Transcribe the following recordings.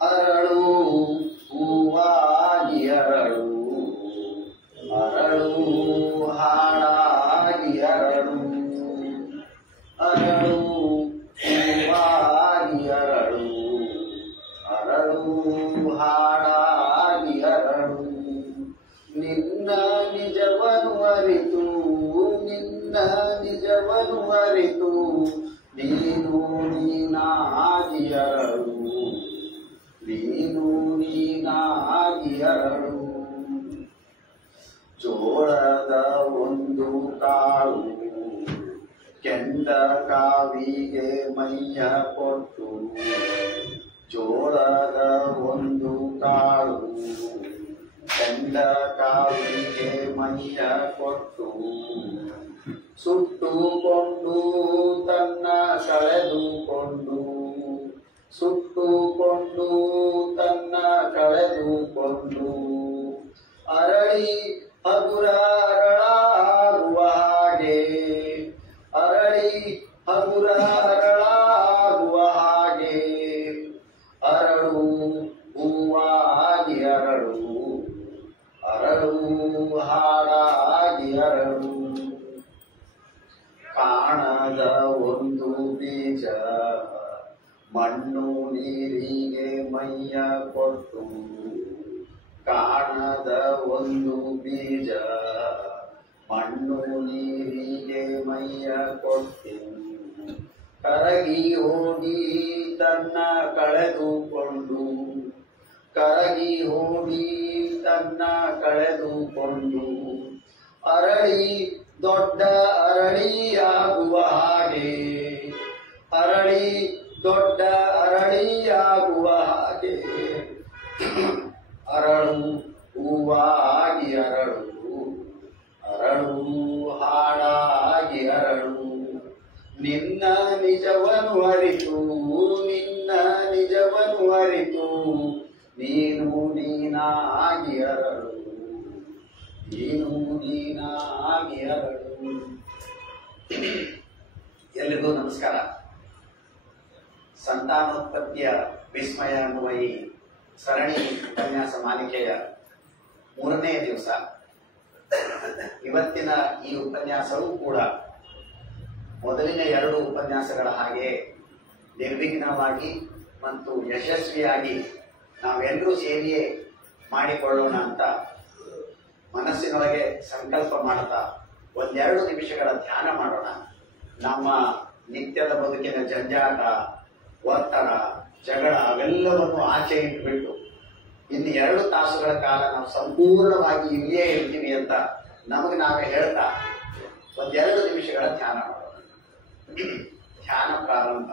ಅರಳು ಹೂವಾಗಿ ಅರಳು, ಅರಳು ಹಾಡಾಗಿ ಅರಳು, ಅರಳು ಹೂವಾಗಿ ಅರಳು, ಅರಳು ಹಾಡಾಗಿ ಅರಳು. ನಿನ್ನ ನಿಜವನು ಅರಿತು, ನಿನ್ನ ನಿಜವನು ಅರಿತು, ನೀನು ನೀನಾಗಿ ಅರಳು, ನೀನು ನೀನಾಗಿ ಅರಳು. ಜೋಳದ ಒಂದು ಕಾಳು ಕೆಂಡ ಕಾವಿಗೆ ಮೈಯ ಕೊಟ್ಟು, ಜೋಳದ ಒಂದು ಕಾಳು ಕೆಂಡ ಕಾವಿಗೆ ಮೈಯ ಕೊಟ್ಟು, ಸುಟ್ಟುಕೊಂಡು ತನ್ನ ಕಳೆದುಕೊಂಡು, ಸುಟ್ಟುಕೊಂಡು ತನ್ನ ಕಳೆದುಕೊಂಡು, ಅರಳಿ ಹಗುರ ಅರಳಾಗುವ ಹಾಗೆ, ಅರಳಿ ಹಗುರ ಅರಳಾಗುವ ಹಾಗೆ, ಅರಳು ಹೂವಾಗಿ ಅರಳು, ಅರಳು ಹಾಡಾಗಿ ಅರಳು. ಕಾಣದ ಒಂದು ಬೀಜ ಮಣ್ಣು ನೀರಿಗೆ ಮೈಯ ಕೊಟ್ಟು, ಕಾಣದ ಒಂದು ಬೀಜ ಮಣ್ಣು ನೀರಿಗೆ ಮೈಯ ಕೊಟ್ಟು, ಕರಗಿ ಹೋಗಿ ತನ್ನ ಕಳೆದುಕೊಂಡು, ಕರಗಿ ಹೋಗಿ ತನ್ನ ಕಳೆದುಕೊಂಡು, ಅರಳಿ ದೊಡ್ಡ ಅರಳಿಯಾಗುವ ಹಾಗೆ, ಅರಳಿ ದೊಡ್ಡ ಅರಳಿಯಾಗುವ ಹಾಗೆ, ಅರಳು ಹೂವಾಗಿ ಅರಳು, ಅರಳು ಹಾಡಾಗಿ ಅರಳು. ನಿನ್ನ ನಿಜವನು ಅರಿತು, ನಿನ್ನ ನಿಜವನು ಅರಿತು, ನೀನು ನೀನಾಗಿ ಅರಳು, ನೀನು ನೀನಾಗಿ ಅರಳು. ಎಲ್ಲಿಗೂ ನಮಸ್ಕಾರ. ಸಂತಾನೋತ್ಪತ್ತಿಯ ವಿಸ್ಮಯ ಅನ್ನುವ ಈ ಸರಣಿ ಉಪನ್ಯಾಸ ಮಾಲಿಕೆಯ 3ನೇ ದಿವಸ. ಇವತ್ತಿನ ಈ ಉಪನ್ಯಾಸವೂ ಕೂಡ ಮೊದಲಿನ 2 ಉಪನ್ಯಾಸಗಳ ಹಾಗೆ ನಿರ್ವಿಘ್ನವಾಗಿ ಮತ್ತು ಯಶಸ್ವಿಯಾಗಿ ನಾವೆಲ್ಲರೂ ಸೇರಿಯೇ ಮಾಡಿಕೊಳ್ಳೋಣ ಅಂತ ಮನಸ್ಸಿನೊಳಗೆ ಸಂಕಲ್ಪ ಮಾಡುತ್ತಾ 1-2 ನಿಮಿಷಗಳ ಧ್ಯಾನ ಮಾಡೋಣ. ನಮ್ಮ ನಿತ್ಯದ ಬದುಕಿನ ಜಂಜಾಟ, ಒತ್ತಡ, ಜಗಳ ಅವೆಲ್ಲವನ್ನು ಆಚೆ ಇಟ್ಬಿಟ್ಟು ಇನ್ನು 2 ತಾಸುಗಳ ಕಾಲ ನಾವು ಸಂಪೂರ್ಣವಾಗಿ ಇಲ್ಲಿಯೇ ಇರ್ತೀವಿ ಅಂತ ನಮಗೆ ನಾವೇ ಹೇಳ್ತಾ 1-2 ನಿಮಿಷಗಳ ಧ್ಯಾನ ಮಾಡೋಣ. ಧ್ಯಾನ ಪ್ರಾರಂಭ.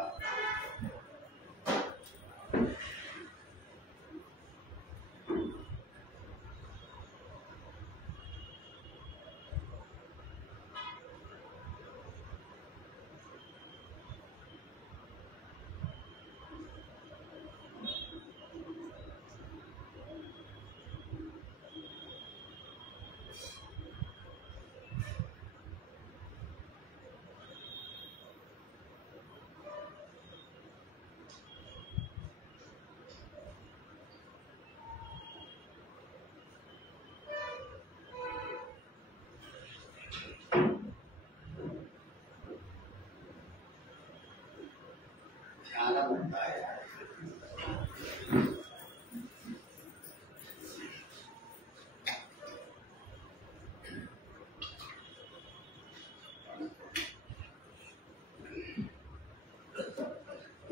ಧ್ಯಾನ ಮುಕ್ತಾಯ.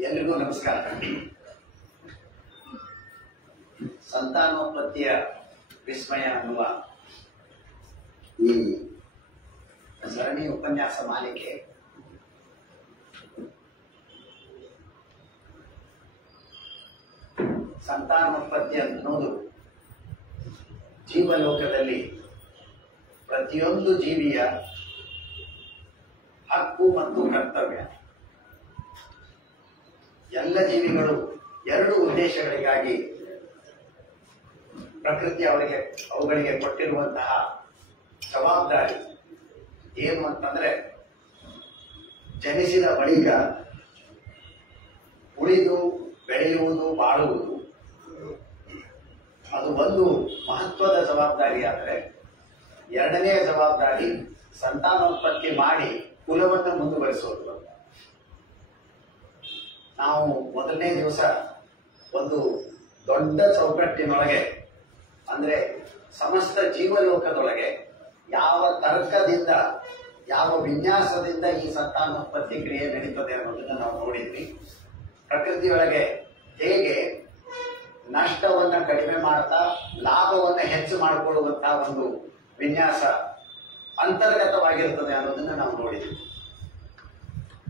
ಎಲ್ರಿಗೂ ನಮಸ್ಕಾರ. ಸಂತಾನೋತ್ಪತ್ತಿಯ ವಿಸ್ಮಯ ಅನ್ನುವ ಈ ಸರಣಿ ಉಪನ್ಯಾಸ ಮಾಲಿಕೆ ಸಂತಾನೋತ್ಪತ್ತಿ ಅನ್ನೋದು ಜೀವಲೋಕದಲ್ಲಿ ಪ್ರತಿಯೊಂದು ಜೀವಿಯ ಹಕ್ಕು ಮತ್ತು ಕರ್ತವ್ಯ. ಎಲ್ಲ ಜೀವಿಗಳು ಎರಡು ಉದ್ದೇಶಗಳಿಗಾಗಿ ಪ್ರಕೃತಿ ಅವುಗಳಿಗೆ ಕೊಟ್ಟಿರುವಂತಹ ಜವಾಬ್ದಾರಿ ಏನು ಅಂತಂದ್ರೆ, ಜನಿಸಿದ ಬಳಿಕ ಉಳಿದು ಬೆಳೆಯುವುದು, ಬಾಳುವುದು, ಅದು ಒಂದು ಮಹತ್ವದ ಜವಾಬ್ದಾರಿ. ಆದರೆ ಎರಡನೆಯ ಜವಾಬ್ದಾರಿ ಸಂತಾನೋತ್ಪತ್ತಿ ಮಾಡಿ ಕುಲವನ್ನು ಮುಂದುವರಿಸೋದು. ನಾವು ಮೊದಲನೇ ದಿವಸ ಒಂದು ದೊಡ್ಡ ಚೌಕಟ್ಟಿನೊಳಗೆ, ಅಂದ್ರೆ ಸಮಸ್ತ ಜೀವಲೋಕದೊಳಗೆ ಯಾವ ತರ್ಕದಿಂದ, ಯಾವ ವಿನ್ಯಾಸದಿಂದ ಈ ಸಂತಾನೋತ್ಪತ್ತಿ ಕ್ರಿಯೆ ನಡೀತದೆ ಅನ್ನೋದನ್ನ ನಾವು ನೋಡಿದ್ವಿ. ಪ್ರಕೃತಿಯೊಳಗೆ ಹೇಗೆ ನಷ್ಟವನ್ನ ಕಡಿಮೆ ಮಾಡ್ತಾ ಲಾಭವನ್ನ ಹೆಚ್ಚು ಮಾಡಿಕೊಳ್ಳುವಂತಹ ಒಂದು ವಿನ್ಯಾಸ ಅಂತರ್ಗತವಾಗಿರುತ್ತದೆ ಅನ್ನೋದನ್ನ ನಾವು ನೋಡಿದ್ವಿ.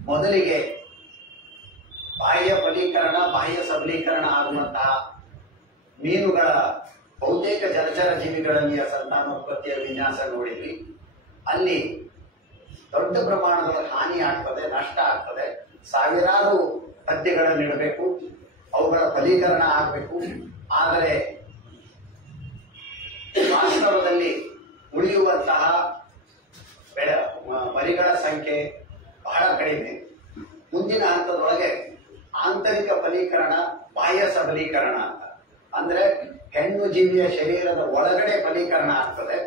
ಮೊದಲಿಗೆ ಬಾಹ್ಯ ಫಲೀಕರಣ, ಬಾಹ್ಯ ಸಬಲೀಕರಣ ಆಗುವಂತಹ ಮೀನುಗಳ, ಬಹುತೇಕ ಜಲಚರ ಜೀವಿಗಳಲ್ಲಿಯ ಸಂತಾನೋತ್ಪತ್ತಿಯ ವಿನ್ಯಾಸ ನೋಡಿದ್ವಿ. ಅಲ್ಲಿ ದೊಡ್ಡ ಪ್ರಮಾಣದ ಹಾನಿ ಆಗ್ತದೆ, ನಷ್ಟ ಆಗ್ತದೆ. ಸಾವಿರಾರು ಪದ್ಯಗಳನ್ನು ಇಡಬೇಕು, ಅವುಗಳ ಫಲೀಕರಣ ಆಗಬೇಕು. ಆದರೆ ವಾಸ್ತವದಲ್ಲಿ ಉಳಿಯುವಂತಹ ಮರಿಗಳ ಸಂಖ್ಯೆ ಬಹಳ ಕಡಿಮೆ. ಮುಂದಿನ ಹಂತದೊಳಗೆ ಆಂತರಿಕ ಫಲೀಕರಣ, ಬಾಹ್ಯ ಸಬಲೀಕರಣ ಅಂತ, ಅಂದ್ರೆ ಹೆಣ್ಣು ಜೀವಿಯ ಶರೀರದ ಒಳಗಡೆ ಫಲೀಕರಣ ಆಗ್ತದೆ.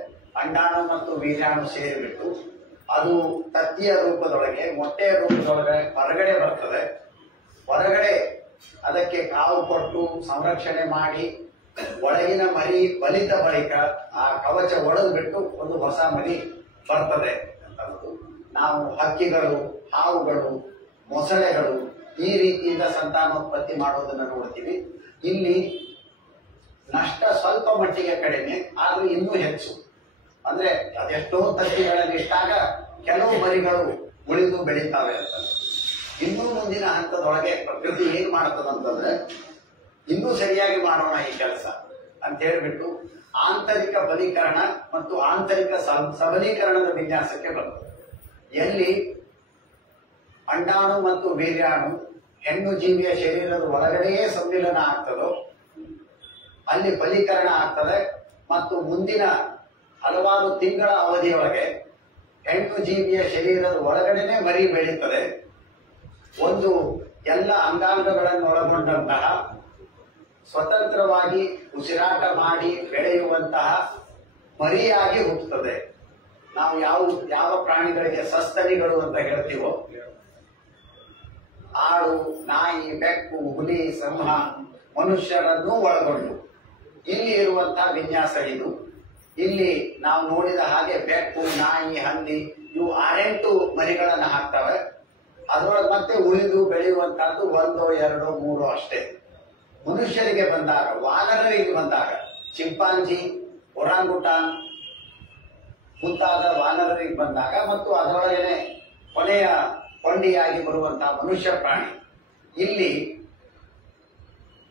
ಅಂಡಾಣು ಮತ್ತು ವೀರ್ಯಾಣು ಸೇರಿಬಿಟ್ಟು ಅದು ತತ್ತಿಯ ರೂಪದೊಳಗೆ, ಮೊಟ್ಟೆಯ ರೂಪದೊಳಗೆ ಹೊರಗಡೆ ಬರ್ತದೆ. ಹೊರಗಡೆ ಅದಕ್ಕೆ ಕಾವು ಕೊಟ್ಟು ಸಂರಕ್ಷಣೆ ಮಾಡಿ ಒಳಗಿನ ಮರಿ ಬಲಿತ ಬಳಿಕ ಆ ಕವಚ ಒಡೆದು ಬಿಟ್ಟು ಒಂದು ಹೊಸ ಮರಿ ಬರ್ತದೆ ಅಂತದ್ದು. ನಾವು ಹಕ್ಕಿಗಳು, ಹಾವುಗಳು, ಮೊಸಳೆಗಳು ಈ ರೀತಿಯಿಂದ ಸಂತಾನೋತ್ಪತ್ತಿ ಮಾಡೋದನ್ನ ನೋಡ್ತೀವಿ. ಇಲ್ಲಿ ನಷ್ಟ ಸ್ವಲ್ಪ ಮಟ್ಟಿಗೆ ಕಡಿಮೆ, ಆದ್ರೂ ಇನ್ನೂ ಹೆಚ್ಚು. ಅಂದ್ರೆ ಅದೆಷ್ಟೋ ತತ್ತಿಗಳಲ್ಲಿ ಇಷ್ಟಾಗ ಕೆಲವು ಮರಿಗಳು ಉಳಿದು ಬೆಳೀತಾವೆ ಅಂತ. ಇನ್ನೂ ಮುಂದಿನ ಹಂತದೊಳಗೆ ಪ್ರಕೃತಿ ಏನ್ ಮಾಡ್ತದಂತಂದ್ರೆ, ಇನ್ನೂ ಸರಿಯಾಗಿ ಮಾಡೋಣ ಈ ಕೆಲಸ ಅಂತ ಹೇಳ್ಬಿಟ್ಟು ಆಂತರಿಕ ಫಲೀಕರಣ ಮತ್ತು ಆಂತರಿಕ ಸಬಲೀಕರಣದ ವಿನ್ಯಾಸಕ್ಕೆ ಬರ್ತದೆ. ಎಲ್ಲಿ ಅಂಡಾಣು ಮತ್ತು ವೀರ್ಯಾಣು ಹೆಣ್ಣು ಜೀವಿಯ ಶರೀರದ ಒಳಗಡೆಯೇ ಸಮ್ಮಿಲನ ಆಗ್ತದೋ ಅಲ್ಲಿ ಫಲೀಕರಣ ಆಗ್ತದೆ. ಮತ್ತು ಮುಂದಿನ ಹಲವಾರು ತಿಂಗಳ ಅವಧಿಯೊಳಗೆ ಹೆಣ್ಣು ಜೀವಿಯ ಶರೀರದ ಒಳಗಡೆನೆ ಮರಿ ಬೆಳೀತದೆ. ಒಂದು ಎಲ್ಲ ಅಂಗಾಂಗಗಳನ್ನು ಒಳಗೊಂಡಂತಹ ಸ್ವತಂತ್ರವಾಗಿ ಉಸಿರಾಟ ಮಾಡಿ ಬೆಳೆಯುವಂತಹ ಮರಿಯಾಗಿ ಹುಟ್ಟುತ್ತದೆ. ನಾವು ಯಾವ ಪ್ರಾಣಿಗಳಿಗೆ ಸಸ್ತನಿಗಳು ಅಂತ ಹೇಳ್ತೀವೋ, ಆಡು, ನಾಯಿ, ಬೆಕ್ಕು, ಹುಲಿ, ಸಿಂಹ, ಮನುಷ್ಯರನ್ನೂ ಒಳಗೊಂಡು ಇಲ್ಲಿ ಇರುವಂತಹ ವಿನ್ಯಾಸ ಇದು. ಇಲ್ಲಿ ನಾವು ನೋಡಿದ ಹಾಗೆ ಬೆಕ್ಕು, ನಾಯಿ, ಹಂದಿ ಇವು 6-8 ಮರಿಗಳನ್ನ ಹಾಕ್ತವೆ. ಅದರೊಳಗೆ ಮತ್ತೆ ಉಳಿದು ಬೆಳೆಯುವಂತಹದ್ದು 1, 2, 3 ಅಷ್ಟೇ. ಮನುಷ್ಯರಿಗೆ ಬಂದಾಗ, ವಾನರರಿಗೆ ಬಂದಾಗ, ಚಿಂಪಾಂಜಿ, ಒರಾಂಗುಟಾನ್ ಮುಂತಾದ ವಾನರರಿಗೆ ಬಂದಾಗ ಮತ್ತು ಅದರೊಳಗೇನೆ ಕೊನೆಯ ಕೊಂಡಿಯಾಗಿ ಬರುವಂತಹ ಮನುಷ್ಯ ಪ್ರಾಣಿ, ಇಲ್ಲಿ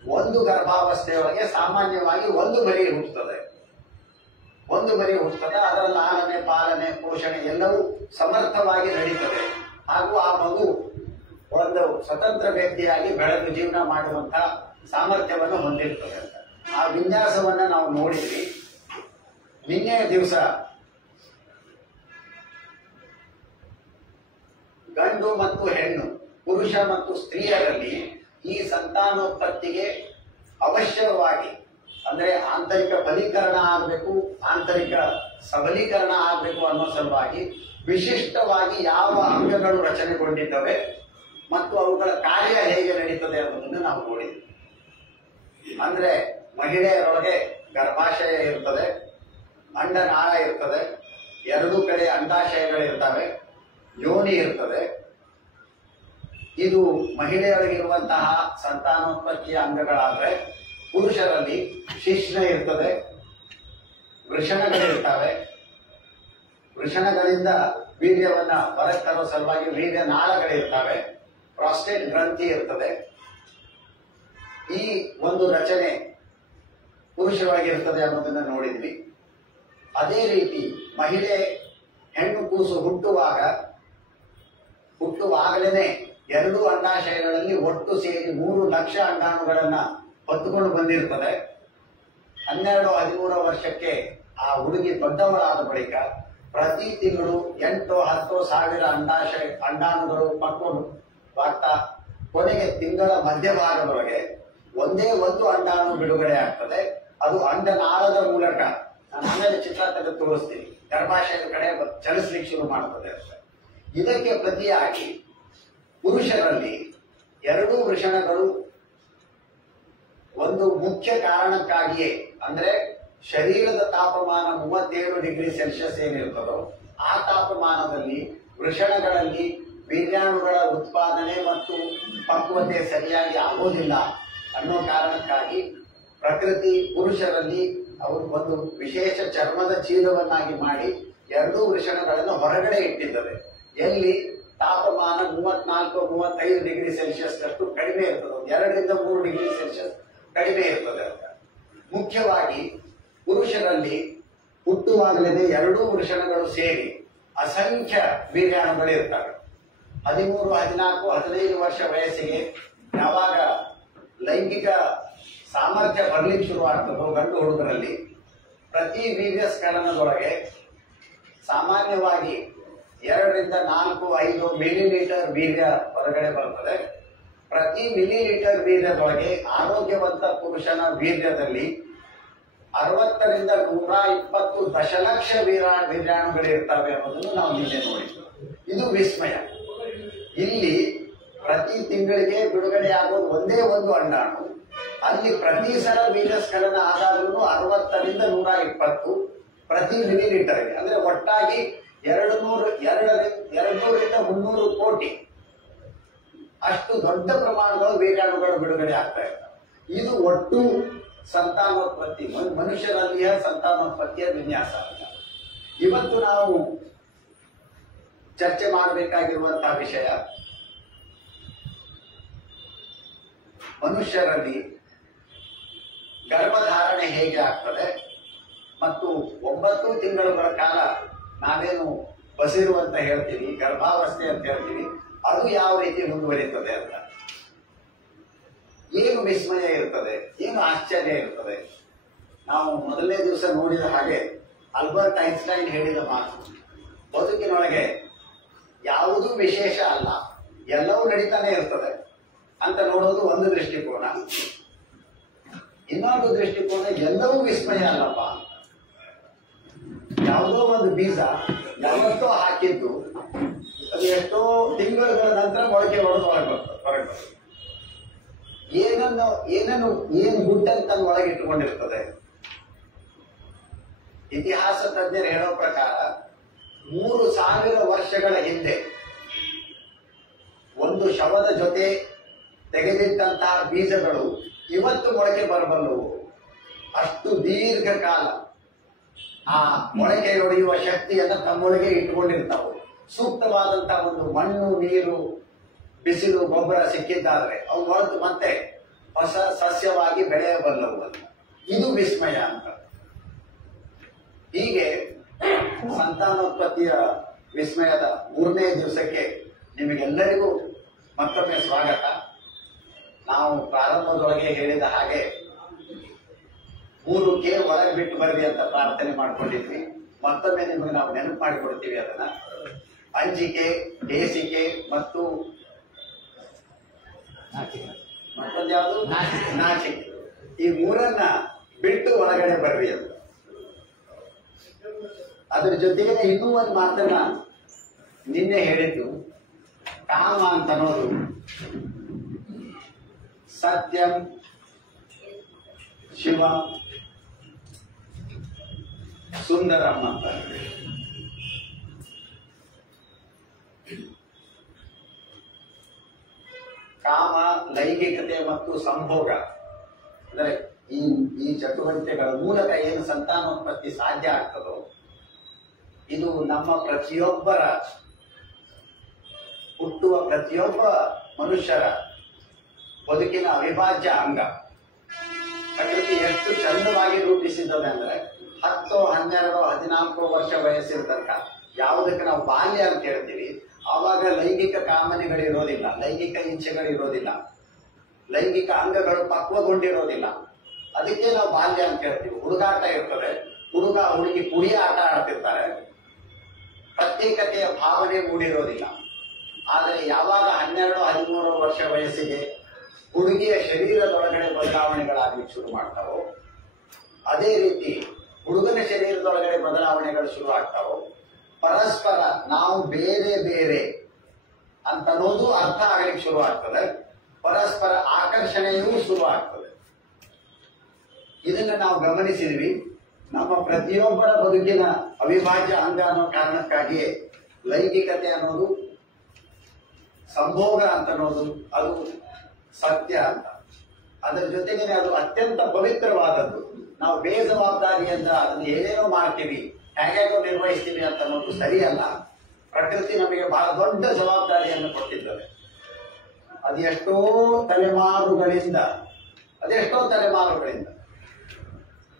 ಒಂದು ಗರ್ಭಾವಸ್ಥೆಯೊಳಗೆ ಸಾಮಾನ್ಯವಾಗಿ ಒಂದು ಮರಿ ಹುಟ್ಟುತ್ತದೆ. ಅದರ ಲಾಲನೆ, ಪಾಲನೆ, ಪೋಷಣೆ ಎಲ್ಲವೂ ಸಮರ್ಥವಾಗಿ ನಡೀತದೆ. ಹಾಗೂ ಆ ಮಗು ಒಂದು ಸ್ವತಂತ್ರ ವ್ಯಕ್ತಿಯಾಗಿ ಬೆಳೆದು ಜೀವನ ಮಾಡುವಂತಹ ಸಾಮರ್ಥ್ಯವನ್ನು ಹೊಂದಿರ್ತದೆ ಅಂತ ಆ ವಿನ್ಯಾಸವನ್ನ ನಾವು ನೋಡಿದ್ವಿ. ನಿನ್ನೆಯ ದಿವಸ ಗಂಡು ಮತ್ತು ಹೆಣ್ಣು, ಪುರುಷ ಮತ್ತು ಸ್ತ್ರೀಯರಲ್ಲಿ ಈ ಸಂತಾನೋತ್ಪತ್ತಿಗೆ ಅವಶ್ಯವಾಗಿ, ಅಂದ್ರೆ ಆಂತರಿಕ ಫಲೀಕರಣ ಆಗಬೇಕು, ಆಂತರಿಕ ಸಬಲೀಕರಣ ಆಗಬೇಕು ಅನ್ನೋ ಸಲುವಾಗಿ ವಿಶಿಷ್ಟವಾಗಿ ಯಾವ ಅಂಗಗಳು ರಚನೆಗೊಂಡಿದ್ದಾವೆ ಮತ್ತು ಅವುಗಳ ಕಾರ್ಯ ಹೇಗೆ ನಡೀತದೆ ಅನ್ನೋದನ್ನು ನಾವು ನೋಡಿದ್ವಿ. ಅಂದ್ರೆ ಮಹಿಳೆಯರೊಳಗೆ ಗರ್ಭಾಶಯ ಇರ್ತದೆ, ಅಂಡನಾಳ ಇರ್ತದೆ, 2 ಕಡೆ ಅಂಡಾಶಯಗಳಿರ್ತವೆ, ಯೋನಿ ಇರ್ತದೆ. ಇದು ಮಹಿಳೆಯರಿಗಿರುವಂತಹ ಸಂತಾನೋತ್ಪತ್ತಿಯ ಅಂಗಗಳಾದ್ರೆ, ಪುರುಷರಲ್ಲಿ ಶಿಶ್ನ ಇರ್ತದೆ, ವೃಷಣಗಳಿರ್ತವೆ. ವೃಷಣಗಳಿಂದ ವೀರ್ಯವನ್ನ ಹೊರಗೆ ತರೋ ಸಲುವಾಗಿ ವೀರ್ಯ ನಾಳಗಳಿರ್ತವೆ. ಪ್ರಾಸ್ಟೇಟ್ ಗ್ರಂಥಿ ಇರ್ತದೆ. ಈ ಒಂದು ರಚನೆ ಪುರುಷವಾಗಿರ್ತದೆ ಅನ್ನೋದನ್ನ ನೋಡಿದ್ವಿ. ಅದೇ ರೀತಿ ಮಹಿಳೆ ಹೆಣ್ಣು ಕೂಸು ಹುಟ್ಟುವಾಗಲೇ 2 ಅಂಡಾಶಯಗಳಲ್ಲಿ ಒಟ್ಟು ಸೇರಿ 3 ಲಕ್ಷ ಅಂಡಾಣುಗಳನ್ನ ಹೊತ್ತುಕೊಂಡು ಬಂದಿರ್ತದೆ. 12-13 ವರ್ಷಕ್ಕೆ ಆ ಹುಡುಗಿ ದೊಡ್ಡವಳಾದ ಬಳಿಕ ಪ್ರತಿ ತಿಂಗಳು 8-10 ಸಾವಿರ ಅಂಡಾಣುಗಳು ಮಕ್ಕಳುವಾಗ್ತಾ ಕೊನೆಗೆ ತಿಂಗಳ ಮಧ್ಯಭಾಗದೊಳಗೆ ಒಂದೇ ಒಂದು ಅಂಡಾಣು ಬಿಡುಗಡೆ ಆಗ್ತದೆ. ಅದು ಅಂಡನಾಳದ ಮೂಲಕ, ನಾನು ಆಮೇಲೆ ಚಿತ್ರ ತೆಗೆದು ತೋರಿಸ್ತೀನಿ, ಗರ್ಭಾಶಯದ ಕಡೆ ಚಲಿಸ್ಲಿಕ್ಕೆ ಶುರು ಮಾಡುತ್ತದೆ. ಇದಕ್ಕೆ ಪ್ರತಿಯಾಗಿ ಪುರುಷರಲ್ಲಿ 2 ವೃಷಣಗಳು ಒಂದು ಮುಖ್ಯ ಕಾರಣಕ್ಕಾಗಿಯೇ, ಅಂದ್ರೆ ಶರೀರದ ತಾಪಮಾನ 37 ಡಿಗ್ರಿ ಸೆಲ್ಸಿಯಸ್ ಏನಿರ್ತದೋ ಆ ತಾಪಮಾನದಲ್ಲಿ ವೃಷಣಗಳಲ್ಲಿ ವೀರ್ಯಾಣುಗಳ ಉತ್ಪಾದನೆ ಮತ್ತು ಪಕ್ವತೆ ಸರಿಯಾಗಿ ಆಗೋದಿಲ್ಲ ಅನ್ನೋ ಕಾರಣಕ್ಕಾಗಿ ಪ್ರಕೃತಿ ಪುರುಷರಲ್ಲಿ ಅವರು ಒಂದು ವಿಶೇಷ ಚರ್ಮದ ಚೀಲವನ್ನಾಗಿ ಮಾಡಿ 2 ವೃಷಣಗಳನ್ನು ಹೊರಗಡೆ ಇಟ್ಟಿದ್ದಾರೆ. ಎಲ್ಲಿ ತಾಪಮಾನ 34-35 ಡಿಗ್ರಿ ಸೆಲ್ಸಿಯಸ್ ಅಷ್ಟು ಕಡಿಮೆ ಇರ್ತದೆ, 2-3 ಡಿಗ್ರಿ ಸೆಲ್ಸಿಯಸ್ ಕಡಿಮೆ ಇರ್ತದೆ. ಮುಖ್ಯವಾಗಿ ಪುರುಷರಲ್ಲಿ ಹುಟ್ಟುವಾಗಲೇ 2 ವೃಷಣಗಳು ಸೇರಿ ಅಸಂಖ್ಯ ವೀರ್ಯಾಣುಗಳು ಇರ್ತವೆ. 13, 14, 15 ವರ್ಷ ವಯಸ್ಸಿಗೆ ಯಾವಾಗ ಲೈಂಗಿಕ ಸಾಮರ್ಥ್ಯ ಬರ್ಲಿಕ್ಕೆ ಶುರುವಾಗ್ತದೋ ಗಂಡು ಹುಡುಗರಲ್ಲಿ, ಪ್ರತಿ ವೀರ್ಯ ಸ್ಖಲನದೊಳಗೆ ಸಾಮಾನ್ಯವಾಗಿ 2-4-5 ಮಿಲಿಲೀಟರ್ ವೀರ್ಯ ಹೊರಗಡೆ ಬರ್ತದೆ. ಪ್ರತಿ ಮಿಲಿಲೀಟರ್ ವೀರ್ಯದೊಳಗೆ ಆರೋಗ್ಯವಂತ ಪುರುಷನ ವೀರ್ಯದಲ್ಲಿ 60-120 ದಶಲಕ್ಷ ವೀರ್ಯಾಣುಗಳಿರ್ತವೆ ಅನ್ನೋದನ್ನು ನಾವು ನಿನ್ನೆ ನೋಡಿದ್ವಿ. ಇದು ವಿಸ್ಮಯ. ಇಲ್ಲಿ ಪ್ರತಿ ತಿಂಗಳಿಗೆ ಬಿಡುಗಡೆ ಆಗೋದು ಒಂದೇ ಒಂದು ಅಂಡಾಣು. ಅಲ್ಲಿ ಪ್ರತಿ ಸಲ ವೀರ್ಯಸ್ಖಲನ ಆದಾದ್ರೂ 60-120 ಪ್ರತಿ ಮಿಲಿಲೀಟರ್ಗೆ, ಅಂದ್ರೆ ಒಟ್ಟಾಗಿ 200-300 ಕೋಟಿ ಅಷ್ಟು ದೊಡ್ಡ ಪ್ರಮಾಣಗಳು ವೀರ್ಯಾಣುಗಳು ಬಿಡುಗಡೆ ಆಗ್ತಾ ಇರ್ತವೆ. ಇದು ಒಟ್ಟು ಸಂತಾನೋತ್ಪತ್ತಿ, ಮನುಷ್ಯರಲ್ಲಿಯ ಸಂತಾನೋತ್ಪತ್ತಿಯ ವಿನ್ಯಾಸ. ಇವತ್ತು ನಾವು ಚರ್ಚೆ ಮಾಡಬೇಕಾಗಿರುವಂತಹ ವಿಷಯ, ಮನುಷ್ಯರಲ್ಲಿ ಗರ್ಭಧಾರಣೆ ಹೇಗೆ ಆಗ್ತದೆ ಮತ್ತು 9 ತಿಂಗಳುಗಳ ಕಾಲ ನಾವೇನು ಬಸಿರು ಅಂತ ಹೇಳ್ತೀವಿ, ಗರ್ಭಾವಸ್ಥೆ ಅಂತ ಹೇಳ್ತೀವಿ, ಅದು ಯಾವ ರೀತಿ ಮುಂದುವರಿಯುತ್ತದೆ ಅಂತ. ಏನು ವಿಸ್ಮಯ ಇರ್ತದೆ, ಏನು ಆಶ್ಚರ್ಯ ಇರ್ತದೆ. ನಾವು ಮೊದಲನೇ ದಿವಸ ನೋಡಿದ ಹಾಗೆ ಆಲ್ಬರ್ಟ್ ಐನ್ಸ್ಟೈನ್ ಹೇಳಿದ ಮಾತು, ಬದುಕಿನೊಳಗೆ ಯಾವುದೂ ವಿಶೇಷ ಅಲ್ಲ, ಎಲ್ಲವೂ ನಡೀತಾನೆ ಇರ್ತದೆ ಅಂತ ನೋಡೋದು ಒಂದು ದೃಷ್ಟಿಕೋನ. ಇನ್ನೊಂದು ದೃಷ್ಟಿಕೋನ, ಎಲ್ಲವೂ ವಿಸ್ಮಯ ಅಲ್ಲಪ್ಪ. ಯಾವುದೋ ಒಂದು ಬೀಜ ಯಾವತ್ತೋ ಹಾಕಿದ್ದು ಅದು ಎಷ್ಟೋ ತಿಂಗಳುಗಳ ನಂತರ ಮೊಳಕೆ ಹೊಡೆದು ಹೊರಗೆ ಬರ್ತದೆ. ಏನು ಗುಡ್ಡನ್ನು ತನ್ನ ಒಳಗೆ ಇಟ್ಟುಕೊಂಡಿರ್ತದೆ. ಇತಿಹಾಸ ತಜ್ಞರು ಹೇಳೋ ಪ್ರಕಾರ 3000 ವರ್ಷಗಳ ಹಿಂದೆ ಒಂದು ಶವದ ಜೊತೆ ತೆಗೆದಿದ್ದಂತಹ ಬೀಜಗಳು ಇವತ್ತು ಮೊಳಕೆ ಬರಬಲ್ಲವು. ಅಷ್ಟು ದೀರ್ಘಕಾಲ ಆ ಮೊಳಕೆಯೊಡೆಯುವ ಶಕ್ತಿಯನ್ನು ತಮ್ಮೊಳಗೆ ಇಟ್ಟುಕೊಂಡಿರ್ತಾವೆ. ಸೂಕ್ತವಾದಂತಹ ಒಂದು ಮಣ್ಣು, ನೀರು, ಬಿಸಿಲು, ಗೊಬ್ಬರ ಸಿಕ್ಕಿದ್ದಾದ್ರೆ ಅವು ಹೊರತು ಮತ್ತೆ ಹೊಸ ಸಸ್ಯವಾಗಿ ಬೆಳೆಯಬಲ್ಲವು ಅಂತ. ಇದು ವಿಸ್ಮಯ ಅಂತ. ಹೀಗೆ ಸಂತಾನೋತ್ಪತ್ತಿಯ ವಿಸ್ಮಯದ 3ನೇ ದಿವಸಕ್ಕೆ ನಿಮಗೆಲ್ಲರಿಗೂ ಮತ್ತೊಮ್ಮೆ ಸ್ವಾಗತ. ನಾವು ಪ್ರಾರಂಭದೊಳಗೆ ಹೇಳಿದ ಹಾಗೆ 3K ಒಳಗೆ ಬಿಟ್ಟು ಬರ್ರಿ ಅಂತ ಪ್ರಾರ್ಥನೆ ಮಾಡ್ಕೊಂಡಿದ್ವಿ. ಮತ್ತೊಮ್ಮೆ ನಿಮಗೆ ನಾವು ನೆನಪು ಮಾಡಿಕೊಡ್ತೀವಿ ಅದನ್ನ. ಅಂಜಿಕೆ, ಹೇಸಿಕೆ ಮತ್ತು ಮತ್ತೊಂದ್ಯಾವುದು, ನಾಚಿಕೆ, ಈ 3ನ್ನ ಬಿಟ್ಟು ಒಳಗಡೆ ಬರ್ರಿ ಅಂತ. ಅದ್ರ ಜೊತೆಗೆ ಇನ್ನೂ ಒಂದು ಮಾತನ್ನ ನಿನ್ನೆ ಹೇಳಿದ್ದು, ಕಾಮ ಅಂತ ಅನ್ನೋದು ಸತ್ಯಂ ಶಿವ ಸುಂದರಂ ಅಂತ. ಕಾಮ, ಲೈಂಗಿಕತೆ ಮತ್ತು ಸಂಭೋಗ, ಅಂದರೆ ಈ ಈ ಚಟುವಟಿಕೆಗಳ ಮೂಲಕ ಏನು ಸಂತಾನೋತ್ಪತ್ತಿ ಸಾಧ್ಯ ಆಗ್ತದೋ ಇದು ನಮ್ಮ ಪ್ರತಿಯೊಬ್ಬರ ಹುಟ್ಟುವ ಪ್ರತಿಯೊಬ್ಬ ಮನುಷ್ಯರ ಬದುಕಿನ ಅವಿಭಾಜ್ಯ ಅಂಗ. ಪ್ರಕೃತಿ ಎಷ್ಟು ಚಂದವಾಗಿ ರೂಪಿಸಿದ್ದದೆ ಅಂದ್ರೆ 10, 12, 14 ವರ್ಷ ವಯಸ್ಸಿರ್ತಕ್ಕ ಯಾವುದಕ್ಕೆ ನಾವು ಬಾಲ್ಯ ಅಂತ ಹೇಳ್ತೀವಿ, ಆವಾಗ ಲೈಂಗಿಕ ಕಾಮನೆಗಳಿರೋದಿಲ್ಲ, ಲೈಂಗಿಕ ಇಚ್ಛೆಗಳಿರೋದಿಲ್ಲ, ಲೈಂಗಿಕ ಅಂಗಗಳು ಪಕ್ವಗೊಂಡಿರೋದಿಲ್ಲ. ಅದಕ್ಕೆ ನಾವು ಬಾಲ್ಯ ಅಂತ ಹೇಳ್ತೀವಿ. ಹುಡುಗಾಟ ಇರ್ತದೆ, ಹುಡುಗ ಹುಡುಗಿ ಕುಡಿಯ ಆಟ ಆಡ್ತಿರ್ತಾರೆ, ಪ್ರತ್ಯೇಕತೆಯ ಭಾವನೆ ಮೂಡಿರೋದಿಲ್ಲ. ಆದರೆ ಯಾವಾಗ 12, 13 ವರ್ಷ ವಯಸ್ಸಿಗೆ ಹುಡುಗಿಯ ಶರೀರದೊಳಗಡೆ ಬದಲಾವಣೆಗಳಾಗಲಿಕ್ಕೆ ಶುರು ಮಾಡ್ತಾವೋ, ಅದೇ ರೀತಿ ಹುಡುಗನ ಶರೀರದೊಳಗಡೆ ಬದಲಾವಣೆಗಳು ಶುರು ಆಗ್ತಾವೋ, ಪರಸ್ಪರ ನಾವು ಬೇರೆ ಬೇರೆ ಅಂತನ್ನೋದು ಅರ್ಥ ಆಗಲಿಕ್ಕೆ ಶುರು ಆಗ್ತದೆ, ಪರಸ್ಪರ ಆಕರ್ಷಣೆಯೂ ಶುರು ಆಗ್ತದೆ. ಇದನ್ನ ನಾವು ಗಮನಿಸಿದ್ವಿ. ನಮ್ಮ ಪ್ರತಿಯೊಬ್ಬರ ಬದುಕಿನ ಅವಿಭಾಜ್ಯ ಅಂಗ ಅನ್ನೋ ಕಾರಣಕ್ಕಾಗಿಯೇ ಲೈಂಗಿಕತೆ ಅನ್ನೋದು, ಸಂಭೋಗ ಅಂತ ಅನ್ನೋದು ಅದು ಸತ್ಯ ಅಂತ. ಅದರ ಜೊತೆಗೆ ಅದು ಅತ್ಯಂತ ಪವಿತ್ರವಾದದ್ದು. ನಾವು ಬೇಜವಾಬ್ದಾರಿಯಿಂದ ಅದನ್ನು ಏನೇನೋ ಮಾಡ್ತೀವಿ, ಹೇಗೇಗೋ ನಿರ್ವಹಿಸ್ತೀವಿ ಅಂತ ಅನ್ನೋದು ಸರಿಯಲ್ಲ. ಪ್ರಕೃತಿ ನಮಗೆ ಬಹಳ ದೊಡ್ಡ ಜವಾಬ್ದಾರಿಯನ್ನು ಕೊಟ್ಟಿದ್ದೇವೆ. ಅದೆಷ್ಟೋ ತಲೆಮಾರುಗಳಿಂದ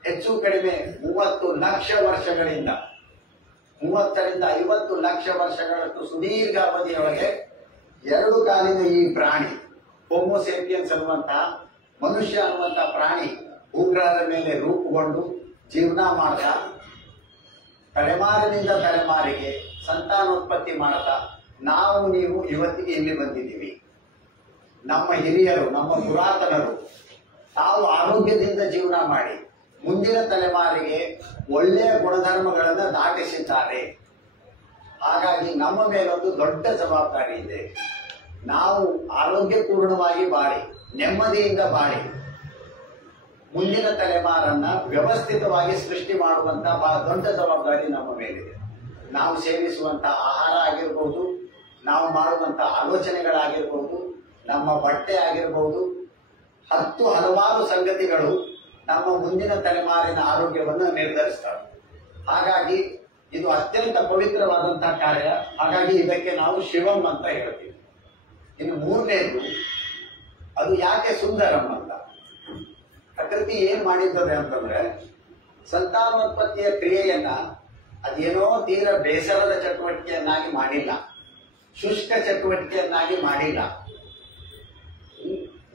ಹೆಚ್ಚು ಕಡಿಮೆ 30 ಲಕ್ಷ ವರ್ಷಗಳಿಂದ 30 ರಿಂದ 50 ಲಕ್ಷ ವರ್ಷಗಳಷ್ಟು ಸುದೀರ್ಘ ಅವಧಿಯೊಳಗೆ 2 ಕಾಲಿನ ಈ ಪ್ರಾಣಿ ಹೋಮೋಸೇಪಿಯನ್ಸ್ ಅನ್ನುವಂತಹ ಮನುಷ್ಯ ಅನ್ನುವಂತಹ ಪ್ರಾಣಿ ಭೂಗ್ರಹದ ಮೇಲೆ ರೂಪುಗೊಂಡು ಜೀವನ ಮಾಡ್ತಾ ತಲೆಮಾರಿನಿಂದ ತಲೆಮಾರಿಗೆ ಸಂತಾನೋತ್ಪತ್ತಿ ಮಾಡ್ತಾ ನಾವು ನೀವು ಇವತ್ತಿಗೆ ಇಲ್ಲಿ ಬಂದಿದ್ದೀವಿ. ನಮ್ಮ ಹಿರಿಯರು, ನಮ್ಮ ಪುರಾತನರು ತಾವು ಆರೋಗ್ಯದಿಂದ ಜೀವನ ಮಾಡಿ ಮುಂದಿನ ತಲೆಮಾರಿಗೆ ಒಳ್ಳೆಯ ಗುಣಧರ್ಮಗಳನ್ನು ದಾಟಿಸಿದ್ದಾರೆ. ಹಾಗಾಗಿ ನಮ್ಮ ಮೇಲೊಂದು ದೊಡ್ಡ ಜವಾಬ್ದಾರಿ ಇದೆ. ನಾವು ಆರೋಗ್ಯಪೂರ್ಣವಾಗಿ ಬಾಳಿ, ನೆಮ್ಮದಿಯಿಂದ ಬಾಳಿ, ಮುಂದಿನ ತಲೆಮಾರನ್ನ ವ್ಯವಸ್ಥಿತವಾಗಿ ಸೃಷ್ಟಿ ಮಾಡುವಂತ ಬಹಳ ದೊಡ್ಡ ಜವಾಬ್ದಾರಿ ನಮ್ಮ ಮೇಲಿದೆ. ನಾವು ಸೇವಿಸುವಂತ ಆಹಾರ ಆಗಿರ್ಬೋದು, ನಾವು ಮಾಡುವಂತ ಆಲೋಚನೆಗಳಾಗಿರ್ಬೋದು, ನಮ್ಮ ಬಟ್ಟೆ ಆಗಿರ್ಬೋದು, ಹಲವಾರು ಸಂಗತಿಗಳು ನಮ್ಮ ಮುಂದಿನ ತಲೆಮಾರಿನ ಆರೋಗ್ಯವನ್ನು ನಿರ್ಧರಿಸ್ತವೆ. ಹಾಗಾಗಿ ಇದು ಅತ್ಯಂತ ಪವಿತ್ರವಾದಂತಹ ಕಾರ್ಯ. ಹಾಗಾಗಿ ಇದಕ್ಕೆ ನಾವು ಶಿವಂ ಅಂತ ಹೇಳ್ತೀವಿ. ಇನ್ನು ಮೂರನೇದು, ಅದು ಯಾಕೆ ಸುಂದರಂ ಅಂತ. ಪ್ರಕೃತಿ ಏನ್ ಮಾಡಿದ್ದದೆ ಅಂತಂದ್ರೆ, ಸಂತಾನೋತ್ಪತ್ತಿಯ ಕ್ರಿಯೆಯನ್ನ ಅದೇನೋ ತೀರ ಬೇಸರದ ಚಟುವಟಿಕೆಯನ್ನಾಗಿ ಮಾಡಿಲ್ಲ, ಶುಷ್ಕ ಚಟುವಟಿಕೆಯನ್ನಾಗಿ ಮಾಡಿಲ್ಲ,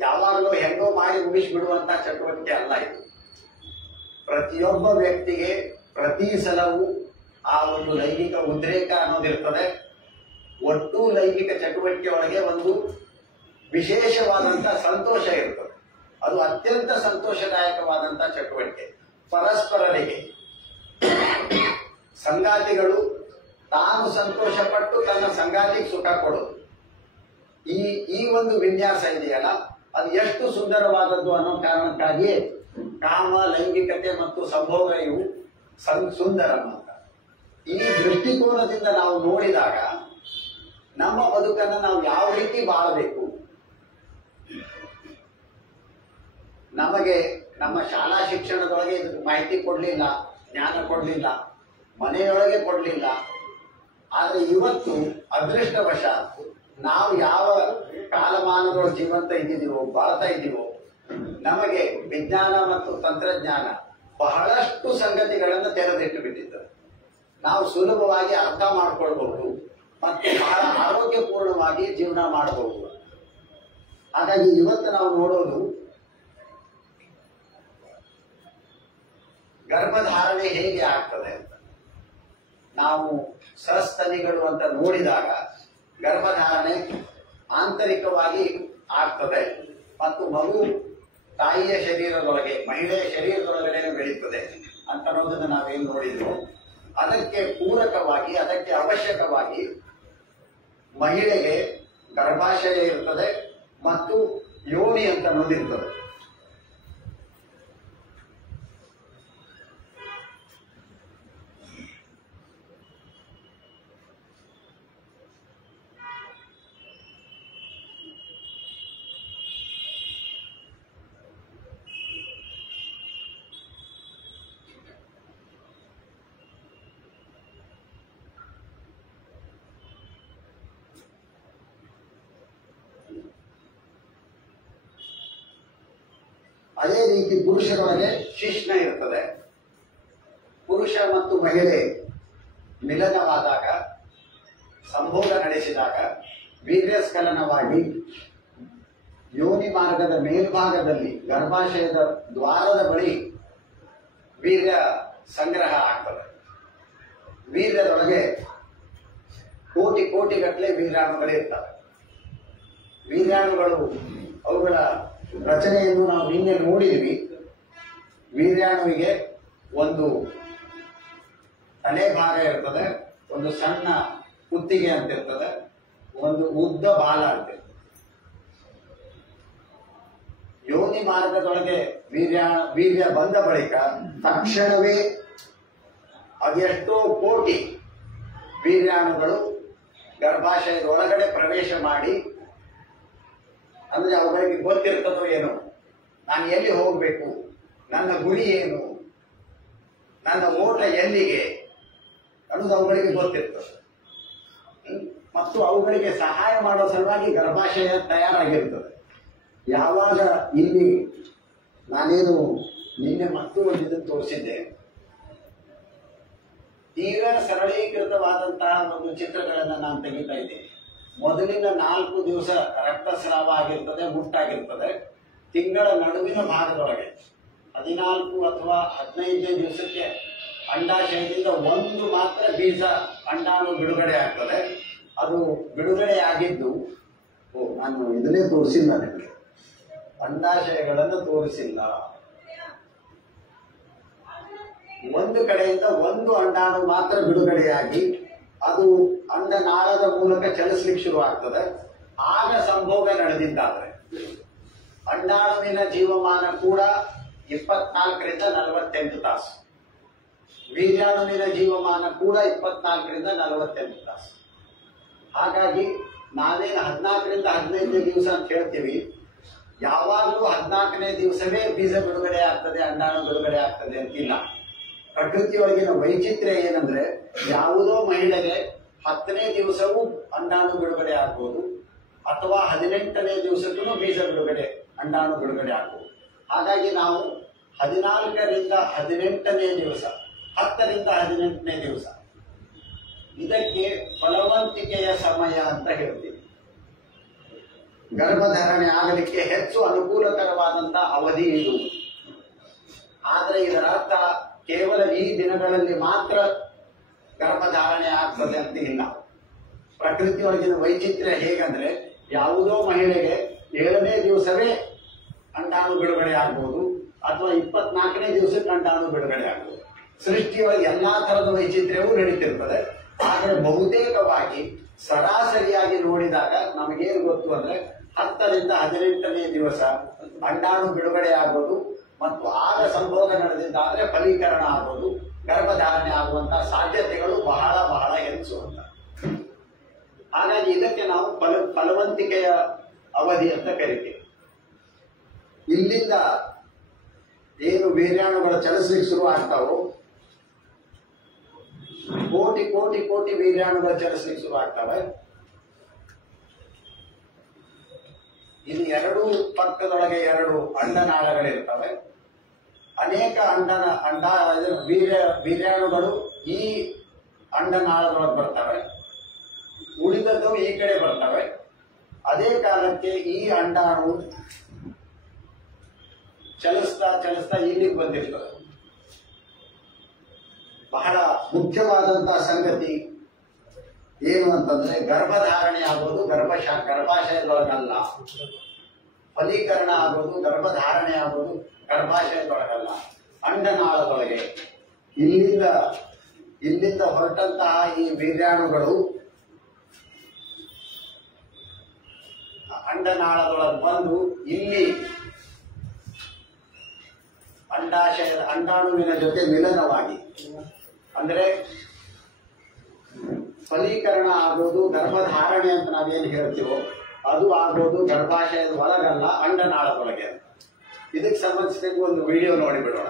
ಯಾವಾಗಲೂ ಹೆಂಗೋ ಮಾಡಿ ಮುಗಿಸ್ಬಿಡುವಂತ ಚಟುವಟಿಕೆ ಅಲ್ಲ ಇದು. ಪ್ರತಿಯೊಬ್ಬ ವ್ಯಕ್ತಿಗೆ ಪ್ರತಿ ಸಲವೂ ಆ ಒಂದು ಲೈಂಗಿಕ ಉದ್ರೇಕ ಅನ್ನೋದಿರ್ತದೆ. ಒಟ್ಟು ಲೈಂಗಿಕ ಚಟುವಟಿಕೆ ಒಳಗೆ ಒಂದು ವಿಶೇಷವಾದಂತ ಸಂತೋಷ ಇರ್ತದೆ. ಅದು ಅತ್ಯಂತ ಸಂತೋಷದಾಯಕವಾದಂತ ಚಟುವಟಿಕೆ. ಪರಸ್ಪರರಿಗೆ ಸಂಗಾತಿಗಳು ತಾನು ಸಂತೋಷ ಪಟ್ಟು ತನ್ನ ಸಂಗಾತಿಗೆ ಸುಖ ಕೊಡೋದು, ಈ ಒಂದು ವಿನ್ಯಾಸ ಇದೆಯಲ್ಲ, ಅದು ಎಷ್ಟು ಸುಂದರವಾದದ್ದು ಅನ್ನೋ ಕಾರಣಕ್ಕಾಗಿಯೇ ಕಾಮ, ಲೈಂಗಿಕತೆ ಮತ್ತು ಸಂಭೋಗ ಇವು ಸುಂದರ ಅಂತ. ಈ ದೃಷ್ಟಿಕೋನದಿಂದ ನಾವು ನೋಡಿದಾಗ ನಮ್ಮ ಬದುಕನ್ನು ನಾವು ಯಾವ ರೀತಿ ಬಾಳಬೇಕು, ನಮಗೆ ನಮ್ಮ ಶಾಲಾ ಶಿಕ್ಷಣದೊಳಗೆ ಇದಕ್ಕೆ ಮಾಹಿತಿ ಕೊಡ್ಲಿಲ್ಲ, ಜ್ಞಾನ ಕೊಡ್ಲಿಲ್ಲ, ಮನೆಯೊಳಗೆ ಕೊಡ್ಲಿಲ್ಲ. ಆದ್ರೆ ಇವತ್ತು ಅದೃಷ್ಟವಶ ನಾವು ಯಾವ ಕಾಲಮಾನದೊಳಗೆ ಜೀವಂತ ಇದ್ದಿದ್ದೀವೋ, ಬಾಳ್ತಾ ಇದ್ದೀವೋ, ನಮಗೆ ವಿಜ್ಞಾನ ಮತ್ತು ತಂತ್ರಜ್ಞಾನ ಬಹಳಷ್ಟು ಸಂಗತಿಗಳನ್ನು ತೆರೆದಿಟ್ಟು ಬಿಟ್ಟಿದ್ದಾರೆ. ನಾವು ಸುಲಭವಾಗಿ ಅರ್ಥ ಮಾಡ್ಕೊಳ್ಬಹುದು ಮತ್ತು ಬಹಳ ಆರೋಗ್ಯಪೂರ್ಣವಾಗಿ ಜೀವನ ಮಾಡಬಹುದು. ಹಾಗಾಗಿ ಇವತ್ತು ನಾವು ನೋಡೋದು ಗರ್ಭಧಾರಣೆ ಹೇಗೆ ಆಗ್ತದೆ ಅಂತ. ನಾವು ಸಸ್ತನಿಗಳು ಅಂತ ನೋಡಿದಾಗ ಗರ್ಭಧಾರಣೆ ಆಂತರಿಕವಾಗಿ ಆಗ್ತದೆ ಮತ್ತು ಮಗು ತಾಯಿಯ ಶರೀರದೊಳಗೆ, ಮಹಿಳೆಯ ಶರೀರದೊಳಗಡೆ ಬೆಳೀತದೆ ಅಂತ ಅನ್ನೋದನ್ನು ನಾವೇನು ನೋಡಿದ್ರು. ಅದಕ್ಕೆ ಪೂರಕವಾಗಿ, ಅದಕ್ಕೆ ಅವಶ್ಯಕವಾಗಿ ಮಹಿಳೆಗೆ ಗರ್ಭಾಶಯ ಇರ್ತದೆ ಮತ್ತು ಯೋನಿ ಅಂತ ಅನ್ನೋದಿರ್ತದೆ. ಅದೇ ರೀತಿ ಪುರುಷರೊಳಗೆ ಶಿಶ್ನ ಇರ್ತದೆ. ಪುರುಷ ಮತ್ತು ಮಹಿಳೆ ಮಿಲನವಾದಾಗ, ಸಂಭೋಗ ನಡೆಸಿದಾಗ ವೀರ್ಯಸ್ಖಲನವಾಗಿ ಯೋನಿ ಮಾರ್ಗದ ಮೇಲ್ಭಾಗದಲ್ಲಿ ಗರ್ಭಾಶಯದ ದ್ವಾರದ ಬಳಿ ವೀರ್ಯ ಸಂಗ್ರಹ ಆಗ್ತದೆ. ವೀರ್ಯದೊಳಗೆ ಕೋಟಿ ಕೋಟಿಗಟ್ಟಲೆ ವೀರ್ಯಾಣುಗಳಿರ್ತವೆ. ವೀರ್ಯಾಣುಗಳು ಅವುಗಳ ರಚನೆಯನ್ನು ನಾವು ನಿನ್ನೆ ನೋಡಿದ್ವಿ. ವೀರ್ಯಾಣುವಿಗೆ ಒಂದು ತಲೆ ಭಾಗ ಇರ್ತದೆ, ಒಂದು ಸಣ್ಣ ಕುತ್ತಿಗೆ ಅಂತ ಇರ್ತದೆ, ಒಂದು ಉದ್ದ ಬಾಲ ಅಂತ ಇರ್ತದೆ. ಯೋನಿ ಮಾರ್ಗದೊಳಗೆ ವೀರ್ಯ ಬಂದ ಬಳಿಕ ತಕ್ಷಣವೇ ಅದೆಷ್ಟೋ ಕೋಟಿ ವೀರ್ಯಾಣುಗಳು ಗರ್ಭಾಶಯದ ಒಳಗಡೆ ಪ್ರವೇಶ ಮಾಡಿ, ಅಂದ್ರೆ ಅವುಗಳಿಗೆ ಗೊತ್ತಿರ್ತದೋ ಏನು, ನಾನು ಎಲ್ಲಿ ಹೋಗಬೇಕು, ನನ್ನ ಗುರಿ ಏನು, ನನ್ನ ಓಟ ಎಲ್ಲಿಗೆ ಅನ್ನೋದು ಅವುಗಳಿಗೆ ಗೊತ್ತಿರ್ತದೆ. ಮತ್ತು ಅವುಗಳಿಗೆ ಸಹಾಯ ಮಾಡೋ ಸಲುವಾಗಿ ಗರ್ಭಾಶಯ ತಯಾರಾಗಿರ್ತದೆ. ಯಾವಾಗ ಇಲ್ಲಿ ನಾನೇನು ನಿನ್ನೆ ಮತ್ತು ಇದನ್ನು ತೋರಿಸಿದ್ದೆ, ತೀರಾ ಸರಳೀಕೃತವಾದಂತಹ ಒಂದು ಚಿತ್ರಗಳನ್ನು ನಾನು ತೆಗಿತಾ ಇದ್ದೀನಿ. ಮೊದಲಿನ 4 ದಿವಸ ರಕ್ತಸ್ರಾವ ಆಗಿರ್ತದೆ, ಮುಟ್ಟಾಗಿರ್ತದೆ. ತಿಂಗಳ ನಡುವಿನ ಭಾಗದೊಳಗೆ 14 ಅಥವಾ 15ನೇ ದಿವಸಕ್ಕೆ ಅಂಡಾಶಯದಿಂದ ಒಂದು ಮಾತ್ರ ಬೀಜ ಅಂಡಾಣು ಬಿಡುಗಡೆ ಆಗ್ತದೆ. ಅದು ಬಿಡುಗಡೆ ಆಗಿದ್ದು, ನಾನು ಇದನ್ನೇ ತೋರಿಸಿಲ್ಲ ನಿಮಗೆ, ಅಂಡಾಶಯಗಳನ್ನು ತೋರಿಸಿಲ್ಲ. ಒಂದು ಕಡೆಯಿಂದ ಒಂದು ಅಂಡಾಣು ಮಾತ್ರ ಬಿಡುಗಡೆಯಾಗಿ ಅದು ಅಂಡನಾಳದ ಮೂಲಕ ಚಲಿಸ್ಲಿಕ್ಕೆ ಶುರು ಆಗ್ತದೆ. ಆಗ ಸಂಭೋಗ ನಡೆದಿದ್ದಾದ್ರೆ ಅಂಡಾಣುವಿನ ಜೀವಮಾನ ಕೂಡ 24ರಿಂದ 48 ತಾಸು, ವೀರ್ಯಾಣುವಿನ ಜೀವಮಾನ ಕೂಡ 24ರಿಂದ 48 ತಾಸು. ಹಾಗಾಗಿ ನಾವೇನು 14ರಿಂದ 15ನೇ ದಿವಸ ಅಂತ ಹೇಳ್ತೀವಿ, ಯಾವಾಗಲೂ 14ನೇ ದಿವಸವೇ ಬೀಜ ಬಿಡುಗಡೆ ಆಗ್ತದೆ, ಅಂಡಾಣು ಬಿಡುಗಡೆ ಆಗ್ತದೆ ಅಂತಿಲ್ಲ. ಪ್ರಕೃತಿಯೊಳಗಿನ ವೈಚಿತ್ರ್ಯ ಏನಂದ್ರೆ, ಯಾವುದೋ ಮಹಿಳೆಗೆ 10ನೇ ದಿವಸವೂ ಅಂಡಾಣು ಬಿಡುಗಡೆ ಆಗ್ಬೋದು, ಅಥವಾ 18ನೇ ದಿವಸಕ್ಕೂ ಬೀಜ ಬಿಡುಗಡೆ ಅಂಡಾಣು ಬಿಡುಗಡೆ ಆಗ್ಬೋದು. ಹಾಗಾಗಿ ನಾವು 14ರಿಂದ 18ನೇ ದಿವಸ, 10ರಿಂದ 18ನೇ ದಿವಸ ಇದಕ್ಕೆ ಫಲವಂತಿಕೆಯ ಸಮಯ ಅಂತ ಹೇಳ್ತೀವಿ. ಗರ್ಭಧಾರಣೆ ಆಗಲಿಕ್ಕೆ ಹೆಚ್ಚು ಅನುಕೂಲಕರವಾದಂತಹ ಅವಧಿ ಇದು. ಆದರೆ ಇದರ ಅರ್ಥ ಕೇವಲ ಈ ದಿನಗಳಲ್ಲಿ ಮಾತ್ರ ಗರ್ಭಧಾರಣೆ ಆಗ್ತದೆ ಅಂತ ಇಲ್ಲ. ಪ್ರಕೃತಿಯೊಳಗಿನ ವೈಚಿತ್ರ್ಯ ಹೇಗಂದ್ರೆ, ಯಾವುದೋ ಮಹಿಳೆಗೆ 7ನೇ ದಿವಸವೇ ಅಂಡಾಣು ಬಿಡುಗಡೆ ಆಗ್ಬೋದು, ಅಥವಾ 24ನೇ ದಿವಸಕ್ಕೆ ಅಂಡಾಣು ಬಿಡುಗಡೆ ಆಗ್ಬೋದು. ಸೃಷ್ಟಿಯೊಳಗೆ ಎಲ್ಲಾ ತರದ ವೈಚಿತ್ರ್ಯವೂ ನಡೀತಿರ್ತದೆ. ಆದರೆ ಬಹುತೇಕವಾಗಿ ಸರಾಸರಿಯಾಗಿ ನೋಡಿದಾಗ ನಮಗೇನು ಗೊತ್ತು ಅಂದ್ರೆ, 10ರಿಂದ 18ನೇ ದಿವಸ ಅಂಡಾಣು ಬಿಡುಗಡೆ ಆಗೋದು ಮತ್ತು ಆಗ ಸಂಭೋಗ ನಡೆದಿದ್ದಾದ್ರೆ ಫಲೀಕರಣ ಆಗೋದು, ಗರ್ಭಧಾರಣೆ ಆಗುವಂತಹ ಸಾಧ್ಯತೆಗಳು ಬಹಳ ಬಹಳ ಹೆಚ್ಚು ಅಂತ. ಹಾಗಾಗಿ ಇದಕ್ಕೆ ನಾವು ಫಲವಂತಿಕೆಯ ಅವಧಿ ಅಂತ ಕರಿತೀವಿ. ಇಲ್ಲಿಂದ ಏನು ವೀರ್ಯಾಣುಗಳು ಚಲಿಸ್ಲಿಕ್ಕೆ ಶುರು ಆಗ್ತಾವೋ, ಕೋಟಿ ಕೋಟಿ ಕೋಟಿ ವೀರ್ಯಾಣುಗಳು ಚಲಿಸ್ಲಿಕ್ಕೆ ಶುರು ಆಗ್ತವೆ. ಇಲ್ಲಿ 2 ಪಕ್ಕದೊಳಗೆ 2 ಅಂಡನಾಳಗಳಿರ್ತವೆ. ಅನೇಕ ವೀರ್ಯಾಣುಗಳು ಈ ಅಂಡನಾಳದೊಳಗೆ ಬರ್ತವೆ, ಉಳಿದದ್ದು ಈ ಕಡೆ ಬರ್ತವೆ. ಅದೇ ಕಾಲಕ್ಕೆ ಈ ಅಂಡಾಣು ಚಲಿಸ್ತಾ ಚಲಿಸ್ತಾ ಇಲ್ಲಿಗೆ ಬಂದಿರ್ತದೆ. ಬಹಳ ಮುಖ್ಯವಾದಂತಹ ಸಂಗತಿ ಏನು ಅಂತಂದ್ರೆ, ಗರ್ಭಧಾರಣೆ ಆಗೋದು ಗರ್ಭಾಶಯದೊಳಗಲ್ಲ, ಫಲೀಕರಣ ಆಗೋದು ಗರ್ಭಧಾರಣೆ ಆಗೋದು ಗರ್ಭಾಶಯದೊಳಗಲ್ಲ, ಅಂಡನಾಳದೊಳಗೆ. ಇಲ್ಲಿಂದ ಹೊರಟಂತಹ ಈ ವೀರ್ಯಾಣುಗಳು ಅಂಡನಾಳದೊಳಗೆ ಬಂದು ಇಲ್ಲಿ ಅಂಡಾಣುವಿನ ಜೊತೆ ಮಿಲನವಾಗಿ, ಅಂದ್ರೆ ಫಲೀಕರಣ ಆಗೋದು, ಗರ್ಭಧಾರಣೆ ಅಂತ ನಾವೇನು ಹೇಳ್ತೀವೋ ಅದು ಆಗೋದು ಗರ್ಭಾಶಯದ ಒಳಗಲ್ಲ, ಅಂಡನಾಳದೊಳಗೆ. ಇದಕ್ಕೆ ಸಂಬಂಧಿಸಿದ ಒಂದು ವಿಡಿಯೋ ನೋಡಿಬಿಡೋಣ.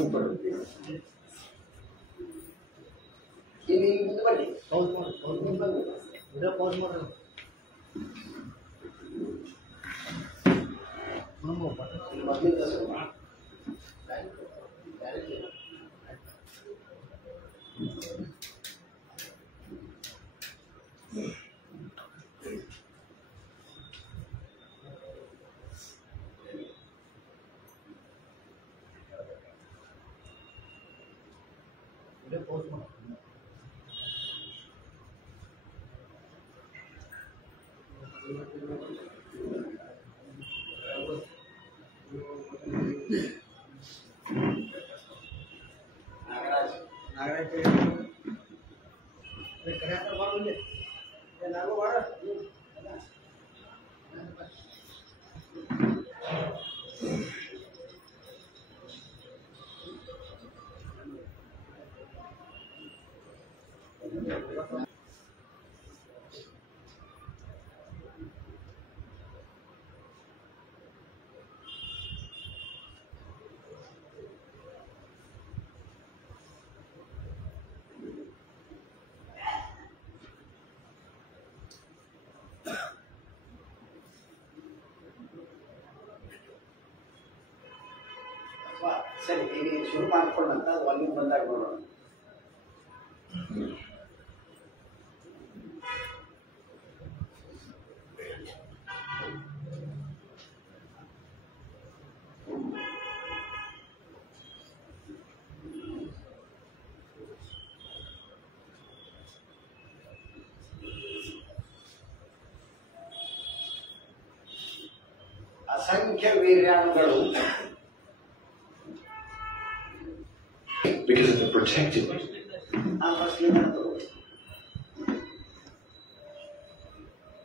ಮುಂದೆ ಇಲ್ಲಿ ಮುಂದೆ ಬನ್ನಿ. ಮೊದಲಿಂದ ಸರಿ, ಈಗ ಶುರು ಮಾಡ್ಕೊಂಡಂತ ವಾಲ್ಯೂಮ್ ಬಂದಾಗ ನೋಡೋಣ. ಅಸಂಖ್ಯ ವೀರ್ಯಾಣುಗಳು because of the protective.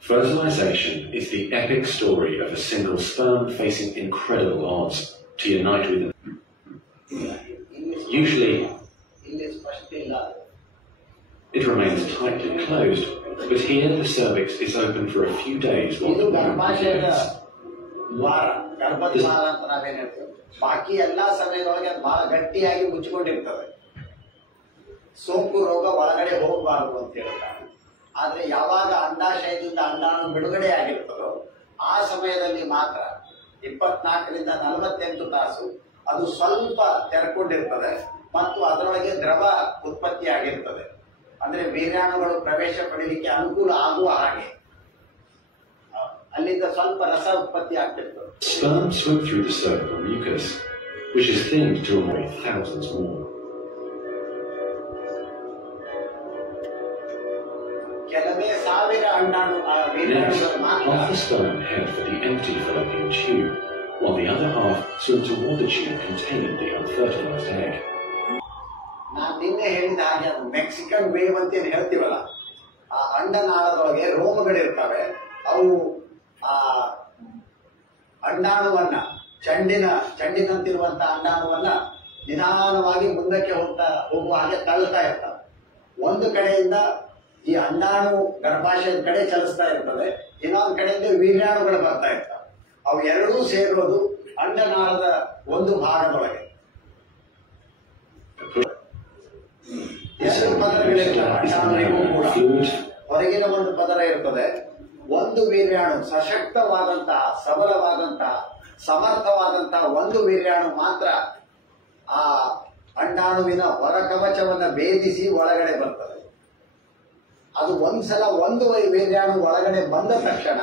Fertilization is the epic story of a single sperm facing incredible odds to unite with it. Usually, it remains tightly closed, but here the cervix is open for a few days while the womb prepares. ಬಾಕಿ ಎಲ್ಲಾ ಸಮಯದೊಳಗೆ ಅದು ಬಹಳ ಗಟ್ಟಿಯಾಗಿ ಮುಚ್ಚಿಕೊಂಡಿರ್ತದೆ. ಸೋಂಕು ರೋಗ ಒಳಗಡೆ ಹೋಗಬಾರದು ಅಂತ ಹೇಳ್ತಾರೆ. ಆದ್ರೆ ಯಾವಾಗ ಅಂಡಾಶಯದಿಂದ ಅಂಡಾಣು ಬಿಡುಗಡೆ ಆಗಿರ್ತದೋ ಆ ಸಮಯದಲ್ಲಿ ಮಾತ್ರ 24ರಿಂದ 48 ತಾಸು ಅದು ಸ್ವಲ್ಪ ತೆರೆಕೊಂಡಿರ್ತದೆ ಮತ್ತು ಅದರೊಳಗೆ ದ್ರವ ಉತ್ಪತ್ತಿ ಆಗಿರ್ತದೆ. ಅಂದ್ರೆ ವೀರ್ಯಾಣುಗಳು ಪ್ರವೇಶ ಪಡೀಲಿಕ್ಕೆ ಅನುಕೂಲ ಆಗುವ ಹಾಗೆ ಅಲ್ಲಿಂದ ಸ್ವಲ್ಪ ರಸ ಉತ್ಪತ್ತಿ ಆಗ್ತಿರ್ತದೆ. Sperm swim through the cervical mucus, which is thinned to avoid thousands more. Next, half the sperm head for the empty fallopian tube, while the other half swim toward the tube containing the unfertilized egg. ನಾನು ನಿನ್ನೆ ಹೇಳಿದ ಹಾಗೆ ಅದು Mexican wave ಅಂತ ಏನು ಹೇಳ್ತೀವಲ್ಲ, ಆ ಅಂಡನಾಳದೊಳಗೆ ರೋಮಗಳಿರ್ತವೆ. ಅವು ಆ ಅಂಡಾಣುವನ್ನ ಚೆಂಡಿನಂತಿರುವಂತಹ ಅಂಡಾಣುವನ್ನ ನಿಧಾನವಾಗಿ ಮುಂದಕ್ಕೆ ಹೋಗುವ ಹಾಗೆ ತಳ್ಳುತ್ತಾ ಇರ್ತವೆ. ಒಂದು ಕಡೆಯಿಂದ ಈ ಅಂಡಾಣು ಗರ್ಭಾಶಯದ ಕಡೆ ಚಲಿಸ್ತಾ ಇರ್ತದೆ, ಇನ್ನೊಂದು ಕಡೆಯಿಂದ ವೀರ್ಯಾಣುಗಳು ಬರ್ತಾ ಇರ್ತವೆ. ಅವು ಎರಡೂ ಸೇರೋದು ಅಂಡನಾಳದ ಒಂದು ಭಾಗದೊಳಗೆ. ಎರಡು ಪದರಗಳಿರ್ತವೆ ಅಂಡಾಣುವಿಗೂ ಕೂಡ. ಹೊರಗಿನ ಒಂದು ಪದರ ಇರ್ತದೆ. ಒಂದು ವೀರ್ಯಾಣು ಸಶಕ್ತವಾದಂತಹ, ಸಬಲವಾದಂತಹ, ಸಮರ್ಥವಾದಂತಹ ಒಂದು ವೀರ್ಯಾಣು ಮಾತ್ರ ಆ ಅಂಡಾಣುವಿನ ಹೊರಕವಚವನ್ನ ಭೇದಿಸಿ ಒಳಗಡೆ ಬರ್ತದೆ. ಅದು ಒಂದ್ಸಲ ಒಂದು ವೀರ್ಯಾಣು ಒಳಗಡೆ ಬಂದ ತಕ್ಷಣ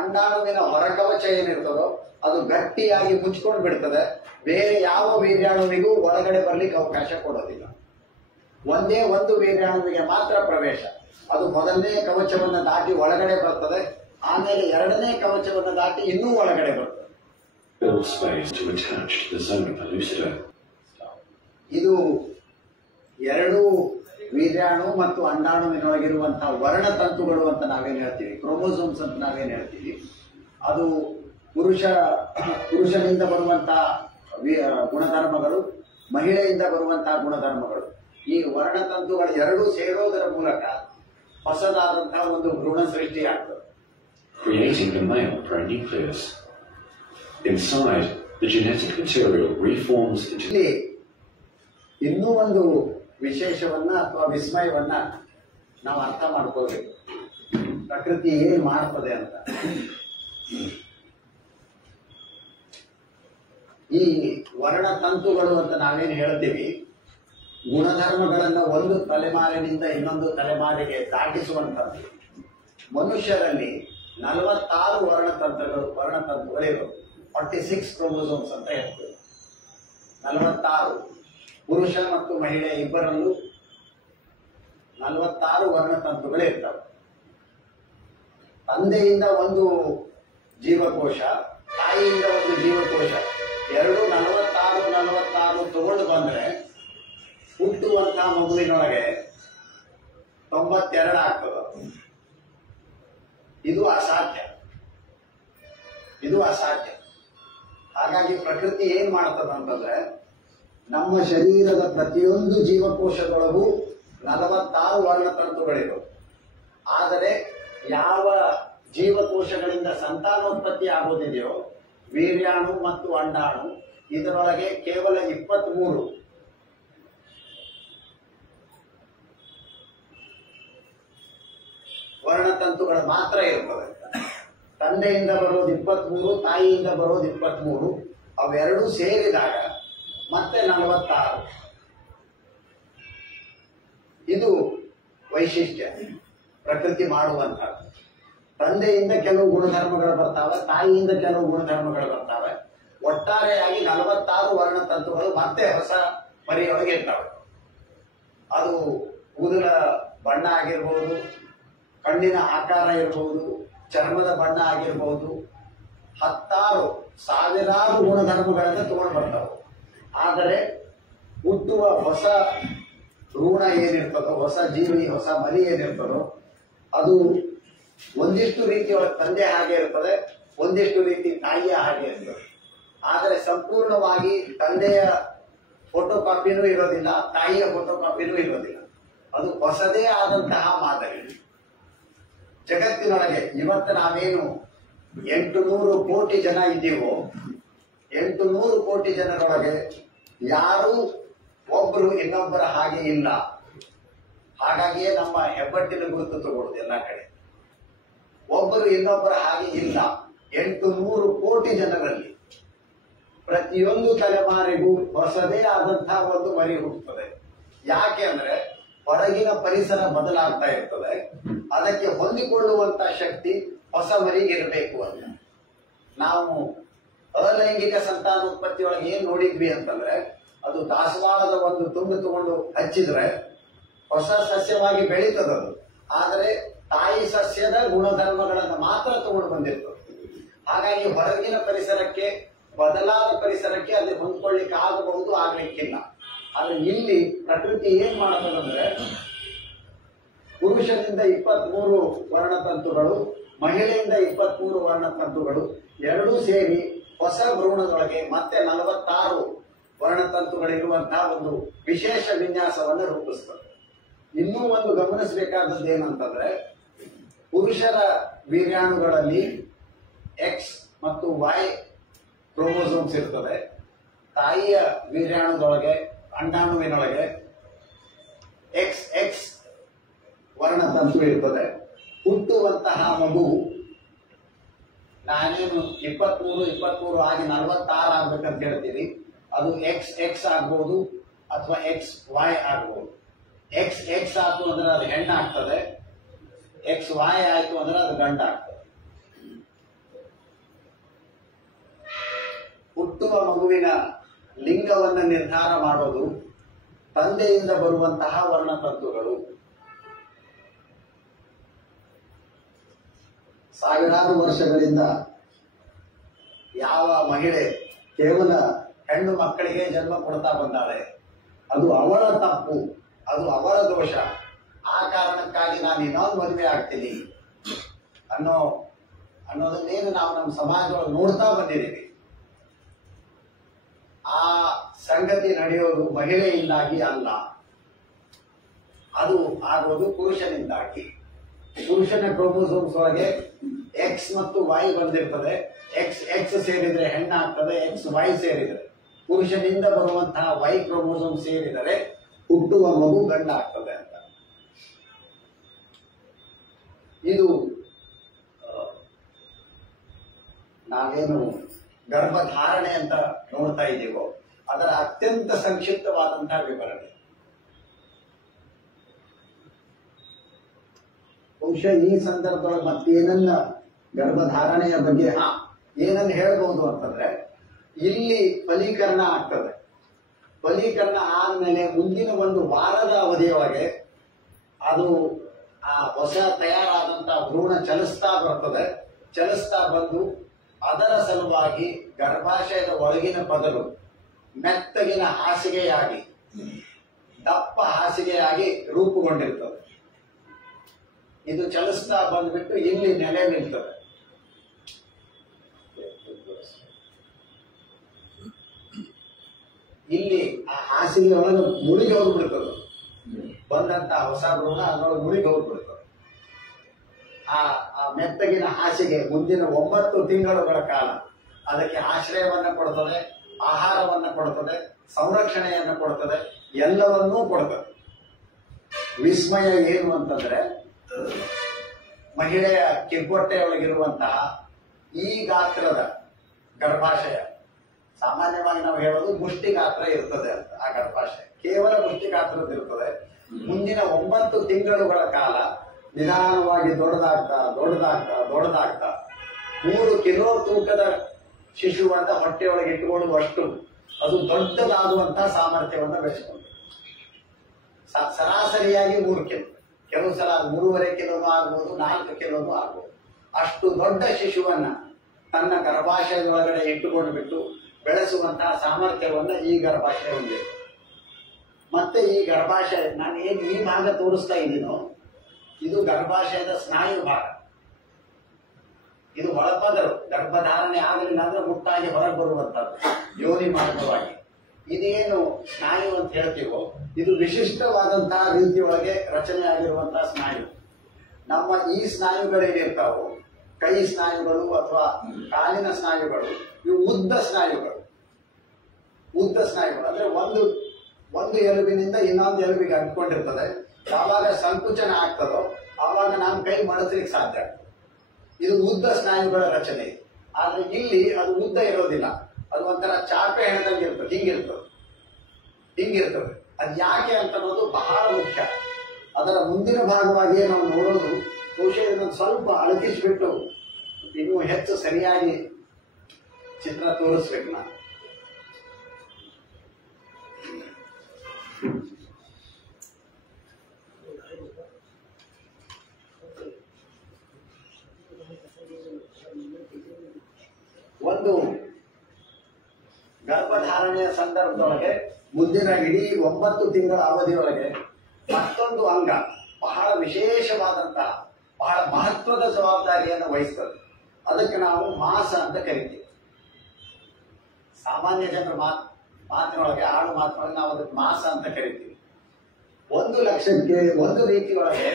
ಅಂಡಾಣುವಿನ ಹೊರಕವಚ ಏನಿರ್ತದೋ ಅದು ಗಟ್ಟಿಯಾಗಿ ಮುಚ್ಕೊಂಡು ಬಿಡ್ತದೆ. ಬೇರೆ ಯಾವ ವೀರ್ಯಾಣುವಿಗೂ ಒಳಗಡೆ ಬರ್ಲಿಕ್ಕೆ ಅವಕಾಶ ಕೊಡೋದಿಲ್ಲ. ಒಂದೇ ಒಂದು ವೀರ್ಯಾಣುವಿಗೆ ಮಾತ್ರ ಪ್ರವೇಶ. ಅದು ಮೊದಲನೇ ಕವಚವನ್ನು ದಾಟಿ ಒಳಗಡೆ ಬರ್ತದೆ, ಆಮೇಲೆ ಎರಡನೇ ಕವಚವನ್ನು ದಾಟಿ ಇನ್ನೂ ಒಳಗಡೆ ಬರ್ತದೆ. ಇದು ಎರಡು ವೀರ್ಯಾಣು ಮತ್ತು ಅಂಡಾಣುವಿನೊಳಗಿರುವಂತಹ ವರ್ಣತಂತುಗಳು ಅಂತ ನಾವೇನ್ ಹೇಳ್ತೀವಿ, ಕ್ರೋಮೋಸೋಮ್ಸ್ ಅಂತ ನಾವೇನ್ ಹೇಳ್ತೀವಿ. ಅದು ಪುರುಷನಿಂದ ಬರುವಂತಹ ಗುಣಧರ್ಮಗಳು, ಮಹಿಳೆಯಿಂದ ಬರುವಂತಹ ಗುಣಧರ್ಮಗಳು. ಈ ವರ್ಣತಂತುಗಳು ಎರಡೂ ಸೇರೋದರ ಮೂಲಕ ಹೊಸದಾದಂತಹ ಒಂದು ಭ್ರೂಣ ಸೃಷ್ಟಿ ಆಗ್ತದೆ. Creating the male pronucleus. Inside, The genetic material reforms into ಇಲ್ಲಿ ಇನ್ನೂ ಒಂದು ವಿಶೇಷವನ್ನ ಅಥವಾ ವಿಸ್ಮಯವನ್ನ ನಾವು ಅರ್ಥ ಮಾಡ್ಕೋಬೇಕು. ಪ್ರಕೃತಿ ಏನ್ ಮಾಡ್ತದೆ ಅಂತ. ಈ ವರ್ಣತಂತುಗಳು ಅಂತ ನಾವೇನು ಹೇಳ್ತೀವಿ, ಗುಣಧರ್ಮಗಳನ್ನ ಒಂದು ತಲೆಮಾರಿನಿಂದ ಇನ್ನೊಂದು ತಲೆಮಾರಿಗೆ ದಾಟಿಸುವಂತದ್ದು. ಮನುಷ್ಯರಲ್ಲಿ 46 ವರ್ಣತಂತುಗಳಿವೆ. 46 ಕ್ರೋಮೋಸೋಮ್ಸ್ ಅಂತ ಹೇಳ್ತೀವಿ. 46 ಪುರುಷ ಮತ್ತು ಮಹಿಳೆ ಇಬ್ಬರಲ್ಲೂ 46 ವರ್ಣತಂತುಗಳಿರ್ತವೆ. ತಂದೆಯಿಂದ ಒಂದು ಜೀವಕೋಶ, ತಾಯಿಯಿಂದ ಒಂದು ಜೀವಕೋಶ, ಎರಡು 46 ತಗೊಂಡು ಬಂದ್ರೆ ಹುಟ್ಟುವಂತಹ ಮಗುವಿನೊಳಗೆ 92 ಆಗ್ತದೆ. ಇದು ಅಸಾಧ್ಯ. ಹಾಗಾಗಿ ಪ್ರಕೃತಿ ಏನ್ ಮಾಡ್ತದ ಅಂತಂದ್ರೆ, ನಮ್ಮ ಶರೀರದ ಪ್ರತಿಯೊಂದು ಜೀವಕೋಶದೊಳಗೂ 46 ವರ್ಣತಂತುಗಳಿವೆ. ಆದರೆ ಯಾವ ಜೀವಕೋಶಗಳಿಂದ ಸಂತಾನೋತ್ಪತ್ತಿ ಆಗೋದಿದೆಯೋ, ವೀರ್ಯಾಣು ಮತ್ತು ಅಂಡಾಣು, ಇದರೊಳಗೆ ಕೇವಲ 23 ವರ್ಣತಂತುಗಳು ಮಾತ್ರ ಇರ್ತವೆ. ತಂದೆಯಿಂದ ಬರೋದು 23, ತಾಯಿಯಿಂದ ಬರೋದು 23, ಅವೆರಡೂ ಸೇರಿದಾಗ ಮತ್ತೆ 46. ಇದು ವೈಶಿಷ್ಟ್ಯ ಪ್ರಕೃತಿ ಮಾಡುವಂತಹ. ತಂದೆಯಿಂದ ಕೆಲವು ಗುಣಧರ್ಮಗಳು ಬರ್ತಾವೆ, ತಾಯಿಯಿಂದ ಕೆಲವು ಗುಣಧರ್ಮಗಳು ಬರ್ತಾವೆ. ಒಟ್ಟಾರೆಯಾಗಿ 46 ವರ್ಣತಂತುಗಳು ಮತ್ತೆ ಹೊಸ ಮರಿಯೊಳಗೆ ಇರ್ತವೆ. ಅದು ಕೂದಲ ಬಣ್ಣ ಆಗಿರ್ಬೋದು, ಕಣ್ಣಿನ ಆಕಾರ ಇರಬಹುದು, ಚರ್ಮದ ಬಣ್ಣ ಆಗಿರಬಹುದು, 10,000 ಗುಣಧರ್ಮಗಳನ್ನು ತಗೊಂಡು ಬರ್ತಾವೆ. ಆದರೆ ಹುಟ್ಟುವ ಹೊಸ ಭ್ರೂಣ ಏನಿರ್ತದೋ, ಹೊಸ ಜೀವಿ, ಹೊಸ ಮರಿ ಏನಿರ್ತದೋ, ಅದು ಒಂದಿಷ್ಟು ರೀತಿಯೊಳಗೆ ತಂದೆ ಹಾಗೆ ಇರ್ತದೆ, ಒಂದಿಷ್ಟು ರೀತಿ ತಾಯಿಯ ಹಾಗೆ ಇರ್ತದೆ. ಆದರೆ ಸಂಪೂರ್ಣವಾಗಿ ತಂದೆಯ ಫೋಟೋಕಾಪಿನೂ ಇರೋದಿಲ್ಲ, ತಾಯಿಯ ಫೋಟೋಕಾಪಿನೂ ಇರೋದಿಲ್ಲ. ಅದು ಹೊಸದೇ ಆದಂತಹ ಮಾದರಿ. ಜಗತ್ತಿನೊಳಗೆ ಇವತ್ತು ನಾವೇನು 800 ಕೋಟಿ ಜನ ಇದ್ದೀವೋ, 800 ಕೋಟಿ ಜನರೊಳಗೆ ಯಾರೂ ಒಬ್ಬರು ಇನ್ನೊಬ್ಬರ ಹಾಗೆ ಇಲ್ಲ. ಹಾಗಾಗಿಯೇ ನಮ್ಮ ಹೆಬ್ಬಟ್ಟಿನ ಗುರುತು ತಗೊಳ್ಳೋದು ಎಲ್ಲ ಕಡೆ. ಒಬ್ಬರು ಇನ್ನೊಬ್ಬರ ಹಾಗೆ ಇಲ್ಲ. 800 ಕೋಟಿ ಜನರಲ್ಲಿ ಪ್ರತಿಯೊಂದು ತಲೆಮಾರಿಗೂ ಹೊಸದೇ ಆದಂತಹ ಒಂದು ಮರಿ ಹುಟ್ಟುತ್ತದೆ. ಯಾಕೆ ಅಂದ್ರೆ ಹೊರಗಿನ ಪರಿಸರ ಬದಲಾಗ್ತಾ ಇರ್ತದೆ, ಅದಕ್ಕೆ ಹೊಂದಿಕೊಳ್ಳುವಂತ ಶಕ್ತಿ ಹೊಸ ಮರಿಗಿರಬೇಕು ಅಂತ. ನಾವು ಅಲೈಂಗಿಕ ಸಂತಾನೋತ್ಪತ್ತಿಯೊಳಗೆ ಏನ್ ನೋಡಿದ್ವಿ ಅಂತಂದ್ರೆ, ಅದು ದಾಸವಾಳದ ಒಂದು ತುಂಡು ತಗೊಂಡು ಹಚ್ಚಿದ್ರೆ ಹೊಸ ಸಸ್ಯವಾಗಿ ಬೆಳೀತದದು. ಆದರೆ ತಾಯಿ ಸಸ್ಯದ ಗುಣಧರ್ಮಗಳನ್ನು ಮಾತ್ರ ತಗೊಂಡು ಬಂದಿರ್ತದೆ. ಹಾಗಾಗಿ ಹೊರಗಿನ ಪರಿಸರಕ್ಕೆ, ಬದಲಾದ ಪರಿಸರಕ್ಕೆ ಅಲ್ಲಿ ಹೊಂದ್ಕೊಳ್ಳಿಕ್ಕೆ ಆಗಬಹುದು, ಆಗ್ಲಿಕ್ಕಿಲ್ಲ. ಆದ್ರೆ ಇಲ್ಲಿ ಪ್ರಕೃತಿ ಏನ್ ಮಾಡ್ತದಂದ್ರೆ, ಪುರುಷನಿಂದ 23 ವರ್ಣತಂತುಗಳು, ಮಹಿಳೆಯಿಂದ 23 ವರ್ಣತಂತುಗಳು ಎರಡೂ ಸೇರಿ ಹೊಸ ಭ್ರೂಣದೊಳಗೆ ಮತ್ತೆ 46 ವರ್ಣತಂತುಗಳಿರುವಂತಹ ಒಂದು ವಿಶೇಷ ವಿನ್ಯಾಸವನ್ನು ರೂಪಿಸ್ತದೆ. ಇನ್ನೂ ಒಂದು ಗಮನಿಸಬೇಕಾದದ್ದು ಏನಂತಂದ್ರೆ, ಪುರುಷರ ವೀರ್ಯಾಣುಗಳಲ್ಲಿ X ಮತ್ತು Y ಕ್ರೋಮೋಸೋಮ್ಸ್ ಇರ್ತದೆ. ತಾಯಿಯ ವೀರ್ಯಾಣುದೊಳಗೆ, ಅಂಡಾಣುವಿನೊಳಗೆ XX ವರ್ಣತಂತು ಇರ್ತದೆ. ಹುಟ್ಟುವಂತಹ ಮಗು ನಾನೇನು 23 ಆಗಿ 46 ಆಗ್ಬೇಕಂತ ಹೇಳ್ತೀವಿ. ಅದು XX ಆಗ್ಬಹುದು ಅಥವಾ XY ಆಗ್ಬಹುದು. XX ಆಯ್ತು ಅಂದ್ರೆ ಅದು ಹೆಣ್ಣಾಗ್ತದೆ, XY ಆಯ್ತು ಅಂದ್ರೆ ಅದು ಗಂಡ ಆಗ್ತದೆ. ಹುಟ್ಟುವ ಮಗುವಿನ ಲಿಂಗವನ್ನು ನಿರ್ಧಾರ ಮಾಡೋದು ತಂದೆಯಿಂದ ಬರುವಂತಹ ವರ್ಣತಂತುಗಳು. ಸಾವಿರಾರು ವರ್ಷಗಳಿಂದ ಯಾವ ಮಹಿಳೆ ಕೇವಲ ಹೆಣ್ಣು ಮಕ್ಕಳಿಗೆ ಜನ್ಮ ಕೊಡ್ತಾ ಬಂದಾಳೆ, ಅದು ಅವಳ ತಪ್ಪು, ಅದು ಅವಳ ದೋಷ. ಆ ಕಾರಣಕ್ಕಾಗಿ ನಾನು ಇನ್ನೊಂದು ಮದುವೆ ಆಗ್ತೀನಿ ಅನ್ನೋದನ್ನೇನು ನಾವು ನಮ್ಮ ಸಮಾಜದೊಳಗೆ ನೋಡ್ತಾ ಬಂದಿದ್ದೀವಿ. ಆ ಸಂಗತಿ ನಡೆಯೋದು ಮಹಿಳೆಯಿಂದಾಗಿ ಅಲ್ಲ, ಅದು ಆಗೋದು ಪುರುಷನಿಂದಾಗಿ. ಪುರುಷನ ಕ್ರೋಮೋಸೋಮ್ಸ್ ಒಳಗೆ X ಮತ್ತು Y ಬಂದಿರ್ತದೆ, ಎಕ್ಸ್ ಸೇರಿದ್ರೆ ಹೆಣ್ಣಾಗ್ತದೆ, XY ಸೇರಿದರೆ ಪುರುಷನಿಂದ ಬರುವಂತಹ Y ಕ್ರೋಮೋಸೋಮ್ ಸೇರಿದರೆ ಹುಟ್ಟುವ ಮಗು ಗಂಡಾಗ್ತದೆ ಅಂತ. ಇದು ನಾವೇನು ಗರ್ಭಧಾರಣೆ ಅಂತ ನೋಡ್ತಾ ಇದ್ದೀವೋ ಅದರ ಅತ್ಯಂತ ಸಂಕ್ಷಿಪ್ತವಾದಂತಹ ವಿವರಣೆ. ಬಹುಶಃ ಈ ಸಂದರ್ಭದೊಳಗೆ ಮತ್ತೇನನ್ನ ಗರ್ಭಧಾರಣೆಯ ಬಗ್ಗೆ ಏನನ್ನು ಹೇಳ್ಬಹುದು ಅಂತಂದ್ರೆ, ಇಲ್ಲಿ ಫಲೀಕರಣ ಆಗ್ತದೆ. ಫಲೀಕರಣ ಆದ್ಮೇಲೆ ಮುಂದಿನ ಒಂದು ವಾರದ ಅವಧಿಯೊಳಗೆ ಅದು ಆ ಹೊಸ ತಯಾರಾದಂತಹ ಭ್ರೂಣ ಚಲಿಸ್ತಾ ಬರ್ತದೆ. ಚಲಿಸ್ತಾ ಬಂದು ಅದರ ಸಲುವಾಗಿ ಗರ್ಭಾಶಯದ ಒಳಗಿನ ಪದರು ಮೆತ್ತಗಿನ ಹಾಸಿಗೆಯಾಗಿ, ದಪ್ಪ ಹಾಸಿಗೆಯಾಗಿ ರೂಪುಗೊಂಡಿರ್ತದೆ. ಇದು ಚಲಿಸ್ತಾ ಬಂದ್ಬಿಟ್ಟು ಇಲ್ಲಿ ನೆಲೆ ನಿಲ್ತದೆ. ಇಲ್ಲಿ ಆ ಹಾಸಿಗೆ ಒಳಗೆ ಮುಳುಗಿ ಹೋಗ್ಬಿಡ್ತದೆ. ಬಂದಂತ ಹೊಸ ಭ್ರೂಣ ಅದರೊಳಗೆ ಮುಳುಗಿ ಹೋಗ್ಬಿಡ್ತದೆ. ಆ ಮೆತ್ತಗಿನ ಹಾಸಿಗೆ ಮುಂದಿನ 9 ತಿಂಗಳುಗಳ ಕಾಲ ಅದಕ್ಕೆ ಆಶ್ರಯವನ್ನ ಕೊಡ್ತದೆ, ಆಹಾರವನ್ನ ಕೊಡ್ತದೆ, ಸಂರಕ್ಷಣೆಯನ್ನು ಕೊಡ್ತದೆ, ಎಲ್ಲವನ್ನೂ ಕೊಡ್ತದೆ. ವಿಸ್ಮಯ ಏನು ಅಂತಂದ್ರೆ, ಮಹಿಳೆಯ ಕಿಬ್ಬೊಟ್ಟೆಯೊಳಗಿರುವಂತಹ ಈ ಗಾತ್ರದ ಗರ್ಭಾಶಯ, ಸಾಮಾನ್ಯವಾಗಿ ನಾವು ಹೇಳೋದು ಮುಷ್ಟಿ ಗಾತ್ರ ಇರ್ತದೆ ಅಂತ. ಆ ಗರ್ಭಾಶಯ ಕೇವಲ ಮುಷ್ಟಿ ಗಾತ್ರದಿರ್ತದೆ. ಮುಂದಿನ 9 ತಿಂಗಳುಗಳ ಕಾಲ ನಿಧಾನವಾಗಿ ದೊಡ್ಡದಾಗ್ತಾ 3 ಕಿಲೋ ತೂಕದ ಶಿಶುವನ್ನ ಹೊಟ್ಟೆಯೊಳಗೆ ಇಟ್ಟುಕೊಳ್ಳುವಷ್ಟು ಅದು ದೊಡ್ಡದಾಗುವಂತಹ ಸಾಮರ್ಥ್ಯವನ್ನ ಬೆಳೆಸಿಕೊಂಡು ಸರಾಸರಿಯಾಗಿ 3 ಕಿಲೋ, ಕೆಲವು ಸಲ 3.5 ಕಿಲೋನು ಆಗ್ಬೋದು, 4 ಕಿಲೋನು ಆಗ್ಬೋದು. ಅಷ್ಟು ದೊಡ್ಡ ಶಿಶುವನ್ನ ತನ್ನ ಗರ್ಭಾಶಯದೊಳಗಡೆ ಇಟ್ಟುಕೊಂಡು ಬಿಟ್ಟು ಬೆಳೆಸುವಂತಹ ಸಾಮರ್ಥ್ಯವನ್ನ ಈ ಗರ್ಭಾಶಯ ಹೊಂದಿದೆ. ಮತ್ತೆ ಈ ಗರ್ಭಾಶಯ, ನಾನು ಏನ್ ಈ ಭಾಗ ತೋರಿಸ್ತಾ ಇದ್ದೀನೋ ಇದು ಗರ್ಭಾಶಯದ ಸ್ನಾಯು ಭಾಗ. ಇದು ಒಳಪದರು. ಗರ್ಭಧಾರಣೆ ಆಗಲಿಲ್ಲ ಅಂದ್ರೆ ಮುಟ್ಟಾಗಿ ಹೊರಗೆ ಬರುವಂತದ್ದು ಯೋನಿ ಮಾರ್ಗವಾಗಿ. ಇದೇನು ಸ್ನಾಯು ಅಂತ ಹೇಳ್ತೀವೋ ಇದು ವಿಶಿಷ್ಟವಾದಂತಹ ರೀತಿಯೊಳಗೆ ರಚನೆ ಆಗಿರುವಂತಹ ಸ್ನಾಯು. ನಮ್ಮ ಈ ಸ್ನಾಯುಗಳೇನಿರ್ತಾವೋ, ಕೈ ಸ್ನಾಯುಗಳು ಅಥವಾ ಕಾಲಿನ ಸ್ನಾಯುಗಳು, ಇವು ಉದ್ದ ಸ್ನಾಯುಗಳು. ಉದ್ದ ಸ್ನಾಯುಗಳು ಅಂದ್ರೆ ಒಂದು ಎಲುಬಿನಿಂದ ಇನ್ನೊಂದು ಎಲುಬಿಗೆ ಅಂಟ್ಕೊಂಡಿರ್ತದೆ. ಯಾವಾಗ ಸಂಕುಚನ ಆಗ್ತದೋ ಆವಾಗ ನಾವು ಕೈ ಮಡಚಲಿಕ್ಕೆ ಸಾಧ್ಯ ಆಗ್ತದೆ. ಇದು ಉದ್ದ ಸ್ನಾಯುಗಳ ರಚನೆ. ಆದ್ರೆ ಇಲ್ಲಿ ಅದು ಉದ್ದ ಇರೋದಿಲ್ಲ, ಅದು ಒಂಥರ ಚಾಪೆ ಹೆಣದಂಗೆ ಇರ್ತದೆ, ಹಿಂಗಿರ್ತದೆ. ಅದು ಯಾಕೆ ಅಂತ ಅನ್ನೋದು ಬಹಳ ಮುಖ್ಯ. ಅದರ ಮುಂದಿನ ಭಾಗವಾಗಿಯೇ ನಾವು ನೋಡೋದು. ಬಹುಶಃ ಇದನ್ನು ಸ್ವಲ್ಪ ಅಳಕಿಸ್ಬಿಟ್ಟು ಇನ್ನೂ ಹೆಚ್ಚು ಸರಿಯಾಗಿ ಚಿತ್ರ ತೋರಿಸ್ಬೇಕು ನಾನು. ಒಂದು ಗರ್ಭಧಾರಣೆಯ ಸಂದರ್ಭದೊಳಗೆ ಮುಂದಿನ ಇಡೀ 9 ತಿಂಗಳ ಅವಧಿಯೊಳಗೆ ಮತ್ತೊಂದು ಅಂಗ ಬಹಳ ವಿಶೇಷವಾದಂತಹ, ಬಹಳ ಮಹತ್ವದ ಜವಾಬ್ದಾರಿಯನ್ನು ವಹಿಸ್ತದೆ. ಅದಕ್ಕೆ ನಾವು ಮಾಸ ಅಂತ ಕರಿತೀವಿ. ಸಾಮಾನ್ಯ ಜನರ ಮಾತಿನೊಳಗೆ, ಆಡು ಮಾತಿನೊಳಗೆ ನಾವು ಅದಕ್ಕೆ ಮಾಸ ಅಂತ ಕರಿತೀವಿ. 1 ಲಕ್ಷಕ್ಕೆ ಒಂದು ರೀತಿಯೊಳಗೆ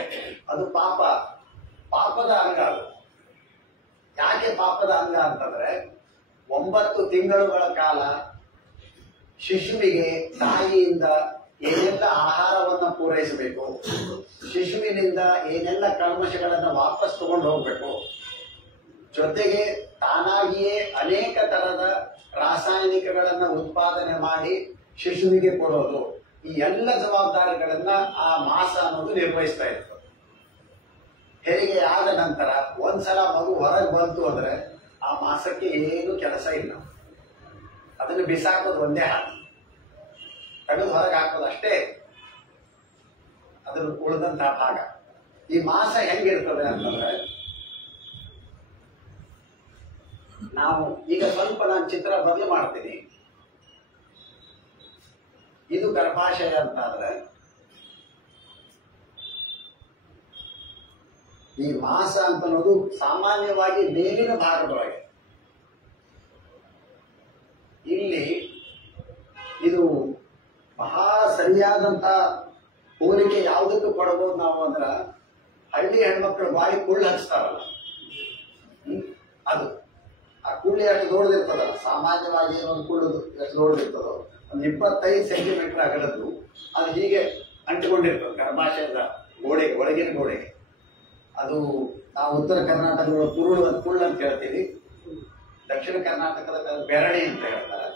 ಅದು ಪಾಪದ ಅಂಗ. ಅದು ಯಾಕೆ ಪಾಪದ ಅಂಗ ಅಂತಂದ್ರೆ, 9 ತಿಂಗಳುಗಳ ಕಾಲ ಶಿಶುವಿಗೆ ತಾಯಿಯಿಂದ ಏನೆಲ್ಲ ಆಹಾರವನ್ನು ಪೂರೈಸಬೇಕು, ಶಿಶುವಿನಿಂದ ಏನೆಲ್ಲ ಕಲ್ಮಶಗಳನ್ನು ವಾಪಸ್ ತಗೊಂಡು ಹೋಗ್ಬೇಕು, ಜೊತೆಗೆ ತಾನಾಗಿಯೇ ಅನೇಕ ತರದ ರಾಸಾಯನಿಕಗಳನ್ನ ಉತ್ಪಾದನೆ ಮಾಡಿ ಶಿಶುವಿಗೆ ಕೊಡೋದು, ಈ ಎಲ್ಲ ಜವಾಬ್ದಾರಿಗಳನ್ನ ಆ ಮಾಸ ಅನ್ನೋದು ನಿರ್ವಹಿಸ್ತಾ ಇರ್ತದೆ. ಹೆರಿಗೆ ಆದ ನಂತರ ಒಂದ್ಸಲ ಮಗು ಹೊರಗೆ ಬಂತು ಅಂದ್ರೆ ಆ ಮಾಸಕ್ಕೆ ಏನು ಕೆಲಸ ಇಲ್ಲ. ಅದನ್ನು ಬಿಸಾಕೋದು ಒಂದೇ ಹಾಕಿ ತೆಗೆದು ಹೊರಗೆ ಹಾಕೋದು ಅಷ್ಟೇ ಅದ್ರ ಉಳಿದಂತಹ ಭಾಗ. ಈ ಮಾಸ ಹೆಂಗಿರ್ತದೆ ಅಂತಂದ್ರೆ, ನಾವು ಈಗ ಸ್ವಲ್ಪ ನಾನು ಚಿತ್ರ ಬದಲು ಮಾಡ್ತೀನಿ. ಇದು ಗರ್ಭಾಶಯ ಅಂತಾದ್ರೆ, ಈ ಮಾಸ ಅಂತ ಅನ್ನೋದು ಸಾಮಾನ್ಯವಾಗಿ ಮೇಲಿನ ಭಾಗದೊಳಗೆ. ಇಲ್ಲಿ ಇದು ಬಹಳ ಸರಿಯಾದಂತ ಹೋಲಿಕೆ ಯಾವುದಕ್ಕೂ ಕೊಡಬಹುದು ನಾವು ಅಂದ್ರ, ಹಳ್ಳಿ ಹೆಣ್ಮಕ್ಳು ಬಾಯಿ ಕುಳ್ಳು ಹಚ್ತಾರಲ್ಲ, ಅದು ಆ ಕುಳ್ಳಿ ಎಷ್ಟು ದೊಡ್ಡದಿರ್ತದಲ್ಲ, ಸಾಮಾನ್ಯವಾಗಿ ಒಂದು ಕುಳ್ಳು ಎಷ್ಟು ದೊಡ್ಡದಿರ್ತದೋ ಒಂದು 25 ಸೆಂಟಿಮೀಟರ್ ಅಗಲದ್ದು ಅದು ಹೀಗೆ ಅಂಟಿಕೊಂಡಿರ್ತದೆ ಗರ್ಭಾಶಯದ ಗೋಡೆಗೆ, ಒಳಗಿನ ಗೋಡೆಗೆ. ಅದು ನಾವು ಉತ್ತರ ಕರ್ನಾಟಕದ ಕುಳ್ಳು ಅಂತ ಹೇಳ್ತೀವಿ, ದಕ್ಷಿಣ ಕರ್ನಾಟಕದ ಬೆರಣಿ ಅಂತ ಹೇಳ್ತಾರೆ.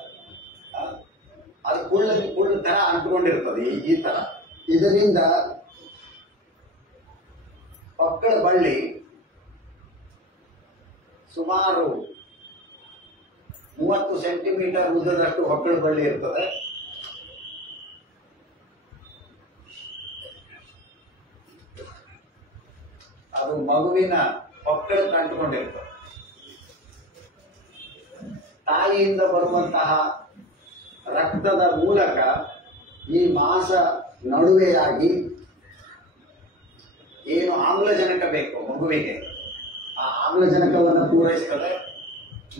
ಅದು ಕುಳ್ಳು ತರ ಅಂಟ್ಕೊಂಡಿರ್ತದೆ ಈ ತರ. ಇದರಿಂದ ಪಕ್ಕಳ ಬಳ್ಳಿ ಸುಮಾರು 30 ಸೆಂಟಿಮೀಟರ್ ಉದ್ದದಷ್ಟು ಹೊಕ್ಕಳ ಬಳ್ಳಿ ಇರ್ತದೆ. ಅದು ಮಗುವಿನ ಹೊಕ್ಕಳಕ್ಕೆ ಅಂಟಿಕೊಂಡಿರ್ತದೆ. ತಾಯಿಯಿಂದ ಬರುವಂತಹ ರಕ್ತದ ಮೂಲಕ ಈ ಮಾಸ ನಡುವೆಯಾಗಿ ಏನು ಆಮ್ಲಜನಕ ಬೇಕು ಮಗುವಿಗೆ, ಆ ಆಮ್ಲಜನಕವನ್ನು ಪೂರೈಸ್ತದೆ.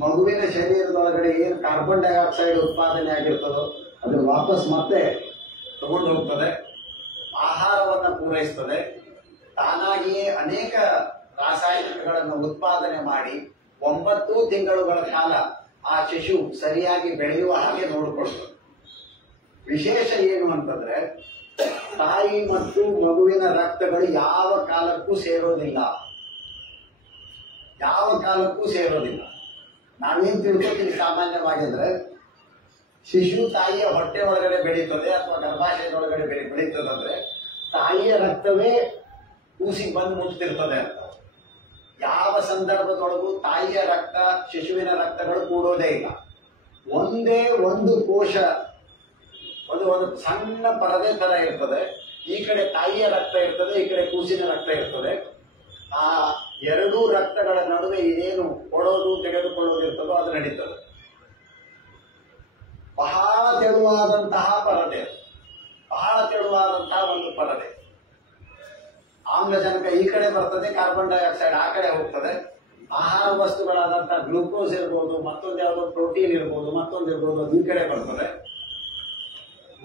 ಮಗುವಿನ ಶರೀರದೊಳಗಡೆ ಏನು ಕಾರ್ಬನ್ ಡೈಆಕ್ಸೈಡ್ ಉತ್ಪಾದನೆ ಆಗಿರ್ತದೋ ಅದನ್ನು ವಾಪಸ್ ಮತ್ತೆ ತಗೊಂಡು ಹೋಗ್ತದೆ. ಆಹಾರವನ್ನು ಪೂರೈಸ್ತದೆ. ತಾನಾಗಿಯೇ ಅನೇಕ ರಾಸಾಯನಿಕಗಳನ್ನು ಉತ್ಪಾದನೆ ಮಾಡಿ 9 ತಿಂಗಳುಗಳ ಕಾಲ ಆ ಶಿಶು ಸರಿಯಾಗಿ ಬೆಳೆಯುವ ಹಾಗೆ ನೋಡಿಕೊಳ್ತದೆ. ವಿಶೇಷ ಏನು ಅಂತಂದ್ರೆ ತಾಯಿ ಮತ್ತು ಮಗುವಿನ ರಕ್ತಗಳು ಯಾವ ಕಾಲಕ್ಕೂ ಸೇರೋದಿಲ್ಲ. ಯಾವ ಕಾಲಕ್ಕೂ ಸೇರೋದಿಲ್ಲ. ನಾವೇನ್ ತಿಳ್ಕೊತೀವಿ ಸಾಮಾನ್ಯವಾಗಿ ಅಂದ್ರೆ ಶಿಶು ತಾಯಿಯ ಹೊಟ್ಟೆ ಒಳಗಡೆ ಬೆಳೀತದೆ ಅಥವಾ ಗರ್ಭಾಶಯದೊಳಗಡೆ ಬೆಳೀತದಂದ್ರೆ ತಾಯಿಯ ರಕ್ತವೇ ಕೂಸಿಗೆ ಬಂದು ಮುಟ್ತಿರ್ತದೆ ಅಂತ. ಯಾವ ಸಂದರ್ಭದೊಳಗೂ ತಾಯಿಯ ರಕ್ತ ಶಿಶುವಿನ ರಕ್ತಗಳು ಕೂಡೋದೇ ಇಲ್ಲ. ಒಂದೇ ಒಂದು ಕೋಶ, ಒಂದು ಸಣ್ಣ ಪರದೆ ತರ ಇರ್ತದೆ. ಈ ಕಡೆ ತಾಯಿಯ ರಕ್ತ ಇರ್ತದೆ, ಈ ಕಡೆ ಕೂಸಿನ ರಕ್ತ ಇರ್ತದೆ. ಆ ಎರಡೂ ರಕ್ತಗಳ ನಡುವೆ ಇದೇನು ಕೊಡೋದು ತೆಗೆದುಕೊಳ್ಳೋದು ಇರ್ತದೋ ಅದು ನಡೀತದೆ. ಬಹಳ ತೆಳುವಾದಂತಹ ಪರದೆ, ಬಹಳ ತೆಳುವಾದಂತಹ ಒಂದು ಪರದೆ. ಆಮ್ಲಜನಕ ಈ ಕಡೆ ಬರ್ತದೆ, ಕಾರ್ಬನ್ ಡೈಆಕ್ಸೈಡ್ ಆ ಕಡೆ ಹೋಗ್ತದೆ. ಆಹಾರ ವಸ್ತುಗಳಾದಂತಹ ಗ್ಲೂಕೋಸ್ ಇರ್ಬೋದು, ಮತ್ತೊಂದು ಯಾವುದೋ ಪ್ರೋಟೀನ್ ಇರ್ಬೋದು, ಮತ್ತೊಂದು ಇರ್ಬೋದು, ಅದು ಈ ಕಡೆ ಬರ್ತದೆ.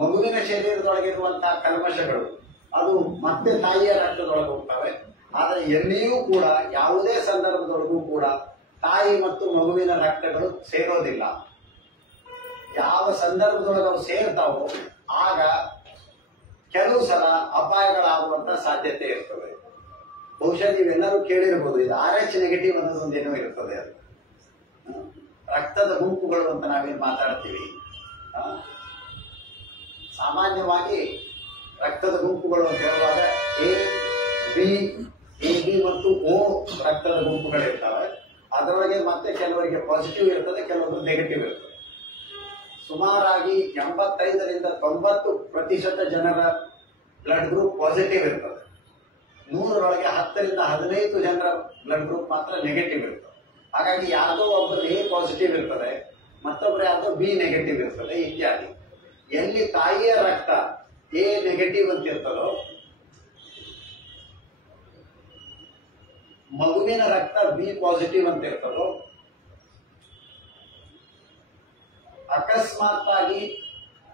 ಮಗುವಿನ ಶರೀರದೊಳಗಿರುವಂತಹ ಕಲ್ಮಶಗಳು ಅದು ಮತ್ತೆ ತಾಯಿಯ ರಕ್ತದೊಳಗೆ ಹೋಗ್ತವೆ. ಆದರೆ ಎಲ್ಲಿಯೂ ಕೂಡ ಯಾವುದೇ ಸಂದರ್ಭದೊಳಗೂ ಕೂಡ ತಾಯಿ ಮತ್ತು ಮಗುವಿನ ರಕ್ತಗಳು ಸೇರೋದಿಲ್ಲ. ಯಾವ ಸಂದರ್ಭದೊಳಗೆ ಅವು ಸೇರ್ತಾವೋ ಆಗ ಕೆಲವು ಸಲ ಅಪಾಯಗಳಾಗುವಂತ ಸಾಧ್ಯತೆ ಇರ್ತದೆ. ಬಹುಶಃ ನೀವೆಲ್ಲರೂ ಕೇಳಿರ್ಬೋದು, ಇದು RH ನೆಗೆಟಿವ್ ಅನ್ನೋದೊಂದೇನೋ ಇರ್ತದೆ. ಅದು ರಕ್ತದ ಗುಂಪುಗಳು ಅಂತ ನಾವೇನು ಮಾತಾಡ್ತೀವಿ. ಸಾಮಾನ್ಯವಾಗಿ ರಕ್ತದ ಗುಂಪುಗಳು ಅಂತ ಹೇಳುವಾಗ AB ಮತ್ತು O ರಕ್ತದ ಗುಂಪುಗಳಿರ್ತವೆ. ಅದರೊಳಗೆ ಮತ್ತೆ ಕೆಲವರಿಗೆ ಪಾಸಿಟಿವ್ ಇರ್ತದೆ, ಕೆಲವೊಂದು ನೆಗೆಟಿವ್ ಇರ್ತದೆ. ಸುಮಾರಾಗಿ 85ರಿಂದ 90% ಜನರ ಬ್ಲಡ್ ಗ್ರೂಪ್ ಪಾಸಿಟಿವ್ ಇರ್ತದೆ. 100ರೊಳಗೆ 10ರಿಂದ 15 ಜನರ ಬ್ಲಡ್ ಗ್ರೂಪ್ ಮಾತ್ರ ನೆಗೆಟಿವ್ ಇರ್ತದೆ. ಹಾಗಾಗಿ ಯಾವುದೋ ಒಬ್ಬರು A ಪಾಸಿಟಿವ್ ಇರ್ತದೆ, ಮತ್ತೊಬ್ಬರು ಯಾವುದೋ B ನೆಗೆಟಿವ್ ಇರ್ತದೆ ಇತ್ಯಾದಿ. ಎಲ್ಲಿ ತಾಯಿಯ ರಕ್ತ A ನೆಗೆಟಿವ್ ಅಂತ ಇರ್ತದೋ, ಮಗುವಿನ ರಕ್ತ B ಪಾಸಿಟಿವ್ ಅಂತ ಇರ್ತದೋ, ಅಕಸ್ಮಾತ್ ಆಗಿ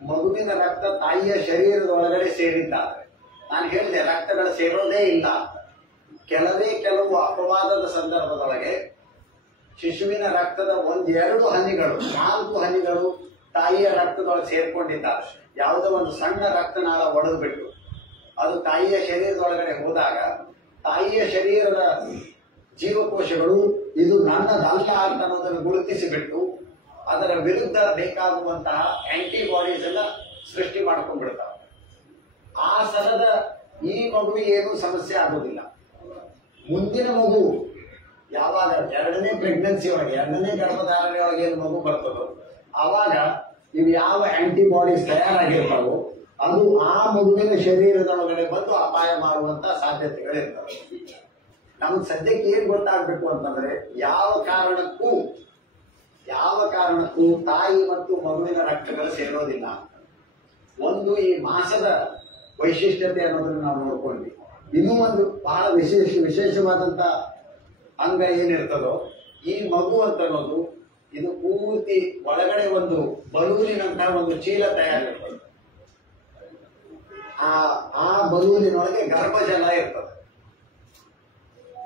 ಮಗುವಿನ ರಕ್ತ ತಾಯಿಯ ಶರೀರದ ಒಳಗಡೆ ಸೇರಿದ್ದಾರೆ. ನಾನು ಹೇಳಿದೆ ರಕ್ತಗಳು ಸೇರೋದೇ ಇಲ್ಲ ಅಂತ. ಕೆಲವು ಅಪವಾದದ ಸಂದರ್ಭದೊಳಗೆ ಶಿಶುವಿನ ರಕ್ತದ 1-2 ಹನಿಗಳು, 4 ಹನಿಗಳು ತಾಯಿಯ ರಕ್ತದೊಳಗೆ ಸೇರ್ಕೊಂಡಿದ್ದಾರೆ. ಯಾವುದೋ ಒಂದು ಸಣ್ಣ ರಕ್ತನಾಳ ಒಡೆದು ಬಿಟ್ಟು ಅದು ತಾಯಿಯ ಶರೀರದೊಳಗಡೆ ಹೋದಾಗ ತಾಯಿಯ ಶರೀರದ ಜೀವಕೋಶಗಳು ಇದು ನನ್ನದಲ್ಲ ಅಂತ ಅನ್ನೋದನ್ನು ಗುರುತಿಸಿಬಿಟ್ಟು ಅದರ ವಿರುದ್ಧ ಬೇಕಾಗುವಂತಹ ಆಂಟಿಬಾಡೀಸ್ ಎಲ್ಲ ಸೃಷ್ಟಿ ಮಾಡ್ಕೊಂಡ್ಬಿಡ್ತಾವೆ. ಆ ಸಲದ ಈ ಮಗುವಿಗೆ ಏನು ಸಮಸ್ಯೆ ಆಗೋದಿಲ್ಲ. ಮುಂದಿನ ಮಗು ಯಾವಾಗ 2ನೇ ಪ್ರೆಗ್ನೆನ್ಸಿ ಒಳಗೆ, 2ನೇ ಗರ್ಭಧಾರಣೆ ಒಳಗೆ ಏನು ಮಗು ಬರ್ತದೋ ಆವಾಗ ಇವು ಯಾವ ಆಂಟಿಬಾಡೀಸ್ ತಯಾರಾಗಿರ್ತಾವೋ ಅದು ಆ ಮಗುವಿನ ಶರೀರದೊಳಗಡೆ ಬಂದು ಅಪಾಯ ಮಾಡುವಂತ ಸಾಧ್ಯತೆಗಳಿರ್ತವೆ. ನಮ್ಗೆ ಸದ್ಯಕ್ಕೆ ಏನ್ ಗೊತ್ತಾಗ್ಬೇಕು ಅಂತಂದ್ರೆ ಯಾವ ಕಾರಣಕ್ಕೂ ತಾಯಿ ಮತ್ತು ಮಗುವಿನ ರಕ್ತಗಳು ಸೇರೋದಿಲ್ಲ. ಒಂದು ಈ ಮಾಸದ ವೈಶಿಷ್ಟ್ಯತೆ ಅನ್ನೋದನ್ನು ನಾವು ನೋಡ್ಕೊಂಡ್ವಿ. ಇನ್ನೂ ಒಂದು ಬಹಳ ವಿಶೇಷವಾದಂತ ಅಂಗ ಏನಿರ್ತದೋ ಈ ಮಗು ಅಂತ ಅನ್ನೋದು ಇದು ಪೂರ್ತಿ ಒಳಗಡೆ ಒಂದು ಬಲೂನಿನಂತಹ ಒಂದು ಚೀಲ ತಯಾರಿರ್ತದೆ. ಆ ಬಲೂನಿನೊಳಗೆ ಗರ್ಭಜಲ ಇರ್ತದೆ.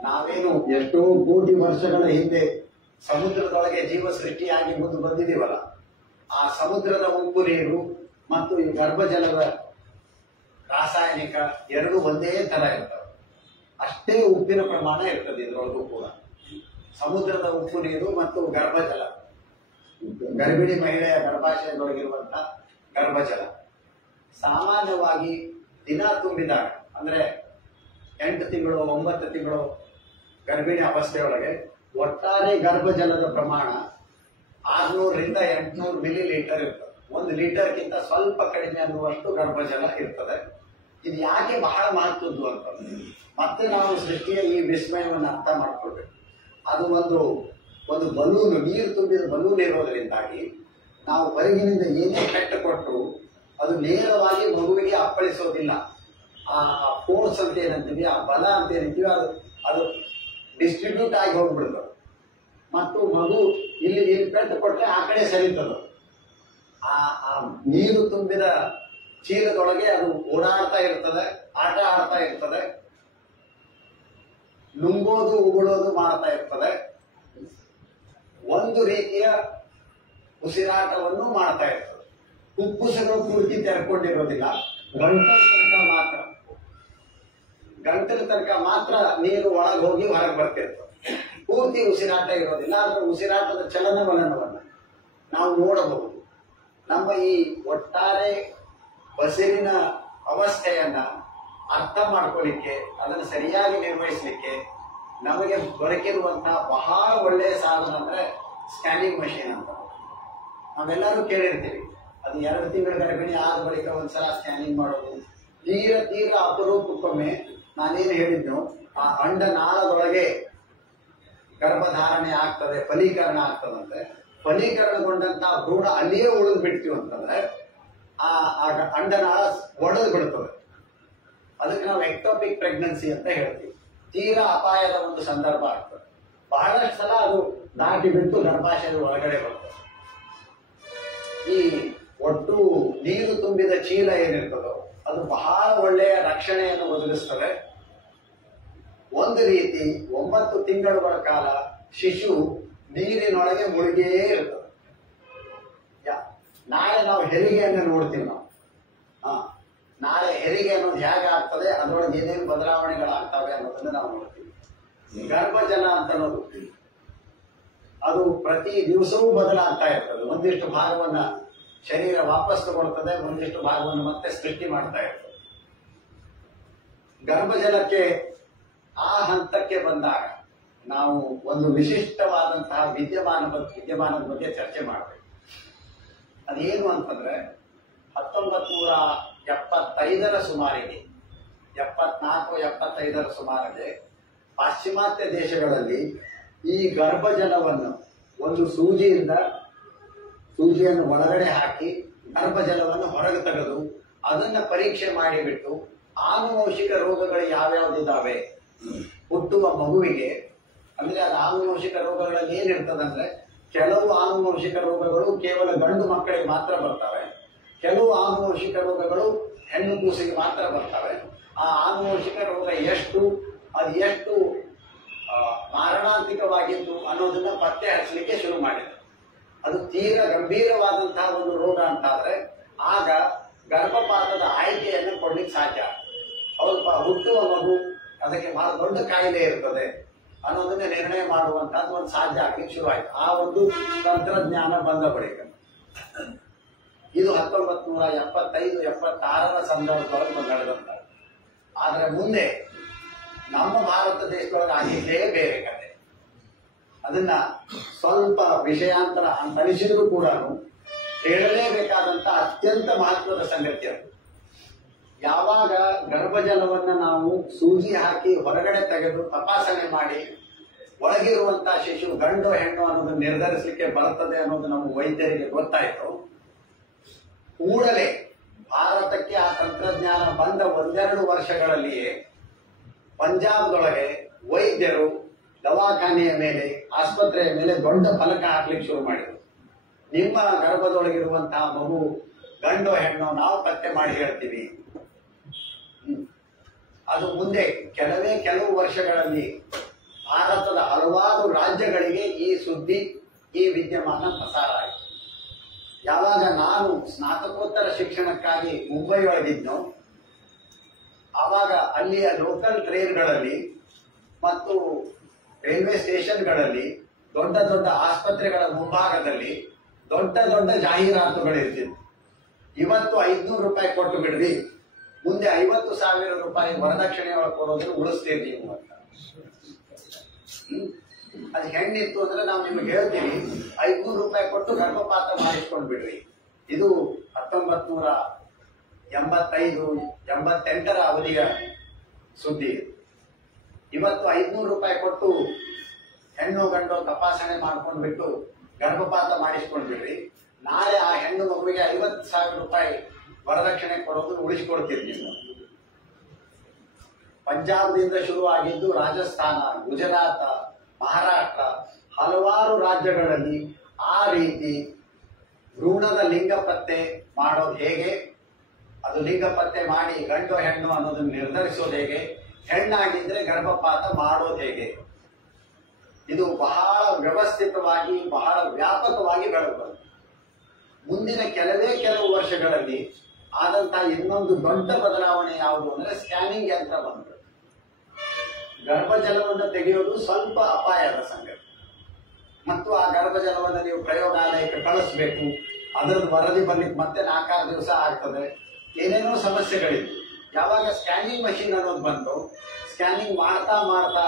ನಾವೇನು ಎಷ್ಟೋ ಕೋಟಿ ವರ್ಷಗಳ ಹಿಂದೆ ಸಮುದ್ರದೊಳಗೆ ಜೀವ ಸೃಷ್ಟಿಯಾಗಿ ಮುಂದೆ ಬಂದಿದೀವಲ್ಲ, ಆ ಸಮುದ್ರದ ಉಪ್ಪು ನೀರು ಮತ್ತು ಈ ಗರ್ಭಜಲದ ರಾಸಾಯನಿಕ ಎರಡು ಒಂದೇ ತರ ಇರ್ತವೆ. ಅಷ್ಟೇ ಉಪ್ಪಿನ ಪ್ರಮಾಣ ಇರ್ತದೆ ಇದರೊಳಗೂ ಕೂಡ. ಸಮುದ್ರದ ಉಪ್ಪು ನೀರು ಮತ್ತು ಗರ್ಭಜಲ, ಗರ್ಭಿಣಿ ಮಹಿಳೆಯ ಗರ್ಭಾಶಯದೊಳಗಿರುವಂತಹ ಗರ್ಭಜಲ ಸಾಮಾನ್ಯವಾಗಿ ದಿನ ತುಂಬಿದಾಗ, ಅಂದ್ರೆ 8 ತಿಂಗಳು 9 ತಿಂಗಳು ಗರ್ಭಿಣಿ ಅವಸ್ಥೆಯೊಳಗೆ ಒಟ್ಟಾರೆ ಗರ್ಭಜಲದ ಪ್ರಮಾಣ 600 ರಿಂದ 800 ಮಿಲಿ ಲೀಟರ್ ಇರ್ತದೆ. 1 ಲೀಟರ್ಗಿಂತ ಸ್ವಲ್ಪ ಕಡಿಮೆ ಅನ್ನುವಷ್ಟು ಗರ್ಭಜಲ ಇರ್ತದೆ. ಇದು ಯಾಕೆ ಬಹಳ ಮಹತ್ವದ್ದು ಅಂತಂದ್ರೆ, ಮತ್ತೆ ನಾವು ಸೃಷ್ಟಿಯ ಈ ವಿಸ್ಮಯವನ್ನು ಅರ್ಥ ಮಾಡ್ಕೊಳ್ಬೇಕು. ಅದು ಒಂದು ಬಲೂನ್, ನೀರು ತುಂಬಿದ ಬಲೂನ್ ಇರೋದ್ರಿಂದಾಗಿ ನಾವು ಹೊರಗಿನಿಂದ ಏನೇ ಪೆಟ್ಟು ಕೊಟ್ಟರು ಅದು ನೇರವಾಗಿ ಮಗುವಿಗೆ ಅಪ್ಪಳಿಸೋದಿಲ್ಲ. ಆ ಫೋರ್ಸ್ ಅಂತ ಏನಂತೀವಿ, ಆ ಬಲ ಅಂತ ಏನಂತೀವಿ, ಅದು ಡಿಸ್ಟ್ರಿಬ್ಯೂಟ್ ಆಗಿ ಹೋಗ್ಬಿಡ್ತದೆ. ಮತ್ತು ಮಗು ಇಲ್ಲಿ ಪೆಟ್ಟು ಕೊಟ್ಟರೆ ಆ ಕಡೆ ಸರಿತದೆ. ಆ ನೀರು ತುಂಬಿದ ಚೀಲದೊಳಗೆ ಅದು ಓಡಾಡ್ತಾ ಇರ್ತದೆ, ಆಟ ಆಡ್ತಾ ಇರ್ತದೆ, ನುಂಗೋದು ಉಗುಳೋದು ಮಾಡ್ತಾ ಇರ್ತದೆ, ಒಂದು ರೀತಿಯ ಉಸಿರಾಟವನ್ನು ಮಾಡ್ತಾ ಇರ್ತದೆ. ಉಪ್ಪುಸಗಳು ಪೂರ್ತಿ ತೆರ್ಕೊಂಡಿರೋದಿಲ್ಲ, ಗಂಟಲ ತನಕ ಮಾತ್ರ ನೀರು ಒಳಗೆ ಹೋಗಿ ಹೊರಗೆ ಬರ್ತಿರ್ತದೆ. ಪೂರ್ತಿ ಉಸಿರಾಟ ಇರೋದಿಲ್ಲ. ಆದ್ರೆ ಉಸಿರಾಟದ ಚಲನವಲನವನ್ನು ನಾವು ನೋಡಬಹುದು. ನಮ್ಮ ಈ ಒಟ್ಟಾರೆ ಬಸಿರಿನ ಅವಸ್ಥೆಯನ್ನ ಅರ್ಥ ಮಾಡ್ಕೊಳ್ಳಿಕ್ಕೆ, ಅದನ್ನು ಸರಿಯಾಗಿ ನಿರ್ವಹಿಸಲಿಕ್ಕೆ ನಮಗೆ ದೊರಕಿರುವಂತಹ ಬಹಳ ಒಳ್ಳೆಯ ಸಾಧನ ಅಂದ್ರೆ ಸ್ಕ್ಯಾನಿಂಗ್ ಮಷೀನ್ ಅಂತ. ನಾವೆಲ್ಲರೂ ಕೇಳಿರ್ತೀವಿ, ಅದು 2 ತಿಂಗಳ ಗರ್ಭಿಣಿ ಆದ ಬಳಿಕ ಒಂದ್ಸಲ ಸ್ಕ್ಯಾನಿಂಗ್ ಮಾಡೋದು. ತೀರ ಅಪರೂಪಕ್ಕೊಮ್ಮೆ ನಾನೇನು ಹೇಳಿದ್ನು, ಆ ಅಂಡನಾಳದೊಳಗೆ ಗರ್ಭಧಾರಣೆ ಆಗ್ತದೆ, ಫಲೀಕರಣ ಆಗ್ತದಂತೆ. ಫಲೀಕರಣಗೊಂಡಂತಹ ಭ್ರೂಣ ಅಲ್ಲಿಯೇ ಉಳಿದು ಬಿಡ್ತೀವಿ ಅಂತಂದ್ರೆ ಆ ಅಂಡನಾಳ ಒಡೆದು ಬಿಡುತ್ತದೆ. ಅದಕ್ಕೆ ನಾವು ಎಕ್ಟೋಪಿಕ್ ಪ್ರೆಗ್ನೆನ್ಸಿ ಅಂತ ಹೇಳ್ತೀವಿ. ತೀರಾ ಅಪಾಯದ ಒಂದು ಸಂದರ್ಭ ಆಗ್ತದೆ. ಬಹಳಷ್ಟು ಸಲ ಅದು ದಾಟಿ ಬಿಟ್ಟು ಗರ್ಭಾಶಯದ ಒಳಗಡೆ ಬರ್ತದೆ. ಈ ಒಟ್ಟು ನೀರು ತುಂಬಿದ ಚೀಲ ಏನಿರ್ತದೋ ಅದು ಬಹಳ ಒಳ್ಳೆಯ ರಕ್ಷಣೆಯನ್ನು ಒದಗಿಸ್ತದೆ. ಒಂದು ರೀತಿ 9 ತಿಂಗಳ ಕಾಲ ಶಿಶು ನೀರಿನೊಳಗೆ ಮುಳುಗಿಯೇ ಇರ್ತದೆ. ನಾಳೆ ನಾವು ಹೆರಿಗೆಯನ್ನು ನೋಡ್ತೀವಿ. ನಾಳೆ ಹೆರಿಗೆ ಅನ್ನೋದು ಹೇಗೆ ಆಗ್ತದೆ, ಅದರೊಳಗೆ ಏನೇನು ಬದಲಾವಣೆಗಳಾಗ್ತವೆ ಅನ್ನೋದನ್ನ ನಾವು ನೋಡ್ತೀವಿ. ಗರ್ಭಜಲ ಅಂತ ಅನ್ನೋದು ಅದು ಪ್ರತಿ ದಿವಸವೂ ಬದಲಾಗ್ತಾ ಇರ್ತದೆ. ಒಂದಿಷ್ಟು ಭಾಗವನ್ನ ಶರೀರ ವಾಪಸ್ ತಗೊಳ್ತದೆ, ಒಂದಿಷ್ಟು ಭಾಗವನ್ನು ಮತ್ತೆ ಸೃಷ್ಟಿ ಮಾಡ್ತಾ ಇರ್ತದೆ. ಗರ್ಭಜಲಕ್ಕೆ ಆ ಹಂತಕ್ಕೆ ಬಂದಾಗ ನಾವು ಒಂದು ವಿಶಿಷ್ಟವಾದಂತಹ ವಿದ್ಯಮಾನದ ಬಗ್ಗೆ ಚರ್ಚೆ ಮಾಡಬೇಕು. ಅದೇನು ಅಂತಂದ್ರೆ 1975 ಸುಮಾರಿಗೆ, 74-75 ಸುಮಾರಿಗೆ ಪಾಶ್ಚಿಮಾತ್ಯ ದೇಶಗಳಲ್ಲಿ ಈ ಗರ್ಭಜಲವನ್ನು ಒಂದು ಸೂಜಿಯನ್ನು ಒಳಗಡೆ ಹಾಕಿ ಗರ್ಭಜಲವನ್ನು ಹೊರಗೆ ತೆಗೆದು ಅದನ್ನ ಪರೀಕ್ಷೆ ಮಾಡಿಬಿಟ್ಟು ಆನುವಂಶಿಕ ರೋಗಗಳು ಯಾವ್ಯಾವ್ದಿದ್ದಾವೆ ಹುಟ್ಟುವ ಮಗುವಿಗೆ, ಅಂದ್ರೆ ಅದು ಆನುವಂಶಿಕ ರೋಗಗಳಲ್ಲಿ ಏನಿರ್ತದಂದ್ರೆ ಕೆಲವು ಆನುವಂಶಿಕ ರೋಗಗಳು ಕೇವಲ ಗಂಡು ಮಕ್ಕಳಿಗೆ ಮಾತ್ರ ಬರ್ತವೆ, ಕೆಲವು ಆನುವಂಶಿಕ ರೋಗಗಳು ಹೆಣ್ಣು ಕೂಸಿಗೆ ಮಾತ್ರ ಬರ್ತವೆ. ಆ ಆನುವಂಶಿಕ ರೋಗ ಎಷ್ಟು ಮಾರಣಾಂತಿಕವಾಗಿದ್ದು ಅನ್ನೋದನ್ನ ಪತ್ತೆ ಹಚ್ಚಲಿಕ್ಕೆ ಶುರು ಮಾಡಿದ್ರು. ಅದು ತೀರಾ ಗಂಭೀರವಾದಂತಹ ಒಂದು ರೋಗ ಅಂತಾದ್ರೆ ಆಗ ಗರ್ಭಪಾತದ ಆಯ್ಕೆಯನ್ನು ಕೊಡ್ಲಿಕ್ಕೆ ಸಾಧ್ಯ. ಸ್ವಲ್ಪ ಹುಟ್ಟುವ ಮಗು ಅದಕ್ಕೆ ಬಹಳ ದೊಡ್ಡ ಕಾಯಿಲೆ ಇರ್ತದೆ ಅನ್ನೋದನ್ನ ನಿರ್ಣಯ ಮಾಡುವಂತಹದ್ದು ಒಂದು ಸಾಧ್ಯ ಆಗ್ಲಿಕ್ಕೆ ಶುರುವಾಯಿತು. ಆ ಒಂದು ತಂತ್ರಜ್ಞಾನ ಬಂದ ಬಳಿಕ ಇದು 1975-76 ಸಂದರ್ಭದೊಳಗೆ ನಡೆದಂತ. ಆದ್ರೆ ಮುಂದೆ ನಮ್ಮ ಭಾರತ ದೇಶದೊಳಗೆ ಆಗಿದ್ದೇ ಬೇರೆ ಕತೆ. ಅದನ್ನ ಸ್ವಲ್ಪ ವಿಷಯಾಂತರ ಅಂತ ಅನಿಸಿದ್ರು ಕೂಡ ಹೇಳಲೇಬೇಕಾದಂತ ಅತ್ಯಂತ ಮಹತ್ವದ ಸಂಗತಿ ಅದು. ಯಾವಾಗ ಗರ್ಭಜಲವನ್ನ ನಾವು ಸೂಜಿ ಹಾಕಿ ಹೊರಗಡೆ ತೆಗೆದು ತಪಾಸಣೆ ಮಾಡಿ ಒಳಗಿರುವಂತಹ ಶಿಶು ಗಂಡು ಹೆಣ್ಣು ಅನ್ನೋದನ್ನ ನಿರ್ಧರಿಸಲಿಕ್ಕೆ ಬರ್ತದೆ ಅನ್ನೋದು ನಮ್ಮ ವೈದ್ಯರಿಗೆ ಗೊತ್ತಾಯಿತು. ಕೂಡಲೇ ಭಾರತಕ್ಕೆ ಆ ತಂತ್ರಜ್ಞಾನ ಬಂದ 1-2 ವರ್ಷಗಳಲ್ಲಿಯೇ ಪಂಜಾಬ್ದೊಳಗೆ ವೈದ್ಯರು ದವಾಖಾನೆಯ ಮೇಲೆ, ಆಸ್ಪತ್ರೆಯ ಮೇಲೆ ದೊಡ್ಡ ಫಲಕ ಹಾಕ್ಲಿಕ್ಕೆ ಶುರು ಮಾಡಿದರು. ನಿಮ್ಮ ಗರ್ಭದೊಳಗಿರುವಂತಹ ಮಗು ಗಂಡು ಹೆಣ್ಣು ನಾವು ಪತ್ತೆ ಮಾಡಿ ಹೇಳ್ತೀವಿ. ಅದು ಮುಂದೆ ಕೆಲವು ವರ್ಷಗಳಲ್ಲಿ ಭಾರತದ ಹಲವಾರು ರಾಜ್ಯಗಳಿಗೆ ಈ ಸುದ್ದಿ, ಈ ವಿದ್ಯಮಾನ ಪ್ರಸಾರ ಆಯಿತು. ಯಾವಾಗ ನಾನು ಸ್ನಾತಕೋತ್ತರ ಶಿಕ್ಷಣಕ್ಕಾಗಿ ಮುಂಬೈ ಒಳಗಿದ್ನೋ, ಆವಾಗ ಅಲ್ಲಿಯ ಲೋಕಲ್ ಟ್ರೈನ್ಗಳಲ್ಲಿ ಮತ್ತು ರೈಲ್ವೆ ಸ್ಟೇಷನ್ಗಳಲ್ಲಿ, ದೊಡ್ಡ ದೊಡ್ಡ ಆಸ್ಪತ್ರೆಗಳ ಮುಂಭಾಗದಲ್ಲಿ ದೊಡ್ಡ ದೊಡ್ಡ ಜಾಹೀರಾತುಗಳಿರ್ತಿದ್ವು. ಇವತ್ತು 500 ರೂಪಾಯಿ ಕೊಟ್ಟು ಬಿಡ್ರಿ, ಮುಂದೆ 50,000 ರೂಪಾಯಿ ವರದಕ್ಷಿಣೆ ಒಳಗೆ ಕೊಡೋದನ್ನು ಉಳಿಸ್ತೀರಿ ನೀವು ಅಂತ. ಅದು ಹೆಣ್ಣಿತ್ತು ಅಂದ್ರೆ ನಾವು ನಿಮ್ಗೆ ಹೇಳ್ತೀವಿ 500 ರೂಪಾಯಿ ಕೊಟ್ಟು ಗರ್ಭಪಾತ ಮಾಡಿಸ್ಕೊಂಡ್ ಬಿಡ್ರಿ. ಇದು 1985-88 ಅವಧಿಯ ಸುದ್ದಿ. ಇವತ್ತು 500 ರೂಪಾಯಿ ಕೊಟ್ಟು ಹೆಣ್ಣು ಗಂಡು ತಪಾಸಣೆ ಮಾಡ್ಕೊಂಡ್ಬಿಟ್ಟು ಗರ್ಭಪಾತ ಮಾಡಿಸ್ಕೊಂಡ್ ಬಿಡ್ರಿ, ನಾಳೆ ಆ ಹೆಣ್ಣು ಮಗುವಿಗೆ 50,000 ರೂಪಾಯಿ ವರದಕ್ಷಿಣೆ ಕೊಡೋದನ್ನು ಉಳಿಸ್ಕೊಡ್ತೀರಿ ನೀವು. ಪಂಜಾಬ್ದಿಂದ ಶುರುವಾಗಿದ್ದು ರಾಜಸ್ಥಾನ, ಗುಜರಾತ, ಮಹಾರಾಷ್ಟ್ರ, ಹಲವಾರು ರಾಜ್ಯಗಳಲ್ಲಿ ಆ ರೀತಿ ಭ್ರೂಣದ ಲಿಂಗ ಪತ್ತೆ ಮಾಡೋದು ಹೇಗೆ, ಅದು ಲಿಂಗ ಪತ್ತೆ ಮಾಡಿ ಗಂಡು ಹೆಣ್ಣು ಅನ್ನೋದನ್ನು ನಿರ್ಧರಿಸೋದು ಹೇಗೆ, ಹೆಣ್ಣಾಗಿದ್ರೆ ಗರ್ಭಪಾತ ಮಾಡೋದು ಹೇಗೆ, ಇದು ಬಹಳ ವ್ಯವಸ್ಥಿತವಾಗಿ ಬಹಳ ವ್ಯಾಪಕವಾಗಿ ಬೆಳೆದು ಬಂತು. ಮುಂದಿನ ಕೆಲವು ವರ್ಷಗಳಲ್ಲಿ ಆದಂತಹ ಇನ್ನೊಂದು ದೊಡ್ಡ ಬದಲಾವಣೆ ಯಾವುದು ಅಂದ್ರೆ ಸ್ಕ್ಯಾನಿಂಗ್ ಯಂತ್ರ ಬಂತು. ಗರ್ಭಜಲವನ್ನು ತೆಗೆಯೋದು ಸ್ವಲ್ಪ ಅಪಾಯದ ಸಂಗತಿ, ಮತ್ತು ಆ ಗರ್ಭಜಲವನ್ನು ನೀವು ಪ್ರಯೋಗಾಲಯಕ್ಕೆ ಕಳಿಸ್ಬೇಕು, ಅದರದ್ದು ವರದಿ ಬರ್ಲಿಕ್ಕೆ ಮತ್ತೆ 4-6 ದಿವಸ ಆಗ್ತದೆ, ಏನೇನೋ ಸಮಸ್ಯೆಗಳಿವೆ. ಯಾವಾಗ ಸ್ಕ್ಯಾನಿಂಗ್ ಮಷೀನ್ ಅನ್ನೋದು ಬಂತು, ಸ್ಕ್ಯಾನಿಂಗ್ ಮಾಡ್ತಾ ಮಾಡ್ತಾ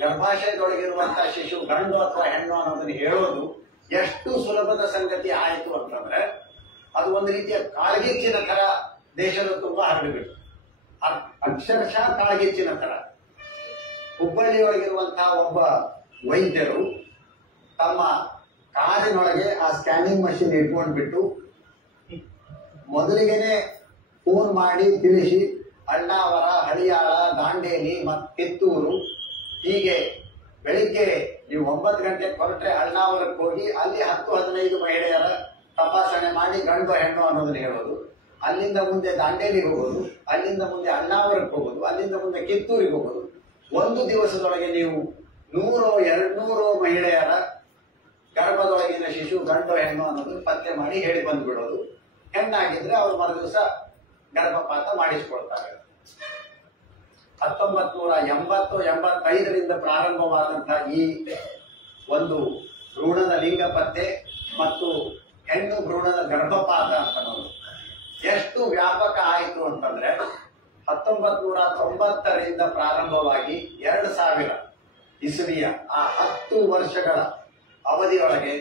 ಗರ್ಭಾಶಯದೊಳಗಿರುವಂತಹ ಶಿಶು ಗಂಡು ಅಥವಾ ಹೆಣ್ಣು ಅನ್ನೋದನ್ನ ಹೇಳೋದು ಎಷ್ಟು ಸುಲಭದ ಸಂಗತಿ ಆಯಿತು ಅಂತಂದ್ರೆ, ಅದು ಒಂದು ರೀತಿಯ ಕಾಳ್ಗಿಚ್ಚಿನ ತರ ದೇಶದ ತುಂಬ ಹರಡಿಬಿಟ್ಟು, ಅಕ್ಷರಶಃ ಕಾಳ್ಗಿಚ್ಚಿನ ತರ. ಹುಬ್ಬಳ್ಳಿಯೊಳಗಿರುವಂತಹ ಒಬ್ಬ ವೈದ್ಯರು ತಮ್ಮ ಕಾರಿನೊಳಗೆ ಆ ಸ್ಕ್ಯಾನಿಂಗ್ ಮಷಿನ್ ಇಟ್ಕೊಂಡ್ಬಿಟ್ಟು ಮೊದಲಿಗೆನೆ ಫೋನ್ ಮಾಡಿ ತಿಳಿಸಿ, ಅಣ್ಣಾವರ, ಹಳಿಯಾಳ, ದಾಂಡೇಲಿ ಮತ್ತು ಕಿತ್ತೂರು, ಹೀಗೆ ಬೆಳಿಗ್ಗೆ ನೀವು 9 ಗಂಟೆಗೆ ಹೊರಟ್ರೆ ಅಣ್ಣಾವರಕ್ಕೆ ಹೋಗಿ ಅಲ್ಲಿ 10-15 ಮಹಿಳೆಯರ ತಪಾಸಣೆ ಮಾಡಿ ಗಂಡು ಹೆಣ್ಣು ಅನ್ನೋದನ್ನ ಹೇಳೋದು, ಅಲ್ಲಿಂದ ಮುಂದೆ ದಾಂಡೇಲಿಗೆ ಹೋಗೋದು, ಅಲ್ಲಿಂದ ಮುಂದೆ ಅಣ್ಣಾವರಕ್ಕೆ ಹೋಗೋದು, ಅಲ್ಲಿಂದ ಮುಂದೆ ಕಿತ್ತೂರಿಗೆ ಹೋಗೋದು. ಒಂದು ದಿವಸದೊಳಗೆ ನೀವು 100-200 ಮಹಿಳೆಯರ ಗರ್ಭದೊಳಗಿನ ಶಿಶು ಗಂಡು ಹೆಣ್ಣು ಅನ್ನೋದನ್ನ ಪತ್ತೆ ಮಾಡಿ ಹೇಳಿ ಬಂದ್ಬಿಡೋದು. ಹೆಣ್ಣಾಗಿದ್ರೆ ಅವರು ಮರುದಿವಸ ಗರ್ಭಪಾತ ಮಾಡಿಸ್ಕೊಳ್ತಾರೆ. 1980-85ರಿಂದ ಪ್ರಾರಂಭವಾದಂತಹ ಈ ಒಂದು ಭ್ರೂಣದ ಲಿಂಗ ಪತ್ತೆ ಮತ್ತು ಹೆಣ್ಣು ಭ್ರೂಣದ ಗರ್ಭಪಾತ ಅನ್ನೋದು ಎಷ್ಟು ವ್ಯಾಪಕ ಆಯಿತು ಅಂತಂದ್ರೆ, 1990ರಿಂದ ಪ್ರಾರಂಭವಾಗಿ 2000 ಇಸವಿಯ ಆ 10 ವರ್ಷಗಳ ಅವಧಿಯೊಳಗೆ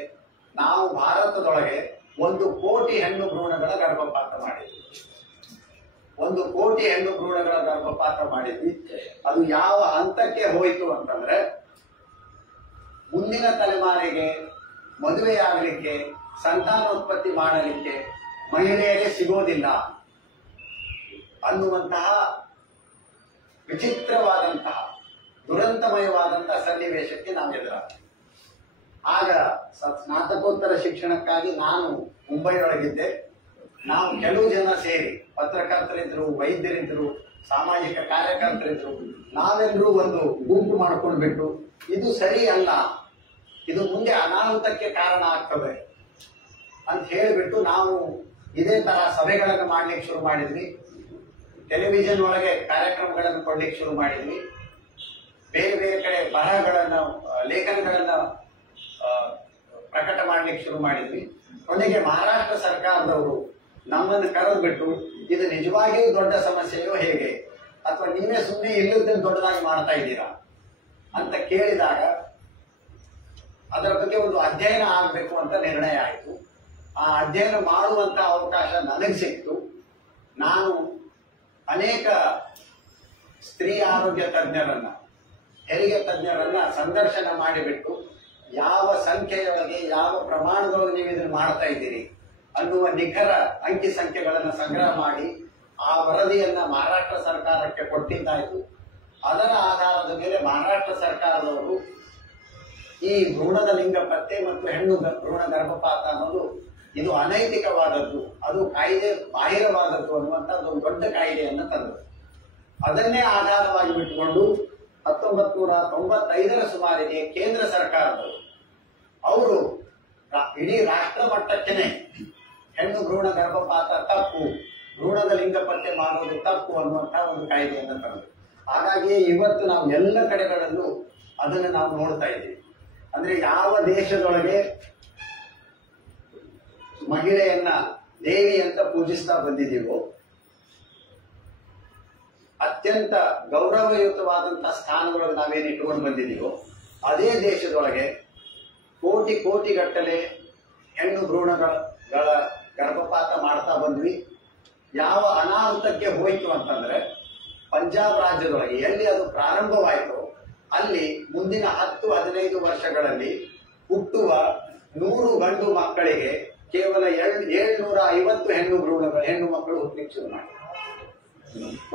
ನಾವು ಭಾರತದೊಳಗೆ 1 ಕೋಟಿ ಹೆಣ್ಣು ಭ್ರೂಣಗಳ ಗರ್ಭಪಾತ ಮಾಡಿದ್ವಿ. 1 ಕೋಟಿ ಹೆಣ್ಣು ಭ್ರೂಣಗಳ ಗರ್ಭಪಾತ ಮಾಡಿದ್ವಿ. ಅದು ಯಾವ ಹಂತಕ್ಕೆ ಹೋಯಿತು ಅಂತಂದ್ರೆ, ಮುಂದಿನ ತಲೆಮಾರಿಗೆ ಮದುವೆಯಾಗಲಿಕ್ಕೆ, ಸಂತಾನೋತ್ಪತ್ತಿ ಮಾಡಲಿಕ್ಕೆ ಮಹಿಳೆಯರೇ ಸಿಗೋದಿಲ್ಲ ಅನ್ನುವಂತಹ ವಿಚಿತ್ರವಾದಂತಹ ದುರಂತಮಯವಾದಂತಹ ಸನ್ನಿವೇಶಕ್ಕೆ ನಾವು ಎದುರಾಗ್ತೀವಿ. ಆಗ ಸ್ನಾತಕೋತ್ತರ ಶಿಕ್ಷಣಕ್ಕಾಗಿ ನಾನು ಮುಂಬೈಯೊಳಗಿದ್ದೆ. ನಾವು ಕೆಲವು ಜನ ಸೇರಿ, ಪತ್ರಕರ್ತರಿದ್ರು, ವೈದ್ಯರಿದ್ರು, ಸಾಮಾಜಿಕ ಕಾರ್ಯಕರ್ತರಿದ್ರು, ನಾವೆಲ್ಲರೂ ಒಂದು ಗುಂಪು ಮಾಡ್ಕೊಂಡ್ಬಿಟ್ಟು ಇದು ಸರಿ ಅಲ್ಲ, ಇದು ಮುಂದೆ ಅನಾಹುತಕ್ಕೆ ಕಾರಣ ಆಗ್ತದೆ ಅಂತ ಹೇಳಿಬಿಟ್ಟು ನಾವು ಇದೇ ತರ ಸಭೆಗಳನ್ನು ಮಾಡ್ಲಿಕ್ಕೆ ಶುರು ಮಾಡಿದ್ವಿ. ಟೆಲಿವಿಷನ್ ಒಳಗೆ ಕಾರ್ಯಕ್ರಮಗಳನ್ನು ಕೊಡ್ಲಿಕ್ಕೆ ಶುರು ಮಾಡಿದ್ವಿ. ಬೇರೆ ಬೇರೆ ಕಡೆ ಬರಹಗಳನ್ನು, ಲೇಖನಗಳನ್ನ ಪ್ರಕಟ ಮಾಡ್ಲಿಕ್ಕೆ ಶುರು ಮಾಡಿದ್ವಿ. ಕೊನೆಗೆ ಮಹಾರಾಷ್ಟ್ರ ಸರ್ಕಾರದವರು ನಮ್ಮನ್ನು ಕರೆದ್ಬಿಟ್ಟು, ಇದು ನಿಜವಾಗಿಯೂ ದೊಡ್ಡ ಸಮಸ್ಯೆಯೋ ಹೇಗೆ, ಅಥವಾ ನೀವೇ ಸುಮ್ಮನೆ ಇಲ್ಲದನ್ನು ದೊಡ್ಡದಾಗಿ ಮಾಡ್ತಾ ಇದ್ದೀರಾ ಅಂತ ಕೇಳಿದಾಗ ಅದರ ಬಗ್ಗೆ ಒಂದು ಅಧ್ಯಯನ ಆಗಬೇಕು ಅಂತ ನಿರ್ಣಯ ಆಯಿತು. ಆ ಅಧ್ಯಯನ ಮಾಡುವಂತ ಅವಕಾಶ ನನಗೆ ಸಿಕ್ತು. ನಾನು ಅನೇಕ ಸ್ತ್ರೀ ಆರೋಗ್ಯ ತಜ್ಞರನ್ನ, ಹೆರಿಗೆ ತಜ್ಞರನ್ನ ಸಂದರ್ಶನ ಮಾಡಿಬಿಟ್ಟು ಯಾವ ಸಂಖ್ಯೆಯೊಳಗೆ, ಯಾವ ಪ್ರಮಾಣದೊಳಗೆ ನೀವು ಇದನ್ನು ಮಾಡ್ತಾ ಇದ್ದೀರಿ ಅನ್ನುವ ನಿಖರ ಅಂಕಿ ಸಂಖ್ಯೆಗಳನ್ನು ಸಂಗ್ರಹ ಮಾಡಿ ಆ ವರದಿಯನ್ನ ಮಹಾರಾಷ್ಟ್ರ ಸರ್ಕಾರಕ್ಕೆ ಕೊಟ್ಟಿದ್ದಾಯಿತು. ಅದರ ಆಧಾರದ ಮೇಲೆ ಮಹಾರಾಷ್ಟ್ರ ಸರ್ಕಾರದವರು ಈ ಭ್ರೂಣದ ಲಿಂಗ ಪತ್ತೆ ಮತ್ತು ಹೆಣ್ಣು ಭ್ರೂಣ ಗರ್ಭಪಾತ ಅನ್ನೋದು ಇದು ಅನೈತಿಕವಾದದ್ದು, ಅದು ಕಾಯ್ದೆ ಬಾಹಿರವಾದದ್ದು ಅನ್ನುವಂಥದ್ದು ಒಂದು ದೊಡ್ಡ ಕಾಯ್ದೆಯನ್ನು ತಂದರು. ಅದನ್ನೇ ಆಧಾರವಾಗಿ ಬಿಟ್ಟುಕೊಂಡು 1995ರ ಸುಮಾರಿಗೆ ಕೇಂದ್ರ ಸರ್ಕಾರದವರು ಅವರು ಇಡೀ ರಾಷ್ಟ್ರ ಮಟ್ಟಕ್ಕೇನೆ ಹೆಣ್ಣು ಭ್ರೂಣ ಗರ್ಭಪಾತ ತಪ್ಪು, ಭ್ರೂಣದ ಲಿಂಗ ಪತ್ತೆ ಮಾಡೋದು ತಪ್ಪು ಅನ್ನುವಂತಹ ಒಂದು ಕಾಯ್ದೆಯನ್ನು ತಂದರು. ಹಾಗಾಗಿ ಇವತ್ತು ನಾವು ಎಲ್ಲ ಕಡೆಗಳಲ್ಲೂ ಅದನ್ನು ನಾವು ನೋಡ್ತಾ ಇದ್ದೀವಿ. ಅಂದ್ರೆ ಯಾವ ದೇಶದೊಳಗೆ ಮಹಿಳೆಯನ್ನ ದೇವಿ ಅಂತ ಪೂಜಿಸ್ತಾ ಬಂದಿದ್ದೀವೋ, ಅತ್ಯಂತ ಗೌರವಯುತವಾದಂತಹ ಸ್ಥಾನದೊಳಗೆ ನಾವೇನು ಇಟ್ಕೊಂಡು ಬಂದಿದ್ದೀವೋ, ಅದೇ ದೇಶದೊಳಗೆ ಕೋಟಿಗಟ್ಟಲೆ ಹೆಣ್ಣು ಭ್ರೂಣಗಳ ಗರ್ಭಪಾತ ಮಾಡ್ತಾ ಬಂದ್ವಿ. ಯಾವ ಅನಾಹುತಕ್ಕೆ ಹೋಯಿತು ಅಂತಂದ್ರೆ, ಪಂಜಾಬ್ ರಾಜ್ಯದೊಳಗೆ ಎಲ್ಲಿ ಅದು ಪ್ರಾರಂಭವಾಯಿತು ಅಲ್ಲಿ ಮುಂದಿನ 10-15 ವರ್ಷಗಳಲ್ಲಿ ಹುಟ್ಟುವ 100 ಗಂಡು ಮಕ್ಕಳಿಗೆ ಕೇವಲ 750 ಹೆಣ್ಣು ಮಕ್ಕಳು ಹುಟ್ಟಲಿಕ್ಕೆ ಶುರು ಮಾಡಿ.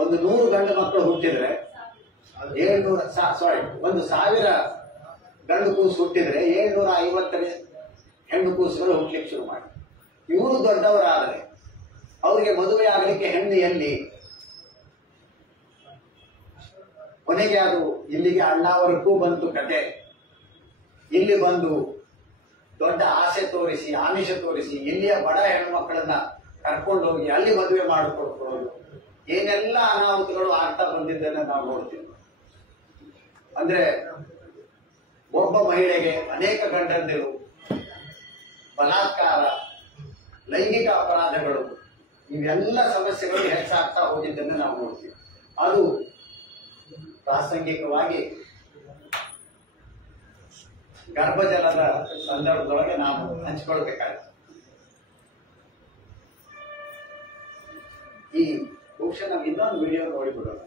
ಒಂದು 100 ಗಂಡು ಮಕ್ಕಳು ಹುಟ್ಟಿದ್ರೆ 1000 ಗಂಡು ಕೂಸು ಹುಟ್ಟಿದ್ರೆ 750 ಹೆಣ್ಣು ಕೂಸುಗಳು ಹುಟ್ಟಲಿಕ್ಕೆ ಶುರು ಮಾಡಿ. ಇವರು ದೊಡ್ಡವರಾದರೆ ಅವರಿಗೆ ಮದುವೆ ಆಗಲಿಕ್ಕೆ ಹೆಣ್ಣು ಎಲ್ಲಿ? ಕೊನೆಗೆ ಅದು ಇಲ್ಲಿಗೆ ಅಣ್ಣಾವರಕ್ಕೂ ಬಂತು ಕತೆ. ಇಲ್ಲಿ ಬಂದು ದೊಡ್ಡ ಆಸೆ ತೋರಿಸಿ, ಆಮಿಷ ತೋರಿಸಿ, ಇಲ್ಲಿಯ ಬಡ ಹೆಣ್ಣು ಮಕ್ಕಳನ್ನ ಕರ್ಕೊಂಡು ಹೋಗಿ ಅಲ್ಲಿ ಮದುವೆ ಮಾಡಿಕೊಡ್ಕೊಳ್ಳೋದು, ಏನೆಲ್ಲ ಅನಾಹುತಗಳು ಆಗ್ತಾ ಬಂದಿದ್ದನ್ನ ನಾವು ನೋಡ್ತೀವಿ. ಅಂದ್ರೆ ಒಬ್ಬ ಮಹಿಳೆಗೆ ಅನೇಕ ಗಂಡಂದಿರು, ಬಲಾತ್ಕಾರ, ಲೈಂಗಿಕ ಅಪರಾಧಗಳು, ಇವೆಲ್ಲ ಸಮಸ್ಯೆಗಳು ಹೆಚ್ಚಾಗ್ತಾ ಹೋಗಿದ್ದನ್ನು ನಾವು ನೋಡ್ತೀವಿ. ಅದು ಪ್ರಾಸಂಗಿಕವಾಗಿ ಗರ್ಭಜಲದ ಸಂದರ್ಭದೊಳಗೆ ನಾವು ಹಂಚಿಕೊಳ್ಬೇಕಾಗುತ್ತೆ. ಈ ಬಹುಶಃ ನಾವು ಇನ್ನೊಂದು ವಿಡಿಯೋ ನೋಡಿಬಿಡೋಣ.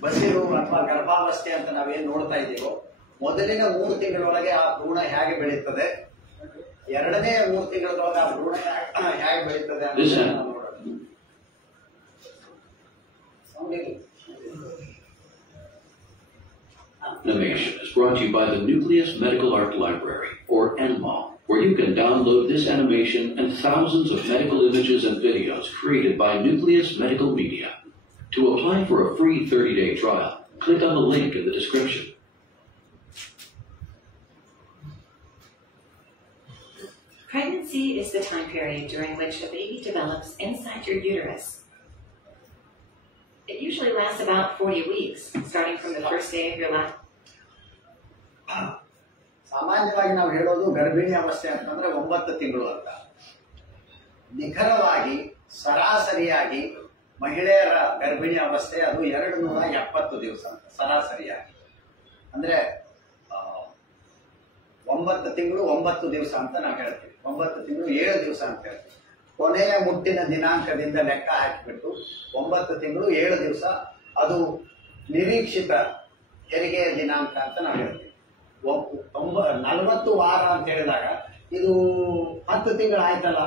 ಬಸಿರು ಅಥವಾ ಗರ್ಭಾವಸ್ಥೆ ಅಂತ ನಾವೇನ್ ನೋಡ್ತಾ ಇದ್ದೀವೋ, ಮೊದಲಿನ 3 ತಿಂಗಳೊಳಗೆ ಆ ಭ್ರೂಣ ಹೇಗೆ ಬೆಳೀತದೆ, ಎರಡನೇ 3 ತಿಂಗಳೊಳಗೆ ಆ ಭ್ರೂಣ ಹೇಗೆ ಬೆಳೀತದೆ ಅಂತ ನಾವು ನೋಡೋಣ. Animation is brought to you by the Nucleus Medical Art Library, or NMAL, where you can download this animation and thousands of medical images and videos created by Nucleus Medical Media. To apply for a free 30-day trial, click on the link in the description. Pregnancy is the time period during which a baby develops inside your uterus. It usually lasts about 40 weeks, starting from the first day of your life. ಸಾಮಾನ್ಯವಾಗಿ ನಾವು ಹೇಳೋದು ಗರ್ಭಿಣಿ ಅವಸ್ಥೆ ಅಂತಂದ್ರೆ 9 ತಿಂಗಳು ಅಂತ. ನಿಖರವಾಗಿ ಸರಾಸರಿಯಾಗಿ ಮಹಿಳೆಯರ ಗರ್ಭಿಣಿ ಅವಸ್ಥೆ ಅದು 270 ದಿವಸ ಅಂತ ಸರಾಸರಿಯಾಗಿ. ಅಂದ್ರೆ 9 ತಿಂಗಳು 9 ದಿವಸ ಅಂತ ನಾವು ಹೇಳ್ತೀವಿ. 9 ತಿಂಗಳು 7 ದಿವಸ ಅಂತ ಹೇಳ್ತೀವಿ. ಕೊನೆಯ ಮುಟ್ಟಿನ ದಿನಾಂಕದಿಂದ ಲೆಕ್ಕ ಹಾಕಿಬಿಟ್ಟು 9 ತಿಂಗಳು 7 ದಿವಸ ಅದು ನಿರೀಕ್ಷಿತ ಹೆರಿಗೆಯ ದಿನಾಂಕ ಅಂತ ನಾವು ಹೇಳ್ತೀವಿ. 40 ವಾರ ಅಂತ ಹೇಳಿದಾಗ ಇದು 10 ತಿಂಗಳು ಆಯ್ತಲ್ಲ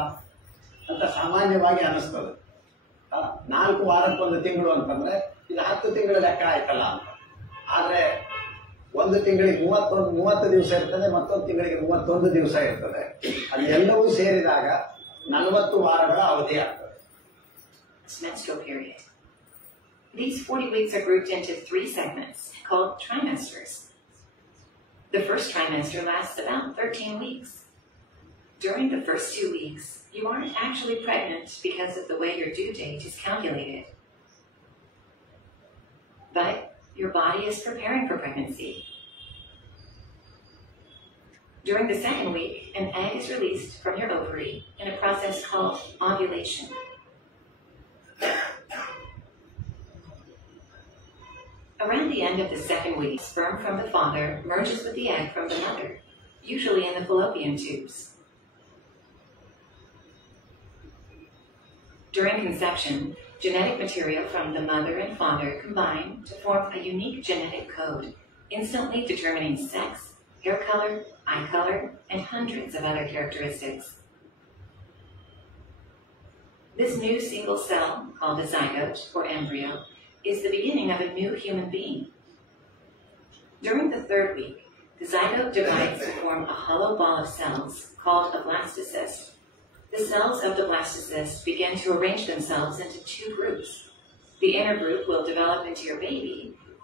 ಅಂತ ಸಾಮಾನ್ಯವಾಗಿ ಅನಿಸ್ತದೆ. 4 ವಾರಕ್ಕೊಂದು ತಿಂಗಳು ಅಂತಂದ್ರೆ ಇದು 10 ತಿಂಗಳ ಲೆಕ್ಕ ಆಯ್ತಲ್ಲ ಅಂತ. ಆದ್ರೆ ಒಂದು ತಿಂಗಳಿಗೆ 30 ದಿವಸ ಇರ್ತದೆ, ಮತ್ತೊಂದು ತಿಂಗಳಿಗೆ 31 ದಿವಸ ಇರ್ತದೆ. ಅದೆಲ್ಲವೂ ಸೇರಿದಾಗ 40 ವಾರಗಳ ಅವಧಿ ಆಗ್ತದೆ. Menstrual period. These 40 weeks are grouped into 3 segments called trimesters. The first trimester lasts about 13 weeks. During the first 2 weeks, you aren't actually pregnant because of the way your due date is calculated. But your body is preparing for pregnancy. During the second week, an egg is released from your ovary in a process called ovulation. Around the end of the second week, sperm from the father merges with the egg from the mother, usually in the fallopian tubes. During conception, genetic material from the mother and father combine to form a unique genetic code, instantly determining sex, hair color, eye color, and hundreds of other characteristics. This new single cell, called a zygote or embryo, is the beginning of a new human being. During the third week, the zygote divides to form a hollow ball of cells called a blastocyst. The cells of the blastocyst begin to arrange themselves into 2 groups, The inner group will develop into your baby,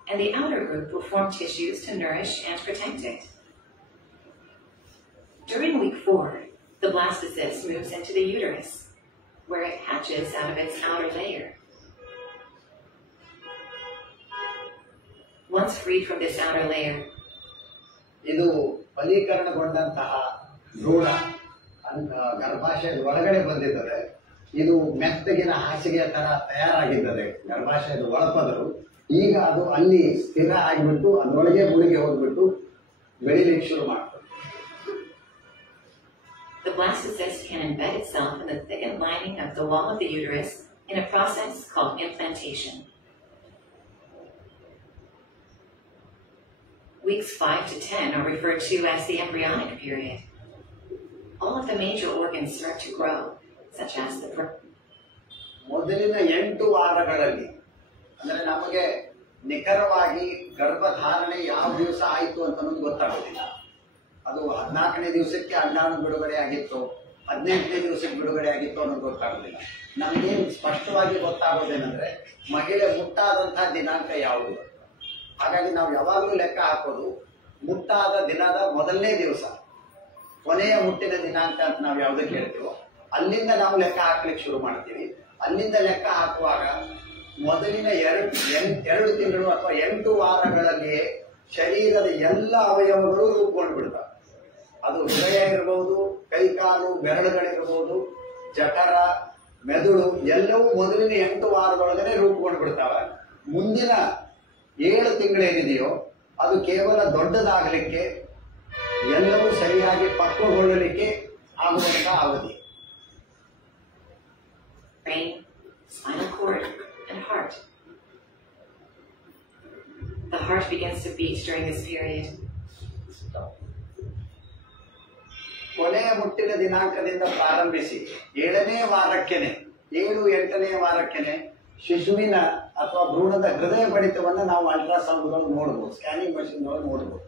and the outer group will form tissues to nourish and protect it. During week 4, the blastocyst moves into the uterus, where it hatches out of its outer layer. Once freed from this outer layer, ಇದು ಫಲೀಕರಣಗೊಂಡಂತಹ ಭ್ರೂಣ ಗರ್ಭಾಶಯದ ಒಳಗಡೆ ಬಂದಿದ್ದರೆ ಇದು ಮೆತ್ತಗಿನ ಹಾಸಿಗೆಯ ತರ ತಯಾರಾಗಿದ್ದದೆ ಗರ್ಭಾಶಯದ ಒಳಪದರು. ಈಗ ಅದು ಅಲ್ಲಿ ಸ್ಥಿರ ಆಗಿಬಿಟ್ಟು ಅದರೊಳಗೆ ಮುಳುಗಿ ಹೋಗ್ಬಿಟ್ಟು ಬೆಳಿಲಿಕ್ಕೆ ಶುರು ಮಾಡ್ತದೆ. The blastocyst can embed itself in the thickened lining of the wall of the uterus in a process called implantation. Weeks 5 to 10 are referred to as the embryonic period. All of the major organs start to grow, such as the ಮೊದಲಿನ 8 ವಾರಗಳಲ್ಲಿ ಅಂದ್ರೆ ನಮಗೆ ನಿಖರವಾಗಿ ಗರ್ಭಧಾರಣೆ ಯಾವ ದಿವಸ ಆಯಿತು ಅಂತ ನಮ್ಗೆ ಗೊತ್ತಾಗೋದಿಲ್ಲ. ಅದು 14ನೇ ದಿವಸಕ್ಕೆ ಅಂಡಾಣು ಬಿಡುಗಡೆ ಆಗಿತ್ತು, 18ನೇ ದಿವಸಕ್ಕೆ ಬಿಡುಗಡೆ ಆಗಿತ್ತು ಅನ್ನೋದು ಗೊತ್ತಾಗೋದಿಲ್ಲ. ನಮಗೇನು ಸ್ಪಷ್ಟವಾಗಿ ಗೊತ್ತಾಗೋದೇನೆಂದ್ರೆ ಮಹಿಳೆ ಮುಟ್ಟಾದಂತಹ ದಿನಾಂಕ ಯಾವುದು. ಹಾಗಾಗಿ ನಾವು ಯಾವಾಗಲೂ ಲೆಕ್ಕ ಹಾಕೋದು ಮುಟ್ಟಾದ ದಿನದ ಮೊದಲನೇ ದಿವಸ, ಕೊನೆಯ ಮುಟ್ಟಿನ ದಿನಾಂಕ ಅಂತ ನಾವು ಯಾವುದಕ್ಕೆ ಹೇಳ್ತೀವೋ ಅಲ್ಲಿಂದ ನಾವು ಲೆಕ್ಕ ಹಾಕ್ಲಿಕ್ಕೆ ಶುರು ಮಾಡ್ತೀವಿ. ಅಲ್ಲಿಂದ ಲೆಕ್ಕ ಹಾಕುವಾಗ ಮೊದಲಿನ 2 ತಿಂಗಳು ಅಥವಾ 8 ವಾರಗಳಲ್ಲಿಯೇ ಶರೀರದ ಎಲ್ಲ ಅವಯವಗಳು ರೂಪುಗೊಂಡು ಬಿಡ್ತವೆ. ಅದು ಹೃದಯ ಇರಬಹುದು, ಕೈಕಾಲು ಬೆರಳುಗಳಿರಬಹುದು, ಜಠರ, ಮೆದುಳು ಎಲ್ಲವೂ ಮೊದಲಿನ 8 ವಾರದೊಳಗನೆ ರೂಪುಗೊಂಡು ಬಿಡ್ತಾವೆ. ಮುಂದಿನ 7 ತಿಂಗಳೇನಿದೆಯೋ ಅದು ಕೇವಲ ದೊಡ್ಡದಾಗಲಿಕ್ಕೆ, ಎಲ್ಲವೂ ಸರಿಯಾಗಿ ಪಕ್ವಗೊಳ್ಳಲಿಕ್ಕೆ ಆಗುವಂತಹ ಅವಧಿ. brain, spinal cord, and heart. The heart begins to beat during this period. ಕೊನೆಯ ಮುಟ್ಟಿನ ದಿನಾಂಕದಿಂದ ಪ್ರಾರಂಭಿಸಿ 7ನೇ ವಾರಕ್ಕೆನೆ 7-8ನೇ ವಾರಕ್ಕೆನೆ ಶಿಶುವಿನ ಅಥವಾ ಭ್ರೂಣದ ಹೃದಯ ಬಡಿತವನ್ನು ನಾವು ಅಲ್ಟ್ರಾಸೌಂಡ್ ಗಳು ನೋಡಬಹುದು, ಸ್ಕ್ಯಾನಿಂಗ್ ಮಷಿನ್ ಗಳು ನೋಡಬಹುದು.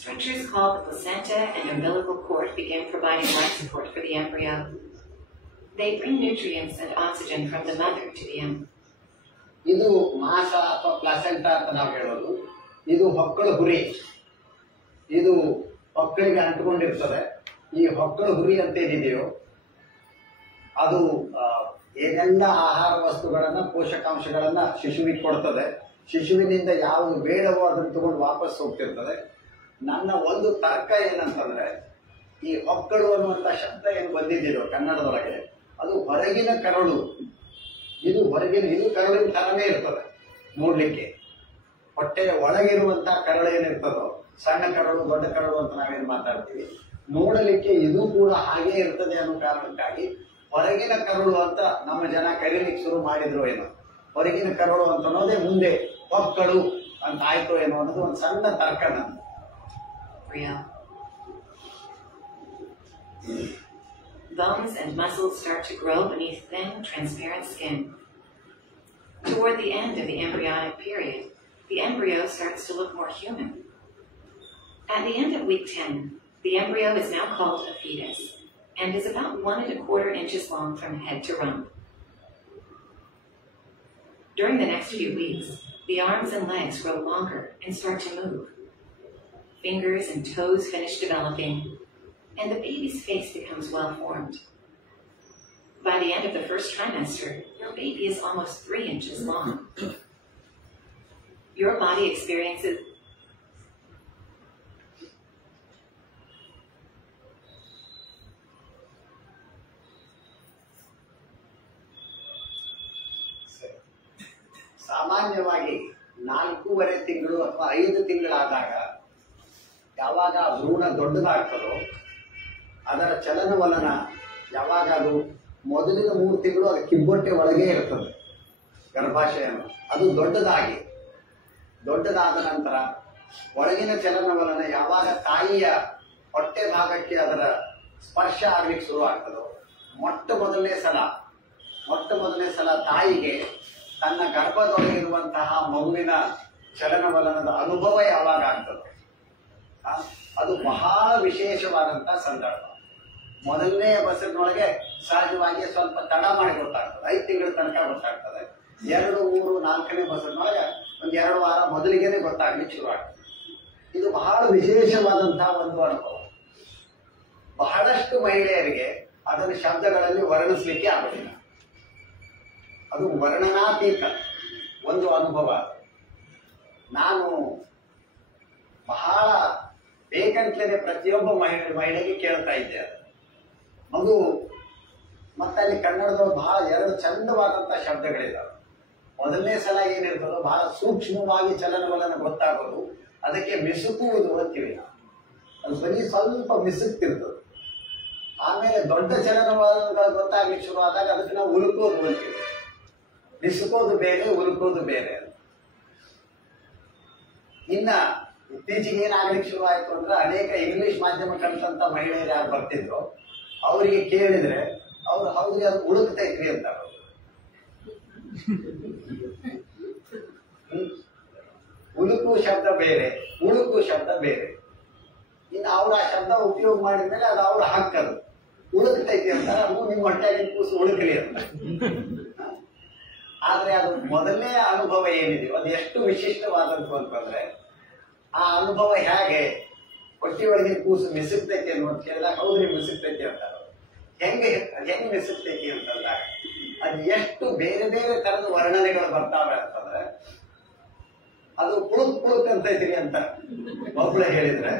Structures called the placenta and umbilical cord begin providing life support for the embryo. They bring nutrients and oxygen from the mother to the embryo. ಇದು ಮಾಸ ಅಥವಾ ಪ್ಲಾಸೆಂಟಾ ಅಂತ ನಾವು ಹೇಳೋದು. ಇದು ಹೊಕ್ಕಳ ಹುರಿ, ಇದು ಹೊಕ್ಕಳಿಗೆ ಅಂಟಿಕೊಂಡಿರ್ತದೆ. ಈ ಹೊಕ್ಕಳ ಹುರಿ ಅಂತ ಏನಿದೆಯೋ ಅದು ಏನೆಲ್ಲ ಆಹಾರ ವಸ್ತುಗಳನ್ನ, ಪೋಷಕಾಂಶಗಳನ್ನ ಶಿಶುವಿಗೆ ಕೊಡ್ತದೆ. ಶಿಶುವಿನಿಂದ ಯಾವುದು ಬೇಡವೋ ಅದನ್ನು ತಗೊಂಡು ವಾಪಸ್ ಹೋಗ್ತಿರ್ತದೆ. ನನ್ನ ಒಂದು ತರ್ಕ ಏನಂತಂದ್ರೆ, ಈ ಹೊಕ್ಕಳು ಅನ್ನುವಂತ ಶಬ್ದ ಏನು ಬಂದಿದ್ದೀರೋ ಕನ್ನಡದೊಳಗೆ, ಅದು ಹೊರಗಿನ ಕರಳು. ಇದು ಕರಳಿನ ತರನೇ ಇರ್ತದೆ ನೋಡ್ಲಿಕ್ಕೆ. ಹೊಟ್ಟೆಯ ಒಳಗಿರುವಂತಹ ಕರಳು ಏನಿರ್ತದೋ, ಸಣ್ಣ ಕರಳು ದೊಡ್ಡ ಕರಳು ಅಂತ ನಾವೇನು ಮಾತಾಡ್ತೀವಿ, ನೋಡಲಿಕ್ಕೆ ಇದು ಕೂಡ ಹಾಗೇ ಇರ್ತದೆ ಅನ್ನೋ ಕಾರಣಕ್ಕಾಗಿ ಹೊರಗಿನ ಕರಳು ಅಂತ ನಮ್ಮ ಜನ ಕರೀಲಿಕ್ಕೆ ಶುರು ಮಾಡಿದ್ರು ಏನೋ. ಹೊರಗಿನ ಕರಳು ಅಂತ ಅನ್ನೋದೇ ಮುಂದೆ ಹೊಕ್ಕಳು ಅಂತ ಆಯ್ತು ಏನೋ ಅನ್ನೋದು ಒಂದು ಸಣ್ಣ ತರ್ಕ ನಂದು. Bones and muscles start to grow beneath thin, transparent skin. Toward the end of the embryonic period, the embryo starts to look more human. At the end of week 10, the embryo is now called a fetus and is about 1 1/4 inches long from head to rump. During the next few weeks, the arms and legs grow longer and start to move. Fingers and toes finish developing, and the baby's face becomes well formed. By the end of the first trimester, your baby is almost 3 inches long. Your body experiences ಸಾಮಾನ್ಯವಾಗಿ 4.5 ತಿಂಗಳು ಅಥವಾ 5 ತಿಂಗಳಾದಾಗ ಯಾವಾಗ ಭ್ರೂಣ ದೊಡ್ಡದಾಗ್ತದೋ ಅದರ ಚಲನವಲನ ಯಾವಾಗ ಅದು ಮೊದಲಿನ 3 ತಿಂಗಳು ಅದು ಕಿಬ್ಬೊಟ್ಟೆ ಒಳಗೆ ಇರ್ತದೆ ಗರ್ಭಾಶಯ. ಅದು ದೊಡ್ಡದಾದ ನಂತರ ಒಳಗಿನ ಚಲನವಲನ ಯಾವಾಗ ತಾಯಿಯ ಹೊಟ್ಟೆ ಭಾಗಕ್ಕೆ ಅದರ ಸ್ಪರ್ಶ ಆಗ್ಲಿಕ್ಕೆ ಶುರು ಆಗ್ತದೋ, ಮೊಟ್ಟ ಮೊದಲನೇ ಸಲ ತಾಯಿಗೆ ತನ್ನ ಗರ್ಭದೊಳಗಿರುವಂತಹ ಮಗುವಿನ ಚಲನವಲನದ ಅನುಭವ ಯಾವಾಗ ಆಗ್ತದೆ, ಅದು ಬಹಳ ವಿಶೇಷವಾದಂತಹ ಸಂದರ್ಭ. ಮೊದಲನೇ ಬಸ್ಸಿನೊಳಗೆ ಸಹಜವಾಗಿ ಸ್ವಲ್ಪ ತಡ ಮಾಡಿ ಗೊತ್ತಾಗ್ತದೆ, 5 ತಿಂಗಳ ತನಕ ಗೊತ್ತಾಗ್ತದೆ. 2, 3, 4ನೇ ಬಸ್ಸಿನೊಳಗೆ ಒಂದು 2 ವಾರ ಮೊದಲಿಗೆನೆ ಗೊತ್ತಾಗ್ಲಿಕ್ಕೆ ಶುರು ಆಗ್ತದೆ. ಇದು ಬಹಳ ವಿಶೇಷವಾದಂತಹ ಒಂದು ಅನುಭವ. ಬಹಳಷ್ಟು ಮಹಿಳೆಯರಿಗೆ ಅದನ್ನು ಶಬ್ದಗಳಲ್ಲಿ ವರ್ಣಿಸ್ಲಿಕ್ಕೆ ಆಗೋದಿಲ್ಲ. ಅದು ವರ್ಣನಾತೀತ ಒಂದು ಅನುಭವ. ನಾನು ಬಹಳ ಬೇಕಂತಲೇ ಪ್ರತಿಯೊಬ್ಬ ಮಹಿಳೆಗೆ ಕೇಳ್ತಾ ಇದ್ದೆ. ಮಗು ಮತ್ತೆ ಅಲ್ಲಿ ಕನ್ನಡದೊಳಗೆ ಬಹಳ 2 ಚಂದವಾದಂತಹ ಶಬ್ದಗಳಿದ್ದಾವೆ. ಮೊದಲನೇ ಸಲ ಏನಿರ್ತದೋ ಬಹಳ ಸೂಕ್ಷ್ಮವಾಗಿ ಚಲನವಲನ ಗೊತ್ತಾಗೋದು, ಅದಕ್ಕೆ ಮಿಸುಕುವುದು ಅಂತೀವಿ ನಾವು. ಅದು ಬರೀ ಸ್ವಲ್ಪ ಮಿಸುಕ್ತಿರ್ತದೆ. ಆಮೇಲೆ ದೊಡ್ಡ ಚಲನವಲನಗಳು ಗೊತ್ತಾಗ್ಲಿಕ್ಕೆ ಶುರು ಆದಾಗ ಅದಕ್ಕೆ ನಾವು ಉಳುಕೋದು ಅಂತೀವಿ. ಮಿಸುಕೋದು ಬೇರೆ, ಉಳುಕೋದು ಬೇರೆ. ಇನ್ನ ಇತ್ತೀಚೆಗೆ ಏನಾಗ್ಲಿಕ್ಕೆ ಶುರು ಆಯ್ತು ಅಂದ್ರೆ, ಅನೇಕ ಇಂಗ್ಲಿಷ್ ಮಾಧ್ಯಮ ಕಲಿತಂತ ಮಹಿಳೆಯರು ಯಾರು ಬರ್ತಿದ್ರು ಅವರಿಗೆ ಕೇಳಿದ್ರೆ ಅವ್ರು ಹೌದ್ರಿ ಅದು ಉಳುಕ್ತೈತ್ರಿ ಅಂತ. ಉಳುಕು ಶಬ್ದ ಬೇರೆ, ಉಳುಕು ಶಬ್ದ ಬೇರೆ. ಇನ್ನು ಅವ್ರ ಆ ಶಬ್ದ ಉಪಯೋಗ ಮಾಡಿದ ಮೇಲೆ ಅದು ಅವ್ರ ಹಕ್ಕದು. ಉಳುಕ್ತೈತಿ ಅಂತ ನಿಮ್ಮ ಹೊಟ್ಟೆಗಿನ ಕೂಸು ಉಳುಕ್ರಿ ಅಂತ. ಆದ್ರೆ ಅದು ಮೊದಲನೇ ಅನುಭವ ಏನಿದೆಯೋ ಅದು ಎಷ್ಟು ವಿಶಿಷ್ಟವಾದದ್ದು ಅಂತಂದ್ರೆ, ಆ ಅನುಭವ ಹೇಗೆ ಹೊಟ್ಟೆಯೊಳಗಿನ ಕೂಸು ಮಿಸುಕ್ತೈತಿ ಅನ್ನೋದು ಕೇಳಿದಾಗ ಹೌದ್ರಿ ಮಿಸುಕ್ತೈತಿ ಅಂತಾರೆ. ಹೆಂಗ್ ಮಿಸುಕ್ತೈತಿ ಅಂತಂದಾಗ ಅದು ಎಷ್ಟು ಬೇರೆ ಬೇರೆ ತರದ ವರ್ಣನೆಗಳು ಬರ್ತಾವೆ ಅಂತಂದ್ರೆ, ಅದು ಕುಳುಕ್ ಅಂತೈತಿರಿ ಅಂತ ಒಬ್ಳು ಹೇಳಿದ್ರೆ,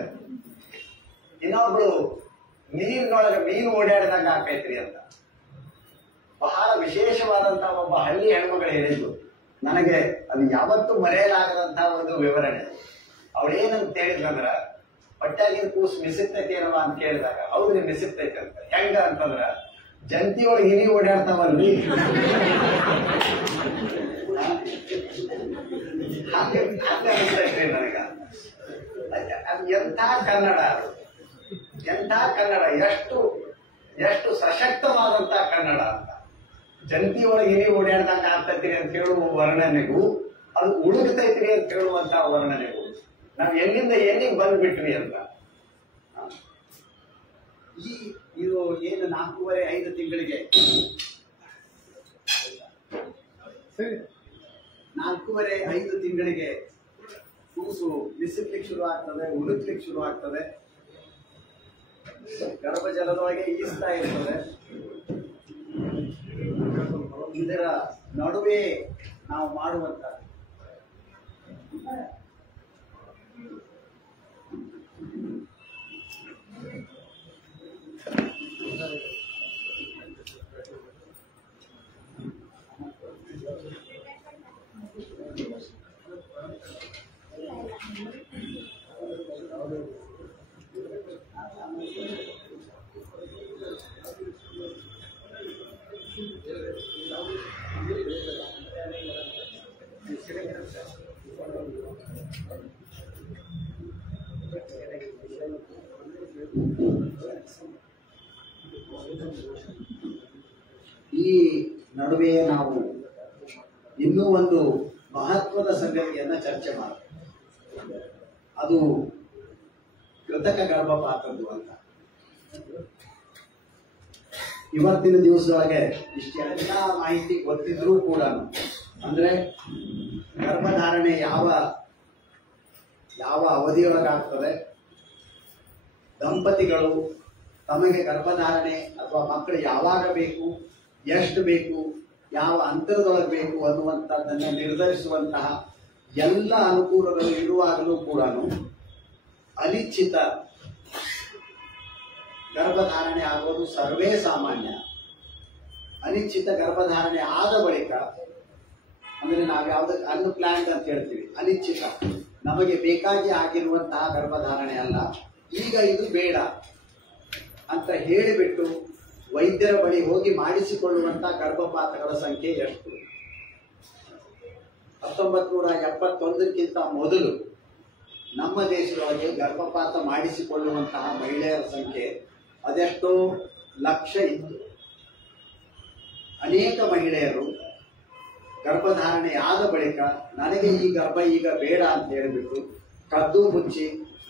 ಇನ್ನೊಬ್ಳು ನೀರಿನೊಳಗೆ ಮೀನು ಓಡಾಡಿದಂಗ ಆಕೈತ್ರಿ ಅಂತ. ಬಹಳ ವಿಶೇಷವಾದಂತಹ ಒಬ್ಬ ಹಳ್ಳಿ ಹೆಣ್ಮಗಳು ಹೇಳಿದ್ಲು ನನಗೆ, ಅದು ಯಾವತ್ತೂ ಮರೆಯಲಾಗದಂತಹ ಒಂದು ವಿವರಣೆ. ಅವಳೇನಂತ ಹೇಳಿದ್ರಂದ್ರ, ಹೊಟ್ಟಾಗಿನ ಕೂಸು ಮಿಸುಕ್ತೈತಿ ಏನವ ಅಂತ ಕೇಳಿದಾಗ ಹೌದ್ರಿ ಮಿಸುಕ್ತೈತಿ ಅಂತ. ಹೆಂಗ ಅಂತಂದ್ರ ಜಂತಿ ಒಳಗೆ ಇಲಿ ಓಡಾಡ್ತಾವಲ್ರಿ ಅನಿಸ್ತೈತ್ರಿ ನನಗ. ಅದು ಎಂಥ ಕನ್ನಡ, ಅದು ಎಂಥ ಕನ್ನಡ, ಎಷ್ಟು ಸಶಕ್ತವಾದಂತಹ ಕನ್ನಡ ಅಂತ. ಜಂತಿ ಒಳಗೆ ಇಲಿ ಓಡಾಡ್ದಂಗ ಆಗ್ತೈತ್ರಿ ಅಂತ ಹೇಳುವ ವರ್ಣನೆಗೂ, ಅದು ಉಳುಕ್ತೈತ್ರಿ ಅಂತ ಹೇಳುವಂತಹ ವರ್ಣನೆಗೂ ನಾವ್ ಎಲ್ಲಿಂದ ಎಲ್ಲಿಗೆ ಬಂದ್ಬಿಟ್ವಿ ಅಂತ. ಇದು ಏನು 4.5 ತಿಂಗಳಿಗೆ 4.5 ತಿಂಗಳಿಗೆ ಕೂಸು ಮಿಸುಕ್ಲಿಕ್ಕೆ ಶುರು ಆಗ್ತದೆ, ಉಳುಕ್ಲಿಕ್ಕೆ ಶುರು ಆಗ್ತದೆ, ಗರ್ಭಜಲದೊಳಗೆ ಈಸ್ತಾ ಇರ್ತದೆ. ಇದರ ನಡುವೆ ನಾವು ಮಾಡುವಂತ ಈ ನಡುವೆ ನಾವು ಇನ್ನೂ ಒಂದು ಮಹತ್ವದ ಸಂಗತಿಯನ್ನ ಚರ್ಚೆ ಮಾಡ್ತೀವಿ. ಅದು ಕೃತಕ ಗರ್ಭಪಾತದ್ದು ಅಂತ. ಇವತ್ತಿನ ದಿವಸದೊಳಗೆ ಇಷ್ಟೆಲ್ಲ ಮಾಹಿತಿ ಗೊತ್ತಿದ್ರೂ ಕೂಡ, ಅಂದ್ರೆ ಗರ್ಭಧಾರಣೆ ಯಾವ ಅವಧಿಯೊಳಗಾಗ್ತದೆ, ದಂಪತಿಗಳು ತಮಗೆ ಗರ್ಭಧಾರಣೆ ಅಥವಾ ಮಕ್ಕಳು ಯಾವಾಗ ಬೇಕು, ಎಷ್ಟು ಬೇಕು, ಯಾವ ಅಂತರದೊಳಗೆ ಬೇಕು ಅನ್ನುವಂಥದ್ದನ್ನು ನಿರ್ಧರಿಸುವಂತಹ ಎಲ್ಲ ಅನುಕೂಲಗಳು ಇರುವಾಗಲೂ ಕೂಡ ಅನಿಶ್ಚಿತ ಗರ್ಭಧಾರಣೆ ಆಗೋದು ಸರ್ವೇ ಸಾಮಾನ್ಯ. ಅನಿಶ್ಚಿತ ಗರ್ಭಧಾರಣೆ ಆದ ಬಳಿಕ, ಅಂದ್ರೆ ನಾವು ಯಾವ್ದಕ್ಕೆ ಅನ್ಪ್ಲಾನ್ಡ್ ಅಂತ ಹೇಳ್ತೀವಿ, ಅನಿಶ್ಚಿತ ನಮಗೆ ಬೇಕಾಗಿ ಆಗಿರುವಂತಹ ಗರ್ಭಧಾರಣೆ ಅಲ್ಲ, ಈಗ ಇದು ಬೇಡ ಅಂತ ಹೇಳಿಬಿಟ್ಟು ವೈದ್ಯರ ಬಳಿ ಹೋಗಿ ಮಾಡಿಸಿಕೊಳ್ಳುವಂತಹ ಗರ್ಭಪಾತಗಳ ಸಂಖ್ಯೆ ಎಷ್ಟು? 1971ಕ್ಕಿಂತ ಮೊದಲು ನಮ್ಮ ದೇಶದೊಳಗೆ ಗರ್ಭಪಾತ ಮಾಡಿಸಿಕೊಳ್ಳುವಂತಹ ಮಹಿಳೆಯರ ಸಂಖ್ಯೆ ಅದೆಷ್ಟೋ ಲಕ್ಷ ಇತ್ತು. ಅನೇಕ ಮಹಿಳೆಯರು ಗರ್ಭಧಾರಣೆ ಆದ ಬಳಿಕ ನನಗೆ ಈ ಗರ್ಭ ಈಗ ಬೇಡ ಅಂತ ಹೇಳಿಬಿಟ್ಟು ಕದ್ದು ಮುಚ್ಚಿ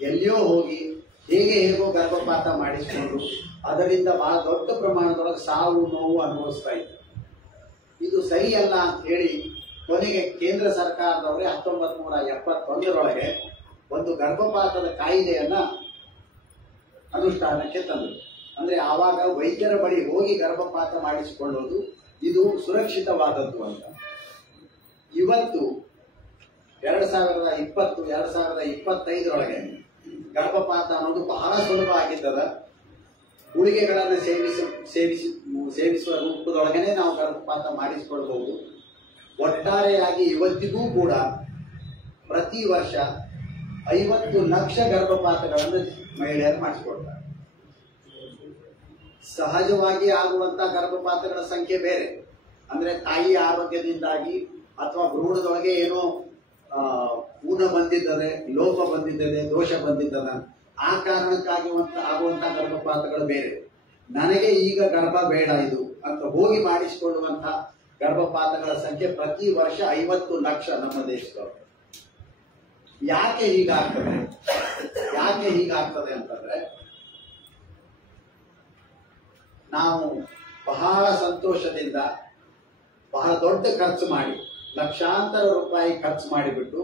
ಎಲ್ಲಿಯೋ ಹೋಗಿ ಹೇಗೋ ಗರ್ಭಪಾತ ಮಾಡಿಸಿಕೊಂಡು ಅದರಿಂದ ಬಹಳ ದೊಡ್ಡ ಪ್ರಮಾಣದೊಳಗೆ ಸಾವು ನೋವು ಅನುಭವಿಸ್ತಾ ಇದ್ದಾರೆ. ಇದು ಸರಿಯಲ್ಲ ಅಂತ ಹೇಳಿ ಕೊನೆಗೆ ಕೇಂದ್ರ ಸರ್ಕಾರದವರೇ 1971 ಒಂದು ಗರ್ಭಪಾತದ ಕಾಯ್ದೆಯನ್ನ ಅನುಷ್ಠಾನಕ್ಕೆ ತಂದರು. ಅಂದ್ರೆ ಆವಾಗ ವೈದ್ಯರ ಬಳಿ ಹೋಗಿ ಗರ್ಭಪಾತ ಮಾಡಿಸಿಕೊಳ್ಳೋದು ಇದು ಸುರಕ್ಷಿತವಾದದ್ದು ಅಂತ. ಇವತ್ತು 2020-2025 ಗರ್ಭಪಾತ ಅನ್ನೋದು ಬಹಳ ಸುಲಭ ಆಗಿದ್ದದ. ಗುಳಿಗೆಗಳನ್ನು ಸೇವಿಸುವ ರೂಪದೊಳಗನೆ ನಾವು ಗರ್ಭಪಾತ ಮಾಡಿಸಿಕೊಳ್ಬಹುದು. ಒಟ್ಟಾರೆಯಾಗಿ ಇವತ್ತಿಗೂ ಕೂಡ ಪ್ರತಿ ವರ್ಷ 50 ಲಕ್ಷ ಗರ್ಭಪಾತಗಳನ್ನು ಮಹಿಳೆಯರು ಮಾಡಿಸಿಕೊಳ್ತಾರೆ. ಸಹಜವಾಗಿ ಆಗುವಂತ ಗರ್ಭಪಾತಗಳ ಸಂಖ್ಯೆ ಬೇರೆ, ಅಂದ್ರೆ ತಾಯಿ ಆರೋಗ್ಯದಿಂದಾಗಿ ಅಥವಾ ಭ್ರೂಣದೊಳಗೆ ಏನೋ ಊನ ಬಂದಿದ್ದದೆ, ಲೋಪ ಬಂದಿದ್ದದೆ, ದೋಷ ಬಂದಿದ್ದದ, ಆ ಕಾರಣಕ್ಕಾಗಿ ಆಗುವಂತ ಗರ್ಭಪಾತಗಳು ಬೇರೆ. ನನಗೆ ಈಗ ಗರ್ಭ ಬೇಡ ಇದು ಅಂತ ಹೋಗಿ ಮಾಡಿಸಿಕೊಳ್ಳುವಂತ ಗರ್ಭಪಾತಗಳ ಸಂಖ್ಯೆ ಪ್ರತಿ ವರ್ಷ 50 ಲಕ್ಷ ನಮ್ಮ ದೇಶದವರು. ಯಾಕೆ ಹೀಗಾಗ್ತದೆ ಅಂತಂದ್ರೆ, ನಾವು ಬಹಳ ಸಂತೋಷದಿಂದ ಬಹಳ ದೊಡ್ಡ ಖರ್ಚು ಮಾಡಿ ಲಕ್ಷಾಂತರ ರೂಪಾಯಿ ಖರ್ಚು ಮಾಡಿಬಿಟ್ಟು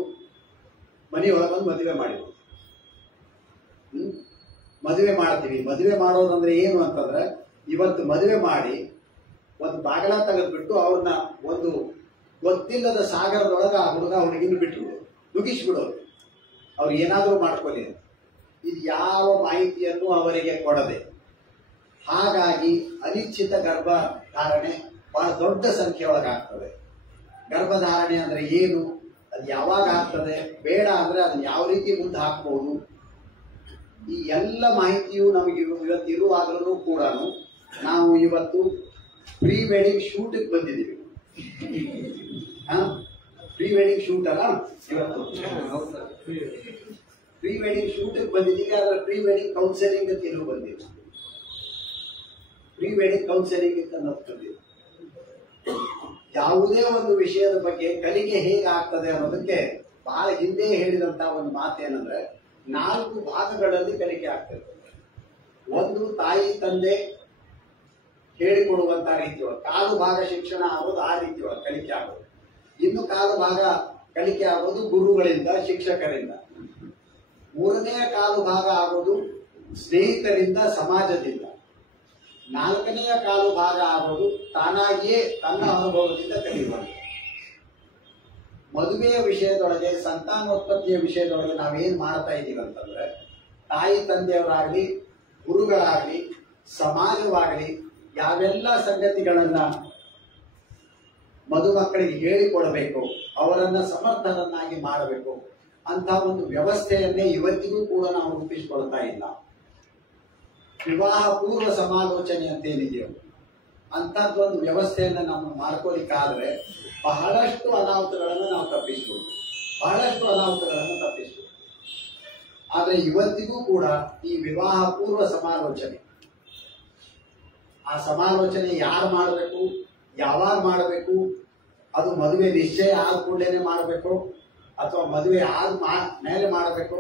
ಮನೆಯೊಳಗೊಂದು ಮದುವೆ ಮಾಡಿದ್ವಿ. ಮದುವೆ ಮಾಡ್ತೀವಿ. ಮದುವೆ ಮಾಡೋದಂದ್ರೆ ಏನು ಅಂತಂದ್ರೆ, ಇವತ್ತು ಮದುವೆ ಮಾಡಿ ಒಂದು ಬಾಗಲ ತೆಗೆದ್ಬಿಟ್ಟು ಅವ್ರನ್ನ ಒಂದು ಗೊತ್ತಿಲ್ಲದ ಸಾಗರದೊಳಗ ಆ ಹುಡುಗಿನ ಬಿಟ್ಬಿಡೋದು, ನುಗ್ಗಿಸ್ಬಿಡೋದು. ಅವ್ರು ಏನಾದರೂ ಮಾಡ್ಕೊಳ್ಳಿ. ಇದು ಯಾವ ಮಾಹಿತಿಯನ್ನು ಅವರಿಗೆ ಕೊಡದೆ, ಹಾಗಾಗಿ ಅನಿಶ್ಚಿತ ಗರ್ಭಧಾರಣೆ ಬಹಳ ದೊಡ್ಡ ಸಂಖ್ಯೆ ಒಳಗಾಗ್ತದೆ. ಗರ್ಭಧಾರಣೆ ಅಂದ್ರೆ ಏನು, ಅದು ಯಾವಾಗ ಆಗ್ತದೆ, ಬೇಡ ಅಂದ್ರೆ ಅದನ್ನ ಯಾವ ರೀತಿ ಮುಂದೆ ಹಾಕ್ಬಹುದು, ಈ ಎಲ್ಲ ಮಾಹಿತಿಯು ನಮಗೆ ಇವತ್ತು ಇರುವಾಗಲೂ ಕೂಡ ನಾವು ಇವತ್ತು ಪ್ರೀ ವೆಡ್ಡಿಂಗ್ ಶೂಟ್ ಬಂದಿದ್ದೀವಿ. ಪ್ರೀ ವೆಡ್ಡಿಂಗ್ ಶೂಟ್ ಅಲ್ಲ, ಇವತ್ತು ಪ್ರೀ ವೆಡ್ಡಿಂಗ್ ಶೂಟ್ ಬಂದಿದ್ದೀವಿ. ಆದ್ರೆ ಪ್ರೀ ವೆಡ್ಡಿಂಗ್ ಕೌನ್ಸೆಲಿಂಗ್ ಅಂತ ಎಲ್ಲೂ ಬಂದಿಲ್ಲ. ಪ್ರೀ ವೆಡ್ಡಿಂಗ್ ಕೌನ್ಸೆಲಿಂಗ್ ಅಂತ ಅನ್ನೋದು ಬಂದಿಲ್ಲ. ಯಾವುದೇ ಒಂದು ವಿಷಯದ ಬಗ್ಗೆ ಕಲಿಕೆ ಹೇಗಾಗ್ತದೆ ಅನ್ನೋದಕ್ಕೆ ಬಹಳ ಹಿಂದೆ ಹೇಳಿದಂತ ಒಂದು ಮಾತೇನಂದ್ರೆ, 4 ಭಾಗಗಳಲ್ಲಿ ಕಲಿಕೆ ಆಗ್ತದೆ. ಒಂದು ತಾಯಿ ತಂದೆ ಹೇಳಿಕೊಡುವಂತ ರೀತಿಯೊಳಗೆ 1/4 ಭಾಗ ಶಿಕ್ಷಣ ಆಗೋದು, ಆ ರೀತಿಯೊಳಗೆ ಕಲಿಕೆ ಆಗೋದು. ಇನ್ನು 1/4 ಭಾಗ ಕಲಿಕೆ ಆಗೋದು ಗುರುಗಳಿಂದ, ಶಿಕ್ಷಕರಿಂದ. 3ನೇ 1/4 ಭಾಗ ಆಗೋದು ಸ್ನೇಹಿತರಿಂದ, ಸಮಾಜದಿಂದ. 4ನೇ 1/4 ಭಾಗ ಆಗೋದು ತಾನಾಗಿಯೇ ತನ್ನ ಅನುಭವದಿಂದ ಕಲಿಯುವುದು. ಮದುವೆಯ ವಿಷಯದೊಳಗೆ, ಸಂತಾನೋತ್ಪತ್ತಿಯ ವಿಷಯದೊಳಗೆ ನಾವೇನ್ ಮಾಡ್ತಾ ಇದ್ದೀವಿ ಅಂತಂದ್ರೆ, ತಾಯಿ ತಂದೆಯವರಾಗ್ಲಿ, ಗುರುಗಳಾಗ್ಲಿ, ಸಮಾಜವಾಗಲಿ ಯಾವೆಲ್ಲ ಸಂಗತಿಗಳನ್ನ ಮದುಮಕ್ಕಳಿಗೆ ಹೇಳಿಕೊಡಬೇಕು, ಅವರನ್ನ ಸಮರ್ಥರನ್ನಾಗಿ ಮಾಡಬೇಕು ಅಂತ ಒಂದು ವ್ಯವಸ್ಥೆಯನ್ನೇ ಇವತ್ತಿಗೂ ಕೂಡ ನಾವು ರೂಪಿಸಿಕೊಳ್ತಾ ಇಲ್ಲ. ವಿವಾಹ ಪೂರ್ವ ಸಮಾಲೋಚನೆ ಅಂತ ಏನಿದೆಯೋ ಅಂತದ್ದೊಂದು ವ್ಯವಸ್ಥೆಯನ್ನ ನಾವು ಮಾಡ್ಕೊಳ್ಳಿಕ್ಕಾದ್ರೆ ಬಹಳಷ್ಟು ಅನಾಹುತಗಳನ್ನು ನಾವು ತಪ್ಪಿಸಬಹುದು. ಆದ್ರೆ ಇವತ್ತಿಗೂ ಕೂಡ ಈ ವಿವಾಹ ಪೂರ್ವ ಸಮಾಲೋಚನೆ, ಆ ಸಮಾಲೋಚನೆ ಯಾರು ಮಾಡಬೇಕು, ಯಾವಾಗ ಮಾಡಬೇಕು, ಅದು ಮದುವೆ ನಿಶ್ಚಯ ಆದ ಕೂಡಲೇ ಮಾಡಬೇಕು ಅಥವಾ ಮದುವೆ ಆದ ಮೇಲೆ ಮಾಡಬೇಕು,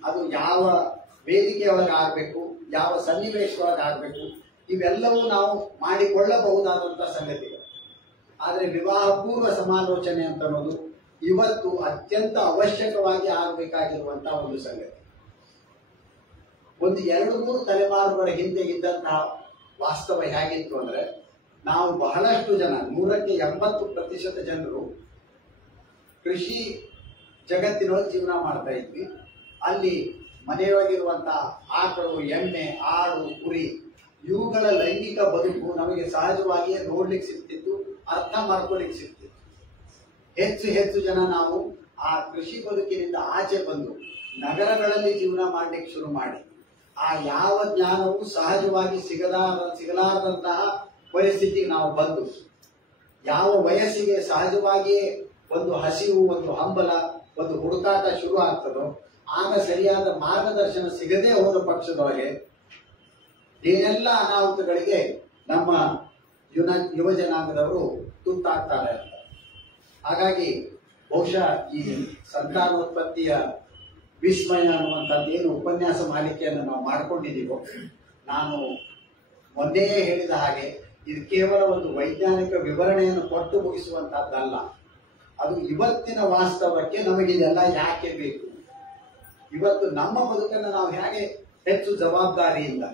ಅದು ಯಾವ ವೇದಿಕೆಯೊಳಗೆ ಆಗಬೇಕು, ಯಾವ ಸನ್ನಿವೇಶದೊಳಗೆ ಆಗಬೇಕು, ಇವೆಲ್ಲವೂ ನಾವು ಮಾಡಿಕೊಳ್ಳಬಹುದಾದಂತಹ ಸಂಗತಿಗಳು. ಆದರೆ ವಿವಾಹ ಪೂರ್ವ ಸಮಾಲೋಚನೆ ಅಂತ ಅನ್ನೋದು ಇವತ್ತು ಅತ್ಯಂತ ಅವಶ್ಯಕವಾಗಿ ಆಗಬೇಕಾಗಿರುವಂತಹ ಒಂದು ಸಂಗತಿ. ಒಂದು 2-3 ತಲೆಮಾರುಗಳ ಹಿಂದೆ ಇದ್ದಂತಹ ವಾಸ್ತವ ಹೇಗಿತ್ತು ಅಂದ್ರೆ, ನಾವು ಬಹಳಷ್ಟು ಜನ 100ಕ್ಕೆ 80% ಜನರು ಕೃಷಿ ಜಗತ್ತಿನೊಳಗೆ ಜೀವನ ಮಾಡ್ತಾ ಇದ್ವಿ. ಅಲ್ಲಿ ಮನೆಯೊಳಗಿರುವಂತಹ ಆಕಳು, ಎಮ್ಮೆ, ಆಡು, ಕುರಿ ಇವುಗಳ ಲೈಂಗಿಕ ಬದುಕು ನಮಗೆ ಸಹಜವಾಗಿಯೇ ನೋಡ್ಲಿಕ್ಕೆ ಸಿಗ್ತಿತ್ತು, ಅರ್ಥ ಮಾಡ್ಕೊಳ್ಳಿಕ್ಕೆ ಸಿಗ್ತಿತ್ತು. ಹೆಚ್ಚು ಜನ ನಾವು ಆ ಕೃಷಿ ಬದುಕಿನಿಂದ ಆಚೆ ಬಂದು ನಗರಗಳಲ್ಲಿ ಜೀವನ ಮಾಡ್ಲಿಕ್ಕೆ ಶುರು ಮಾಡಿ ಆ ಯಾವ ಜ್ಞಾನವು ಸಹಜವಾಗಿ ಸಿಗಲಾರದಂತಹ ಪರಿಸ್ಥಿತಿಗೆ ನಾವು ಬಂದು, ಯಾವ ವಯಸ್ಸಿಗೆ ಸಹಜವಾಗಿಯೇ ಒಂದು ಹಸಿವು, ಒಂದು ಹಂಬಲ, ಒಂದು ಹುಡುಕಾಟ ಶುರು ಆಗ್ತದೋ ಆಗ ಸರಿಯಾದ ಮಾರ್ಗದರ್ಶನ ಸಿಗದೇ ಹೋದ ಪಕ್ಷದೊಳಗೆ ಏನೆಲ್ಲ ಅನಾಹುತಗಳಿಗೆ ನಮ್ಮ ಯುವ ಜನಾಂಗದವರು ತುತ್ತಾಗ್ತಾರೆ ಅಂತ. ಹಾಗಾಗಿ ಬಹುಶಃ ಈ ಸಂತಾನೋತ್ಪತ್ತಿಯ ವಿಸ್ಮಯ ಅನ್ನುವಂಥದ್ದು ಏನು ಉಪನ್ಯಾಸ ಮಾಲಿಕೆಯನ್ನು ನಾವು ಮಾಡ್ಕೊಂಡಿದ್ದೀವೋ, ನಾನು ಮೊನ್ನೆ ಹೇಳಿದ ಹಾಗೆ ಇದು ಕೇವಲ ಒಂದು ವೈಜ್ಞಾನಿಕ ವಿವರಣೆಯನ್ನು ಕೊಟ್ಟು ಮುಗಿಸುವಂತಹದ್ದಲ್ಲ. ಅದು ಇವತ್ತಿನ ವಾಸ್ತವಕ್ಕೆ ನಮಗಿದೆಲ್ಲ ಯಾಕೆ ಬೇಕು, ಇವತ್ತು ನಮ್ಮ ಬದುಕನ್ನು ನಾವು ಹೇಗೆ ಹೆಚ್ಚು ಜವಾಬ್ದಾರಿಯಿಂದ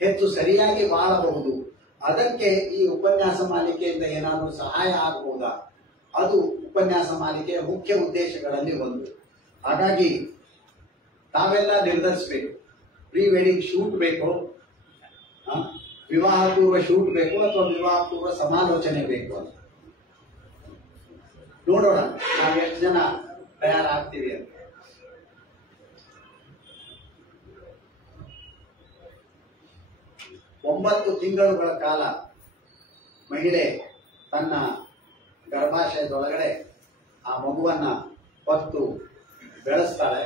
ಹೆಚ್ಚು ಸರಿಯಾಗಿ ಬಾಳಬಹುದು, ಅದಕ್ಕೆ ಈ ಉಪನ್ಯಾಸ ಮಾಲಿಕೆಯಿಂದ ಏನಾದರೂ ಸಹಾಯ ಆಗಬಹುದಾ, ಅದು ಉಪನ್ಯಾಸ ಮಾಲಿಕೆಯ ಮುಖ್ಯ ಉದ್ದೇಶಗಳಲ್ಲಿ ಒಂದು. ಹಾಗಾಗಿ ತಾವೆಲ್ಲ ನಿರ್ಧರಿಸಬೇಕು, ಪ್ರೀ ವೆಡ್ಡಿಂಗ್ ಶೂಟ್ ಬೇಕೋ, ವಿವಾಹ ಪೂರ್ವ ಶೂಟ್ ಬೇಕು ಅಥವಾ ವಿವಾಹ ಪೂರ್ವ ಸಮಾಲೋಚನೆ ಬೇಕು ಅಂತ ನೋಡೋಣ ನಾವು ಎಷ್ಟು ಜನ ತಯಾರಾಗ್ತೀವಿ ಅಂತ. ಒಂಬತ್ತು ತಿಂಗಳುಗಳ ಕಾಲ ಮಹಿಳೆ ತನ್ನ ಗರ್ಭಾಶಯದೊಳಗಡೆ ಆ ಮಗುವನ್ನ ಹೊತ್ತು ಬೆಳೆಸ್ತಾಳೆ,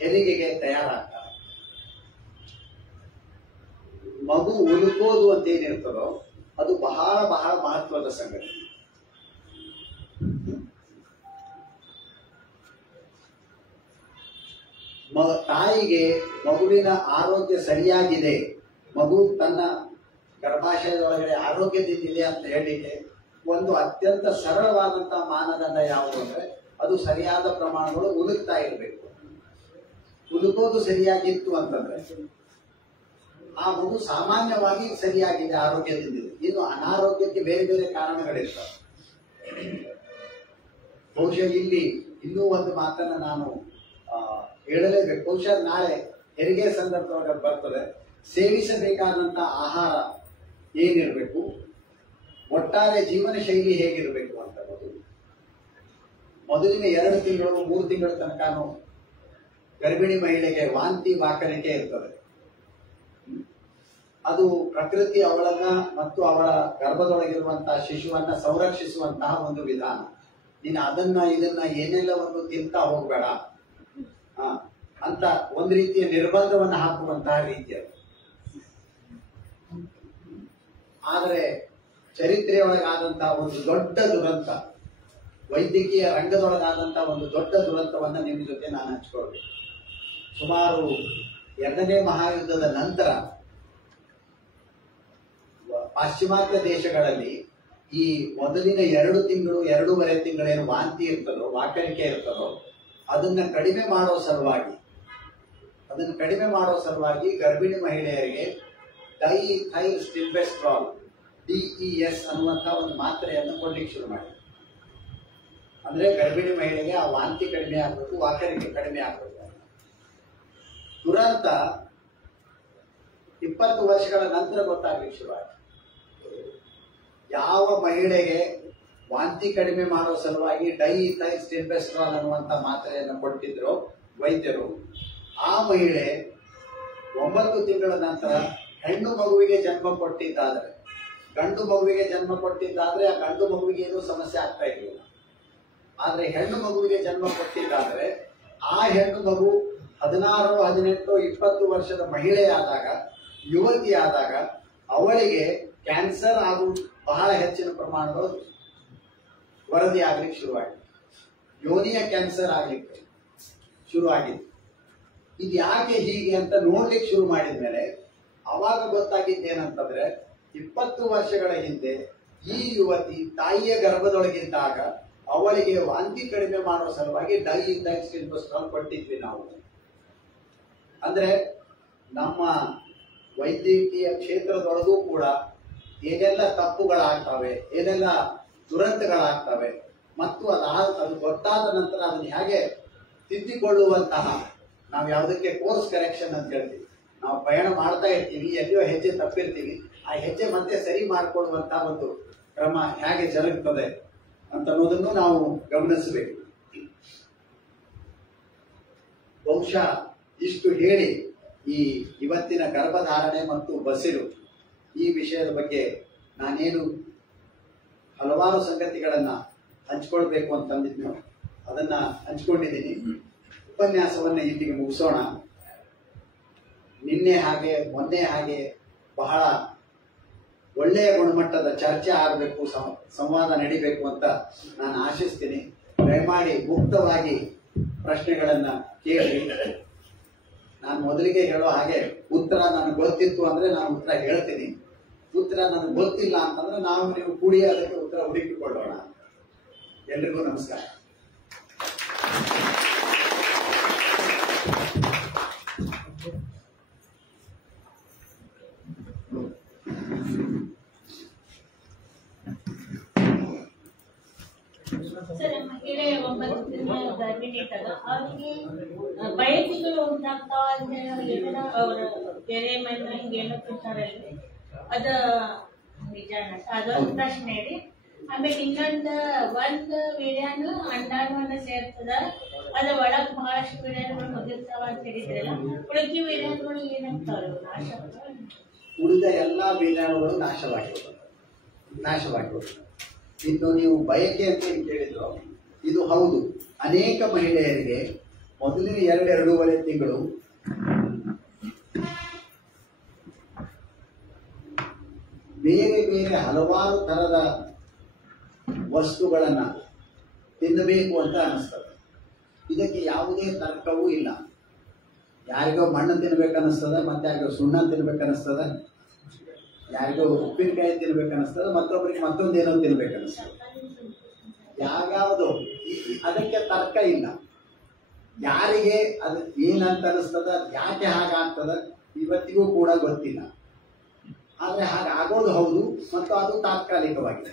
ಹೆರಿಗೆಗೆ ತಯಾರಾಗ್ತಾಳೆ. ಮಗು ಉಳುಕೋದು ಅಂತ ಏನಿರ್ತದೋ ಅದು ಬಹಳ ಬಹಳ ಮಹತ್ವದ ಸಂಗತಿ. ತಾಯಿಗೆ ಮಗುವಿನ ಆರೋಗ್ಯ ಸರಿಯಾಗಿದೆ, ಮಗು ತನ್ನ ಗರ್ಭಾಶಯದೊಳಗಡೆ ಆರೋಗ್ಯದಿಂದಿದೆ ಅಂತ ಹೇಳಿಕೆ ಒಂದು ಅತ್ಯಂತ ಸರಳವಾದಂತಹ ಮಾನದಂಡ ಯಾವುದು ಅಂದ್ರೆ ಅದು ಸರಿಯಾದ ಪ್ರಮಾಣಗಳು ಉಳುಕ್ತಾ ಇರಬೇಕು. ಉಳುಕೋದು ಸರಿಯಾಗಿತ್ತು ಅಂತಂದ್ರೆ ಆ ಮಗು ಸಾಮಾನ್ಯವಾಗಿ ಸರಿಯಾಗಿದೆ, ಆರೋಗ್ಯದಿಂದಿದೆ. ಇನ್ನು ಅನಾರೋಗ್ಯಕ್ಕೆ ಬೇರೆ ಬೇರೆ ಕಾರಣಗಳಿರ್ತವೆ. ಬಹುಶಃ ಇನ್ನೂ ಒಂದು ಮಾತನ್ನ ನಾನು ಹೇಳಲೇಬೇಕು. ಬಹುಶಃ ನಾಳೆ ಹೆರಿಗೆ ಸಂದರ್ಭದೊಳಗೆ ಬರ್ತದೆ. ಸೇವಿಸಬೇಕಾದಂತ ಆಹಾರ ಏನಿರಬೇಕು, ಒಟ್ಟಾರೆ ಜೀವನ ಶೈಲಿ ಹೇಗಿರಬೇಕು ಅಂತ ಮೊದಲಿನ 2 ತಿಂಗಳು 3 ತಿಂಗಳ ತನಕನೂ ಗರ್ಭಿಣಿ ಮಹಿಳೆಗೆ ವಾಂತಿ ವಾಕರಿಕೆ ಇರ್ತದೆ. ಅದು ಪ್ರಕೃತಿ ಅವಳನ್ನ ಮತ್ತು ಅವಳ ಗರ್ಭದೊಳಗಿರುವಂತಹ ಶಿಶುವನ್ನ ಸಂರಕ್ಷಿಸುವಂತಹ ಒಂದು ವಿಧಾನ. ನೀನು ಅದನ್ನ ಇದನ್ನ ಏನೆಲ್ಲವನ್ನು ತಿಂತಾ ಹೋಗ್ಬೇಡ ಅಂತ ಒಂದು ರೀತಿಯ ನಿರ್ಬಂಧವನ್ನು ಹಾಕುವಂತಹ ರೀತಿಯ. ಆದರೆ ಚರಿತ್ರೆಯೊಳಗಾದಂತಹ ಒಂದು ದೊಡ್ಡ ದುರಂತ, ವೈದ್ಯಕೀಯ ರಂಗದೊಳಗಾದಂತಹ ಒಂದು ದೊಡ್ಡ ದುರಂತವನ್ನ ನಿಮ್ಮ ಜೊತೆ ನಾನು ಹಂಚ್ಕೊಳ್ಬೇಕು. ಸುಮಾರು 2ನೇ ಮಹಾಯುದ್ಧದ ನಂತರ ಪಾಶ್ಚಿಮಾತ್ಯ ದೇಶಗಳಲ್ಲಿ ಈ ಮೊದಲಿನ 2 ತಿಂಗಳು 2.5 ತಿಂಗಳೇನು ವಾಂತಿ ಇರ್ತದೋ, ವಾಕರಿಕೆ ಇರ್ತದೋ, ಅದನ್ನ ಕಡಿಮೆ ಮಾಡೋ ಸಲುವಾಗಿ ಗರ್ಭಿಣಿ ಮಹಿಳೆಯರಿಗೆ ಡೈಥೈಲ್ ಸ್ಟಿಲ್ಬೆಸ್ಟ್ರಾಲ್ DES ಅನ್ನುವಂತಹ ಒಂದು ಮಾತ್ರೆಯನ್ನು ಕೊಡ್ಲಿಕ್ಕೆ ಶುರು ಮಾಡಿ. ಅಂದ್ರೆ ಗರ್ಭಿಣಿ ಮಹಿಳೆಗೆ ಆ ವಾಂತಿ ಕಡಿಮೆ ಆಗಬೇಕು, ವಾಕರಿಕೆ ಕಡಿಮೆ ಆಗಬೇಕು. ದುರಂತ 20 ವರ್ಷಗಳ ನಂತರ ಗೊತ್ತಾಗ್ಲಿಕ್ಕೆ ಶುರುವಾಯಿತು. ಯಾವ ಮಹಿಳೆಗೆ ವಾಂತಿ ಕಡಿಮೆ ಮಾಡೋ ಸಲುವಾಗಿ ಡೈಥೈಲ್ ಸ್ಟಿಲ್ಬೆಸ್ಟ್ರಾಲ್ ಅನ್ನುವಂತ ಮಾತ್ರೆಯನ್ನು ಕೊಟ್ಟಿದ್ರು ವೈದ್ಯರು, ಆ ಮಹಿಳೆ 9 ತಿಂಗಳ ನಂತರ ಹೆಣ್ಣು ಮಗುವಿಗೆ ಜನ್ಮ ಕೊಟ್ಟಿದ್ದಾದ್ರೆ, ಗಂಡು ಮಗುವಿಗೆ ಜನ್ಮ ಕೊಟ್ಟಿದ್ದಾದ್ರೆ ಆ ಗಂಡು ಮಗುವಿಗೆ ಏನೂ ಸಮಸ್ಯೆ ಆಗ್ತಾ ಇರಲಿಲ್ಲ. ಆದ್ರೆ ಹೆಣ್ಣು ಮಗುವಿಗೆ ಜನ್ಮ ಕೊಟ್ಟಿದ್ದಾದ್ರೆ ಆ ಹೆಣ್ಣು ಮಗು 16, 18, 20 ವರ್ಷದ ಮಹಿಳೆಯಾದಾಗ, ಯುವತಿಯಾದಾಗ ಅವಳಿಗೆ ಕ್ಯಾನ್ಸರ್ ಹಾಗೂ ಬಹಳ ಹೆಚ್ಚಿನ ಪ್ರಮಾಣಗಳು ವರದಿ ಆಗ್ಲಿಕ್ಕೆ ಶುರುವಾಗಿದೆ. ಯೋನಿಯ ಕ್ಯಾನ್ಸರ್ ಆಗ್ಲಿಕ್ಕೆ ಶುರುವಾಗಿತ್ತು. ಇದು ಯಾಕೆ ಹೀಗೆ ಅಂತ ನೋಡ್ಲಿಕ್ಕೆ ಶುರು ಮಾಡಿದ್ಮೇಲೆ ಅವಾಗ ಗೊತ್ತಾಗಿದ್ದೇನಂತಂದ್ರೆ 20 ವರ್ಷಗಳ ಹಿಂದೆ ಈ ಯುವತಿ ತಾಯಿಯ ಗರ್ಭದೊಳಗಿದ್ದಾಗ ಅವಳಿಗೆ ವಾಂತಿ ಕಡಿಮೆ ಮಾಡೋ ಸಲುವಾಗಿ ಡೈಥೈಲ್ ಸ್ಟಿಲ್ಬೆಸ್ಟ್ರಾಲ್ ಕೊಟ್ಟಿದ್ವಿ ನಾವು. ಅಂದ್ರೆ ನಮ್ಮ ವೈದ್ಯಕೀಯ ಕ್ಷೇತ್ರದೊಳಗೂ ಕೂಡ ಏನೆಲ್ಲ ತಪ್ಪುಗಳಾಗ್ತವೆ, ಏನೆಲ್ಲ ದುರಂತಗಳಾಗ್ತವೆ, ಮತ್ತು ಅದು ಗೊತ್ತಾದ ನಂತರ ಅದನ್ನ ಹೇಗೆ ತಿದ್ದಿಕೊಳ್ಳುವಂತಹ, ನಾವು ಯಾವುದಕ್ಕೆ ಕೋರ್ಸ್ ಕರೆಕ್ಷನ್ ಅಂತ ಹೇಳ್ತೀವಿ, ನಾವು ಪಯಣ ಮಾಡ್ತಾ ಇರ್ತೀವಿ, ಎಲ್ಲಿಯೋ ಹೆಜ್ಜೆ ತಪ್ಪಿರ್ತೀವಿ, ಆ ಹೆಜ್ಜೆ ಮತ್ತೆ ಸರಿ ಮಾಡಿಕೊಳ್ಳುವಂತಹ ಒಂದು ಕ್ರಮ ಹೇಗೆ ಜರುಗುತ್ತದೆ ಅಂತ ಅನ್ನೋದನ್ನು ನಾವು ಗಮನಿಸಬೇಕು. ಬಹುಶಃ ಇಷ್ಟು ಹೇಳಿ ಇವತ್ತಿನ ಗರ್ಭಧಾರಣೆ ಮತ್ತು ಬಸಿರು ಈ ವಿಷಯದ ಬಗ್ಗೆ ನಾನೇನು ಹಲವಾರು ಸಂಗತಿಗಳನ್ನ ಹಂಚ್ಕೊಳ್ಬೇಕು ಅಂತಂದಿದ್ನು ಅದನ್ನ ಹಂಚ್ಕೊಂಡಿದ್ದೀನಿ. ಉಪನ್ಯಾಸವನ್ನ ಇಲ್ಲಿಗೆ ಮುಗಿಸೋಣ. ನಿನ್ನೆ ಹಾಗೆ ಮೊನ್ನೆ ಹಾಗೆ ಬಹಳ ಒಳ್ಳೆಯ ಗುಣಮಟ್ಟದ ಚರ್ಚೆ ಆಗಬೇಕು, ಸಂವಾದ ನಡಿಬೇಕು ಅಂತ ನಾನು ಆಶಿಸ್ತೀನಿ. ದಯಮಾಡಿ ಮುಕ್ತವಾಗಿ ಪ್ರಶ್ನೆಗಳನ್ನ ಕೇಳಿ. ನಾನು ಮೊದಲಿಗೆ ಹೇಳೋ ಹಾಗೆ ಉತ್ತರ ನನಗೆ ಗೊತ್ತಿತ್ತು ಅಂದ್ರೆ ನಾನು ಉತ್ತರ ಹೇಳ್ತೀನಿ, ಉತ್ತರ ನನಗೆ ಗೊತ್ತಿಲ್ಲ ಅಂತಂದ್ರೆ ನಾವು ನೀವು ಕೂಡಿ ಅದಕ್ಕೆ ಉತ್ತರ ಹುಡುಕಿಕೊಳ್ಳೋಣ. ಎಲ್ರಿಗೂ ನಮಸ್ಕಾರ. ಸರ್, ಮಹಿಳೆ 9 ತಿಂಗಳ ಗರ್ಭಿಣಿ ಇದ್ದಾಗ ಅವ್ರಿಗೆ ಬಯಕೆಗಳು ಉಂಟಾಗ್ತಾವ ಅಂತ ಹೇಳಿದ್ರೆ ಅವ್ರ ಬೇರೆ ಮನೆ ಹಿಂಗೇನೋ ತಿಂತಾರಲ್ಲಿ ಅದ ನಿಜಾನ? ಅದೊಂದು ಪ್ರಶ್ನೆ ರೀ. ಆಮೇಲೆ ಒಂದು ವೀರ್ಯಾನು ಅಂಡಾಣುವನ್ನ ಸೇರ್ತದ, ಅದ ಒಳಗ್ ಬಹಳಷ್ಟು ವೀರ್ಯಾನುಗಳು ಮುಗಿರ್ತಾವ ಅಂತ ಹೇಳಿದ್ರಲ್ಲ, ಉಳಿಕೆ ವೀರ್ಯಾನುಗಳು ಏನಾಗ್ತಾವ? ನಾಶ ಆಗ್ತಾವ? ಉಳಿದ ಎಲ್ಲಾ ವೀರ್ಯಾಣುಗಳು ನಾಶವಾಗಿವೆ. ಇನ್ನು ನೀವು ಬಯಕೆ ಅಂತ ಏನು ಕೇಳಿದ್ರು, ಇದು ಹೌದು. ಅನೇಕ ಮಹಿಳೆಯರಿಗೆ ಮೊದಲಿನ 2-2.5 ತಿಂಗಳು ಬೇರೆ ಬೇರೆ ಹಲವಾರು ತರದ ವಸ್ತುಗಳನ್ನ ತಿನ್ನಬೇಕು ಅಂತ ಅನಿಸ್ತದೆ. ಇದಕ್ಕೆ ಯಾವುದೇ ತರ್ಕವೂ ಇಲ್ಲ. ಯಾರಿಗೋ ಮಣ್ಣು ತಿನ್ಬೇಕನ್ನಿಸ್ತದೆ, ಮತ್ತೆ ಯಾರಿಗೋ ಸುಣ್ಣ ತಿನ್ಬೇಕನ್ನಿಸ್ತದೆ, ಯಾರಿಗೋ ಉಪ್ಪಿನಕಾಯಿ ತಿನ್ಬೇಕನ್ನಿಸ್ತದೆ, ಮತ್ತೊಬ್ಬರಿಗೆ ಮತ್ತೊಂದೇನೋ ತಿನ್ಬೇಕನ್ನಿಸ್ತದೆ. ಯಾವ್ಯಾವುದು ಅದಕ್ಕೆ ತರ್ಕ ಇಲ್ಲ. ಯಾರಿಗೆ ಅದು ಏನಂತ ಅನಿಸ್ತದ, ಯಾಕೆ ಹಾಗಾಗ್ತದ ಇವತ್ತಿಗೂ ಕೂಡ ಗೊತ್ತಿಲ್ಲ. ಆದ್ರೆ ಹಾಗಾಗೋದು ಹೌದು, ಮತ್ತು ಅದು ತಾತ್ಕಾಲಿಕವಾಗಿದೆ.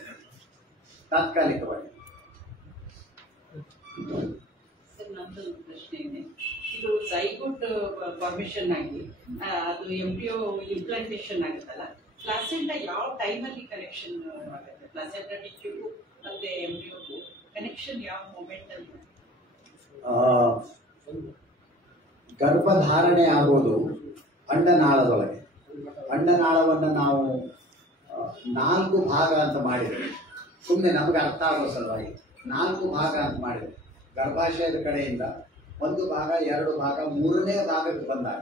ಸರ್, ನಮ್ದೊಂದು ಪ್ರಶ್ನೆ ಇದೆ. ಇದು ಝೈಗೋಟ್ ಫಾರ್ಮೇಷನ್ ಆಗಿ ಅದು ಎಂಬ್ರಿಯೋ ಇಂಪ್ಲಾಂಟೇಶನ್ ಆಗುತ್ತಲ್ಲ, ಪ್ಲಾಸೆಂಟಾ ಯಾವ ಟೈಮಲ್ಲಿ ಕನೆಕ್ಷನ್ ಆಗುತ್ತೆ? ಪ್ಲಾಸೆಂಟಾ ಟಿಶ್ಯೂಗೂ ಮತ್ತೆ ಎಂಬ್ರಿಯೋಗೂ ಕನೆಕ್ಷನ್ ಯಾವ ಮೂಮೆಂಟ್ ಅಲ್ಲಿ? ಗರ್ಭಧಾರಣೆ ಆಗೋದು ಅಂಡನಾಳದೊಳಗೆ. ಅಂಡನಾಳವನ್ನು ನಾವು 4 ಭಾಗ ಅಂತ ಮಾಡಿದ್ದೇವೆ. ಸುಮ್ಮನೆ ನಮಗೆ ಅರ್ಥ ಆಗೋ ಸಲುವಾಗಿ 4 ಭಾಗ ಅಂತ ಮಾಡಿದ್ದೇವೆ. ಗರ್ಭಾಶಯದ ಕಡೆಯಿಂದ 1 ಭಾಗ, 2 ಭಾಗ, 3ನೇ ಭಾಗಕ್ಕೆ ಬಂದಾಗ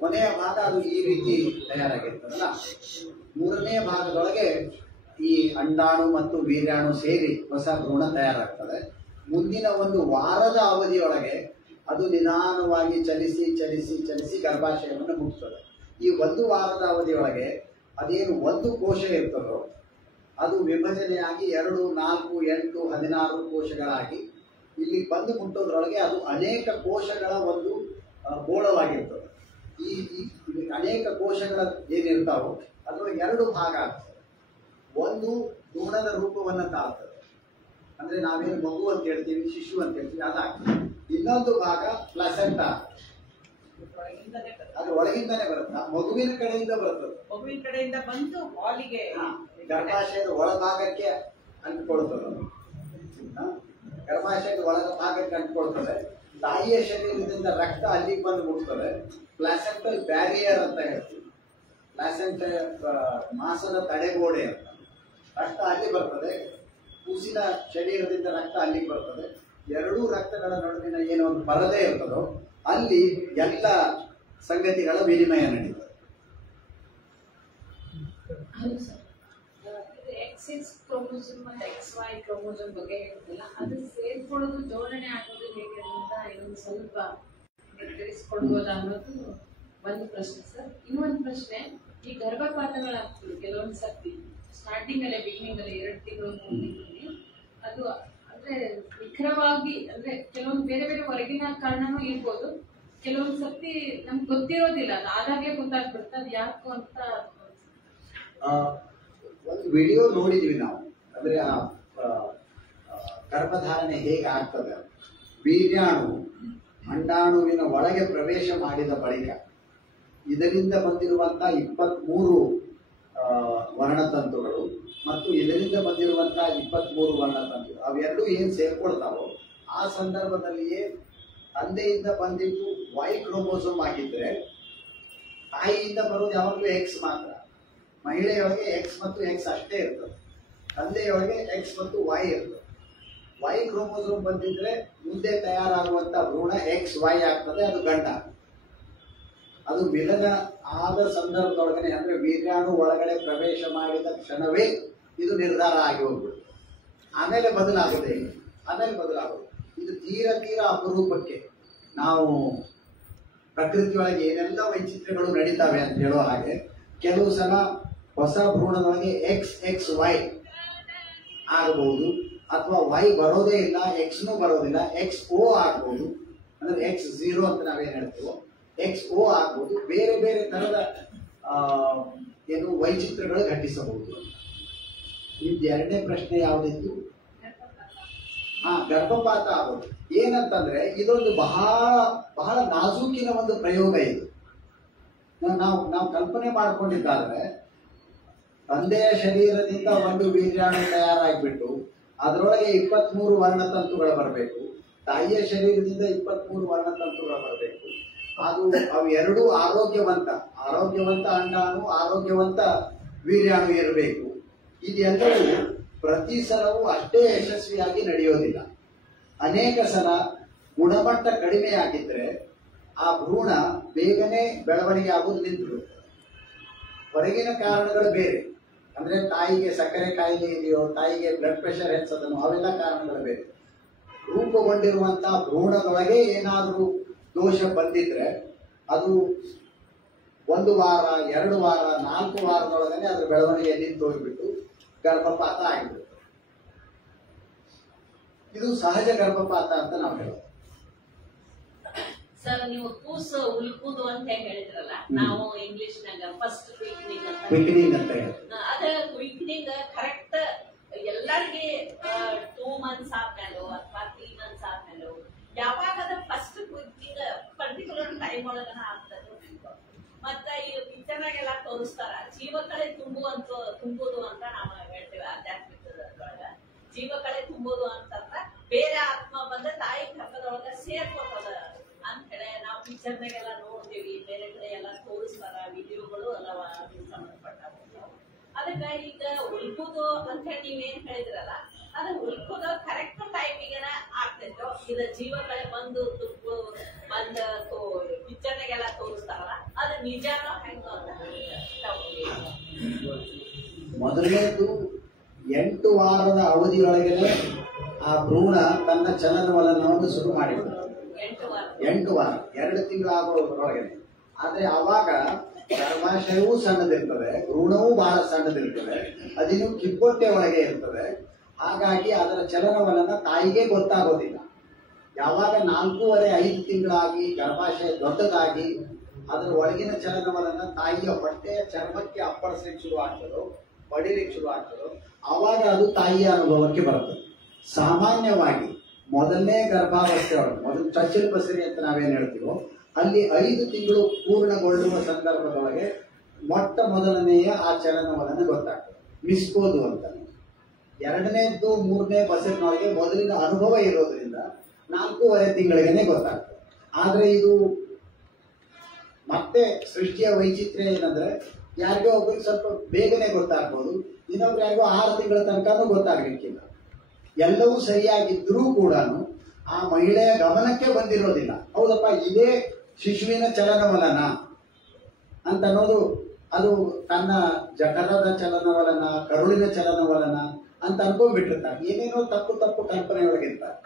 ಕೊನೆಯ ಭಾಗ ಅದು ಈ ರೀತಿ ತಯಾರಾಗಿರ್ತದಲ್ಲ, 3ನೇ ಭಾಗದೊಳಗೆ ಈ ಅಂಡಾಣು ಮತ್ತು ವೀರ್ಯಾಣು ಸೇರಿ ಹೊಸ ಭ್ರೂಣ ತಯಾರಾಗ್ತದೆ. ಮುಂದಿನ 1 ವಾರದ ಅವಧಿಯೊಳಗೆ ಅದು ನಿಧಾನವಾಗಿ ಚಲಿಸಿ ಗರ್ಭಾಶಯವನ್ನು ಮುಟ್ತದೆ. ಈ 1 ವಾರದ ಅವಧಿಯೊಳಗೆ ಅದೇನು 1 ಕೋಶ ಇರ್ತದೋ ಅದು ವಿಭಜನೆಯಾಗಿ 2, 4, 8, 16 ಕೋಶಗಳಾಗಿ ಇಲ್ಲಿ ಬಂದು ಮುಟ್ಟೋದ್ರೊಳಗೆ ಅದು ಅನೇಕ ಕೋಶಗಳ ಒಂದು ಗೋಳವಾಗಿರ್ತದೆ. ಈ ಅನೇಕ ಕೋಶಗಳ ಏನಿರ್ತಾವೋ ಅದರೊಳಗೆ 2 ಭಾಗ ಆಗ್ತದೆ. ಒಂದು ಭ್ರೂಣದ ರೂಪವನ್ನು ತಾಳ್ತದೆ, ಅಂದ್ರೆ ನಾವೇನು ಮಗು ಅಂತ ಹೇಳ್ತೀವಿ, ಶಿಶು ಅಂತ ಹೇಳ್ತೀವಿ, ಅದಾಗ್ತದೆ. ಇನ್ನೊಂದು ಭಾಗ ಪ್ಲಾಸೆಂಟಾ, ಅದ್ರ ಒಳಗಿಂದಾನೆ ಬರುತ್ತೆ, ಮಗುವಿನ ಕಡೆಯಿಂದ ಬರ್ತದೆ. ಮಗುವಿನ ಕಡೆಯಿಂದ ಬಂದು ಹಾಲಿಗೆ ಗರ್ಭಾಶಯದ ಒಳಭಾಗಕ್ಕೆ ಅಂಟ್ಕೊಳ್ತದೆ. ಗರ್ಭಾಶಯದ ಒಳಗ ಭಾಗಕ್ಕೆ ಅಂಟ್ಕೊಳ್ತದೆ. ತಾಯಿಯ ಶರೀರದಿಂದ ರಕ್ತ ಅಲ್ಲಿಗೆ ಬಂದು ಮುಟ್ತದೆ. ಪ್ಲಾಸೆಂಟಲ್ ಬ್ಯಾರಿಯರ್ ಅಂತ ಹೇಳ್ತೀವಿ. ಪ್ಲಾಸೆಂಟ ಮಾಸದ ತಡೆಗೋಡೆ ಅಂತ. ರಕ್ತ ಅಲ್ಲಿ ಬರ್ತದೆ, ಕೂಸಿನ ಶರೀರದಿಂದ ರಕ್ತ ಅಲ್ಲಿಗೆ ಬರ್ತದೆ. 2 ರಕ್ತಗಳ ನಡುವಿನ ಏನೋ ಒಂದು ಪರದೆ ಇರ್ತದೋ ಅಲ್ಲಿ ಎಲ್ಲ ಸಂಗತಿಗಳ ವಿನಿಮಯ ನಡೀತದೆ. XX ಕ್ರೋಮೋಸೋಮ್ ಮತ್ತು XY ಕ್ರೋಮೋಸೋಮ್ ಬಗ್ಗೆ ಹೇಳ್ತಿಲ್ಲ, ಅದು ಸೇರ್ಕೊಳ್ಳೋದು ಜೋಡಣೆ ಆಗೋದು ಹೇಗೆ ಅಂತ ಇನ್ನೊಂದು ಸ್ವಲ್ಪ ತಿಳಿಸ್ಕೊಡ್ಬೋದಾ ಅನ್ನೋದು ಒಂದು ಪ್ರಶ್ನೆ ಸರ್. ಇನ್ನೊಂದು ಪ್ರಶ್ನೆ, ಈ ಗರ್ಭಪಾತಗಳಾಗ್ತದೆ ಕೆಲವೊಂದು ಸರ್ತಿ ಸ್ಟಾರ್ಟಿಂಗ್ ಅಲ್ಲೇ, ಬಿಗಿನಿಂಗ್ ಅಲ್ಲಿ 2 ತಿಂಗಳು 3 ತಿಂಗಳಲ್ಲಿ ಅದು ಅಂದ್ರೆ ನಿಖರವಾಗಿ, ಅಂದ್ರೆ ಕೆಲವೊಂದು ಬೇರೆ ಬೇರೆ ಹೊರಗಿನ ಕಾರಣನೂ ಇರ್ಬೋದು, ಕೆಲವೊಂದು ಸರ್ತಿ ನಮ್ಗೆ ಗೊತ್ತಿರೋದಿಲ್ಲ, ಅದು ಆದಾಗ್ಲೇ ಗೊತ್ತಾಗ್ಬಿಡುತ್ತೆ ಅದು ಯಾಕೋ ಅಂತ. ಒಂದು ವಿಡಿಯೋ ನೋಡಿದ್ವಿ ನಾವು, ಅಂದ್ರೆ ಆ ಗರ್ಭಧಾರಣೆ ಹೇಗೆ ಆಗ್ತದೆ. ವೀರ್ಯಾಣು ಅಂಡಾಣುವಿನ ಒಳಗೆ ಪ್ರವೇಶ ಮಾಡಿದ ಬಳಿಕ ಇದರಿಂದ ಬಂದಿರುವಂತಹ 23 ವರ್ಣತಂತುಗಳು ಮತ್ತು ಇದರಿಂದ ಬಂದಿರುವಂತಹ 23 ವರ್ಣತಂತುಗಳು ಅವೆರಡೂ ಏನ್ ಸೇರ್ಕೊಳ್ತಾವೋ ಆ ಸಂದರ್ಭದಲ್ಲಿಯೇ ತಂದೆಯಿಂದ ಬಂದಿದ್ದು Y ಕ್ರೋಮೋಸೋಮ್ ಆಗಿದ್ರೆ ತಾಯಿಯಿಂದ ಬರೋದು ಯಾವಾಗಲೂ X ಮಾತ್ರ. ಮಹಿಳೆಯೊಳಗೆ X ಮತ್ತು X ಅಷ್ಟೇ ಇರ್ತದೆ, ತಂದೆಯೊಳಗೆ X ಮತ್ತು Y ಇರ್ತದೆ. Y ಕ್ರೋಮೋಸೋಮ್ ಬಂದಿದ್ರೆ ಮುಂದೆ ತಯಾರಾಗುವಂತ ಭ್ರೂಣ XY ಆಗ್ತದೆ, ಅದು ಗಂಡ. ಅದು ವಿಲನ ಆದ ಸಂದರ್ಭದೊಳಗನೆ, ಅಂದ್ರೆ ವೀರ್ಯಾಣು ಒಳಗಡೆ ಪ್ರವೇಶ ಮಾಡಿದ ಕ್ಷಣವೇ ಇದು ನಿರ್ಧಾರ ಆಗಿ ಹೋಗ್ಬಿಡುತ್ತೆ. ಆಮೇಲೆ ಬದಲಾಗುತ್ತೆ. ಇದು ತೀರ ಅಪರೂಪಕ್ಕೆ ನಾವು ಪ್ರಕೃತಿಯೊಳಗೆ ಏನೆಲ್ಲ ವೈಚಿತ್ರ್ಯಗಳು ನಡೀತಾವೆ ಅಂತ ಹೇಳೋ ಹಾಗೆ ಕೆಲವು ಸಲ ಹೊಸ ಭ್ರೂಣದೊಳಗೆ XXY ಆಗಬಹುದು, ಅಥವಾ Y ಬರೋದೇ ಇಲ್ಲ, Xನೂ ಬರೋದಿಲ್ಲ, XO ಆಗ್ಬಹುದು, ಅಂದ್ರೆ X0 ಅಂತ ನಾವೇನ್ ಹೇಳ್ತೀವೋ XO ಆಗ್ಬಹುದು. ಬೇರೆ ಬೇರೆ ತರದ ಏನು ವೈಚಿತ್ರ್ಯಗಳು ಘಟಿಸಬಹುದು. ನಿಮ್ದು ಎರಡನೇ ಪ್ರಶ್ನೆ ಯಾವುದಿತ್ತು? ಗರ್ಭಪಾತ ಆಗೋದು. ಏನಂತಂದ್ರೆ ಇದೊಂದು ಬಹಳ ನಾಜೂಕಿನ ಒಂದು ಪ್ರಯೋಗ ಇದು. ನಾವು ಕಲ್ಪನೆ ಮಾಡ್ಕೊಂಡಿದ್ದಾದ್ರೆ ತಂದೆಯ ಶರೀರದಿಂದ ಒಂದು ಬೀಜಾಣು ತಯಾರಾಗ್ಬಿಟ್ಟು ಅದರೊಳಗೆ 23 ವರ್ಣತಂತುಗಳು ಬರಬೇಕು, ತಾಯಿಯ ಶರೀರದಿಂದ 23 ವರ್ಣತಂತುಗಳು ಬರಬೇಕು. ಅವು ಎರಡೂ ಆರೋಗ್ಯವಂತ ಅಂಡಾಣು, ಆರೋಗ್ಯವಂತ ವೀರ್ಯಾಣು ಇರಬೇಕು. ಇದೆಲ್ಲವೂ ಪ್ರತಿ ಸಲವೂ ಅಷ್ಟೇ ಯಶಸ್ವಿಯಾಗಿ ನಡೆಯೋದಿಲ್ಲ. ಅನೇಕ ಸಲ ಗುಣಮಟ್ಟ ಕಡಿಮೆ ಆಗಿದ್ರೆ ಆ ಭ್ರೂಣ ಬೇಗನೆ ಬೆಳವಣಿಗೆ ಆಗೋದು ನಿಂತುಬಿಡುತ್ತೆ. ಹೊರಗಿನ ಕಾರಣಗಳು ಬೇರೆ, ಅಂದ್ರೆ ತಾಯಿಗೆ ಸಕ್ಕರೆ ಕಾಯಿಲೆ ಇದೆಯೋ, ತಾಯಿಗೆ ಬ್ಲಡ್ ಪ್ರೆಷರ್ ಹೆಚ್ಚದನೋ, ಅವೆಲ್ಲ ಕಾರಣಗಳು ಬೇರೆ. ರೂಪುಗೊಂಡಿರುವಂತಹ ಭ್ರೂಣದೊಳಗೆ ಏನಾದರೂ ದೋಷ ಬಂದಿದ್ರೆ ಅದು 1 ವಾರ, 2 ವಾರ, 4 ವಾರದೊಳಗನೆ ಅದ್ರ ಬೆಳವಣಿಗೆ ನಿಂತು ಹೋಗ್ಬಿಟ್ಟು ಗರ್ಭಪಾತ ಆಗಿಬಿಡುತ್ತೆ. ಇದು ಸಹಜ ಗರ್ಭಪಾತ ಅಂತ ನಾವು ಹೇಳೋದು. ಸರ್, ನೀವು ಕೂಸು ಉಲ್ಕುದು ಅಂತ ಹೇಳಿದ್ರಲ್ಲ, ನಾವು ಇಂಗ್ಲಿಷ್ ನಾಗ ಫಸ್ಟ್ ಕ್ವಿಕ್ನಿಂಗ್ ಅಂತ ಅದ ಕ್ವಿಕ್ನಿಂಗ್ ಕರೆಕ್ಟ್ ಎಲ್ಲರಿಗೆ 2 ಮಂತ್ಸ್ ಆದ್ಮೇಲೆ ಅಥವಾ 3 ಮಂತ್ಸ್ ಆದ್ಮೇಲೆ ಯಾವಾಗ ಅದ ಫಸ್ಟ್ ಕ್ವಿಕ್ನಿಂಗ್ ಪರ್ಟಿಕ್ಯುಲರ್ ಟೈಮ್ ಒಳಗನ ಆಗ್ತದೆ. ಮತ್ತ ಈ ಪಿಕ್ಚರ್ನಾಗೆಲ್ಲ ತೋರಿಸ್ತಾರ ಜೀವಕಳೆ ತುಂಬುದು ಅಂತ ನಾವು ಹೇಳ್ತೇವೆ. ಆಧ್ಯಾತ್ಮಿಕದೊಳಗ ಜೀವಕಳೆ ತುಂಬುದು ಅಂತಂದ್ರ ಬೇರೆ ಆತ್ಮ ಬಂದ ತಾಯಿ ಗರ್ಭದೊಳಗ ಸೇರ್ಕೋತದ ಅಂತ ಹೇಳಿ ನಾವು ಪಿಕ್ಚರ್ನಾಗೆಲ್ಲ ನೋಡ್ತೀವಿ. ಬೇರೆ ಕಡೆ ಎಲ್ಲ ತೋರಿಸ್ತಾರ, ವಿಡಿಯೋಗಳು ಅಲ್ಲವ ಸಂಬಂಧಪಟ್ಟ. ಅದಕ್ಕ ಈಗ ಉಲ್ಕುದು ಅಂತ ಹೇಳಿ ನೀವೇನ್ ಹೇಳಿದ್ರಲ್ಲ, ಅದು ಉಲ್ಕುದು ಕರೆಕ್ಟ್ ಟೈಮಿಗೆನ ಆಗ್ತೈತೋ? ಇದು ಜೀವಕಳೆ ಬಂದು ಪಿಕ್ಚರ್ನಾಗೆಲ್ಲ ತೋರಿಸ್ತಾರಲ್ಲ, ಅದು ನಿಜಾನೋ ಹೆಂಗೋ ಅಂತ. ಮೊದಲನೇದು 8 ವಾರದ ಅವಧಿಯೊಳಗೆ ಆ ಭ್ರೂಣ ತನ್ನ ಚಲನವಲನವನ್ನು ಶುರು ಮಾಡಿಬಿಡುತ್ತೆ. 8 ವಾರ 2 ತಿಂಗಳು ಆಗೋದ್ರೊಳಗೆ. ಆದ್ರೆ ಆವಾಗ ಗರ್ಭಾಶಯವೂ ಸಣ್ಣದಿರ್ತದೆ, ಭ್ರೂಣವೂ ಬಹಳ ಸಣ್ಣದಿರ್ತದೆ, ಅದಿನ್ನು ಕಿಬ್ಬೊಟ್ಟೆ ಒಳಗೆ ಇರ್ತದೆ. ಹಾಗಾಗಿ ಅದರ ಚಲನವಲನ ತಾಯಿಗೆ ಗೊತ್ತಾಗೋದಿಲ್ಲ. ಯಾವಾಗ 4.5 ತಿಂಗಳಾಗಿ ಗರ್ಭಾಶಯ ದೊಡ್ಡದಾಗಿ ಅದರ ಒಳಗಿನ ಚಲನವಲನ ತಾಯಿಯ ಹೊಟ್ಟೆಯ ಚರ್ಮಕ್ಕೆ ಅಪ್ಪಳಿಸ್ಲಿಕ್ಕೆ ಶುರು ಆಗ್ತದೋ, ಬಡಿಲಿಕ್ಕೆ ಶುರು ಆಗ್ತದೋ, ಆವಾಗ ಅದು ತಾಯಿಯ ಅನುಭವಕ್ಕೆ ಬರ್ತದೆ. ಸಾಮಾನ್ಯವಾಗಿ ಮೊದಲನೇ ಗರ್ಭಾವಸ್ಥೆ ಒಳಗೆ, ಮೊದಲು ಚಚ್ಚಲ್ ಬಸರಿ ಅಂತ ನಾವೇನ್ ಹೇಳ್ತೀವೋ, ಅಲ್ಲಿ 5 ತಿಂಗಳು ಪೂರ್ಣಗೊಳ್ಳುವ ಸಂದರ್ಭದೊಳಗೆ ಮೊದಲನೆಯ ಆ ಚಲನವಲನ ಗೊತ್ತಾಗ್ತದೆ, ಮಿಸ್ಕೋದು ಅಂತ. 2ನೇದ್ದು 3ನೇ ಬಸರಿನೊಳಗೆ ಮೊದಲಿನ ಅನುಭವ ಇರೋದ್ರಿಂದ 4.5 ತಿಂಗಳಿಗೇನೆ ಗೊತ್ತಾಗ್ತದೆ. ಆದ್ರೆ ಇದು ಮತ್ತೆ ಸೃಷ್ಟಿಯ ವೈಚಿತ್ರ್ಯ ಏನಂದ್ರೆ, ಯಾರಿಗೋ ಒಬ್ಬರಿಗೆ ಸ್ವಲ್ಪ ಬೇಗನೆ ಗೊತ್ತಾಗ್ಬೋದು, ಇನ್ನೊಬ್ರು ಯಾರಿಗೋ 6 ತಿಂಗಳ ತನಕನೂ ಗೊತ್ತಾಗ್ಲಿಕ್ಕಿಲ್ಲ. ಎಲ್ಲವೂ ಸರಿಯಾಗಿದ್ರೂ ಕೂಡ ಆ ಮಹಿಳೆಯ ಗಮನಕ್ಕೆ ಬಂದಿರೋದಿಲ್ಲ. ಹೌದಪ್ಪ, ಇದೇ ಶಿಶುವಿನ ಚಲನವಲನ ಅಂತ ಅನ್ನೋದು, ಅದು ತನ್ನ ಜಠರದ ಚಲನವಲನ, ಕರುಳಿನ ಚಲನವಲನ ಅಂತ ಅನ್ಕೊಂಡ್ಬಿಟ್ಟಿರ್ತಾರೆ. ಏನೇನೋ ತಪ್ಪು ಕಲ್ಪನೆಯೊಳಗಿರ್ತಾರೆ.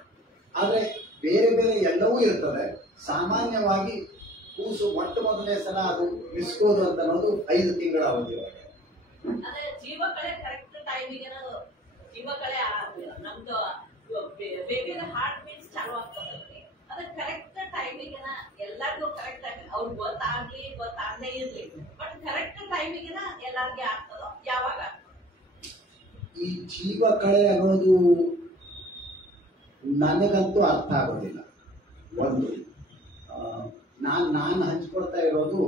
ಆದ್ರೆ ಬೇರೆ ಬೇರೆ ಎಲ್ಲವೂ ಇರ್ತದೆ. ಸಾಮಾನ್ಯವಾಗಿ ಕೂಸು ಮೊದಲನೇ ಸಲ ಅದು ಮಿಸ್ಕೋದು ಅಂತ ಅನ್ನೋದು 5 ತಿಂಗಳ ಅವಧಿಯೊಳಗೆ. ಅದೇ ಜೀವಕಳೆ ಕರೆಕ್ಟ್ ಟೈಮಿಗೆ ಜೀವಕಳೆ ನಮ್ದು ಬೇಬಿದ ಹಾರ್ಟ್ ಬೀಟ್ಸ್ ಚಾಲು ಆಗ್ತದಲ್ರಿ, ಅದ ಕರೆಕ್ಟ್ ಟೈಮಿಗೆ ಎಲ್ಲರಿಗೂ ಕರೆಕ್ಟ್ ಆಗಿ ಅವ್ರಿಗೆ ಗೊತ್ತಾಗದೇ ಇರ್ಲಿ, ಬಟ್ ಕರೆಕ್ಟ್ ಟೈಮಿಗೆ ಎಲ್ಲಾರ್ಗೆ ಆಗ್ತದೋ? ಯಾವಾಗ ಈ ಜೀವಕಳೆ ಅನ್ನೋದು ನನಗಂತೂ ಅರ್ಥ ಆಗೋದಿಲ್ಲ. ಒಂದು ನಾನು ಹಂಚ್ಕೊಳ್ತಾ ಇರೋದು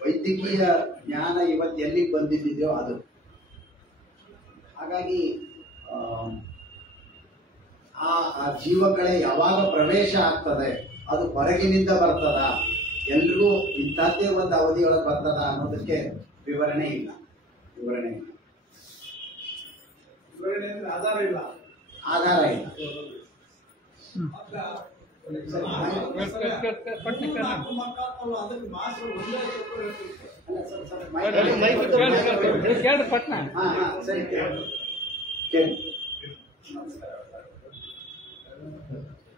ವೈದ್ಯಕೀಯ ಜ್ಞಾನ ಇವತ್ತು ಎಲ್ಲಿಗೆ ಬಂದಿದೆಯೋ ಅದು. ಹಾಗಾಗಿ ಆ ಜೀವಕಳೆ ಯಾವಾಗ ಪ್ರವೇಶ ಆಗ್ತದೆ, ಅದು ಹೊರಗಿನಿಂದ ಬರ್ತದ, ಎಲ್ರಿಗೂ ಇಂಥದ್ದೇ ಒಂದು ಅವಧಿಯೊಳಗೆ ಬರ್ತದ ಅನ್ನೋದಕ್ಕೆ ವಿವರಣೆ ಇಲ್ಲ. ಆಧಾರ ಇಲ್ಲ. ಸರಿ, ಕೇಳಿ. ನಮಸ್ಕಾರ.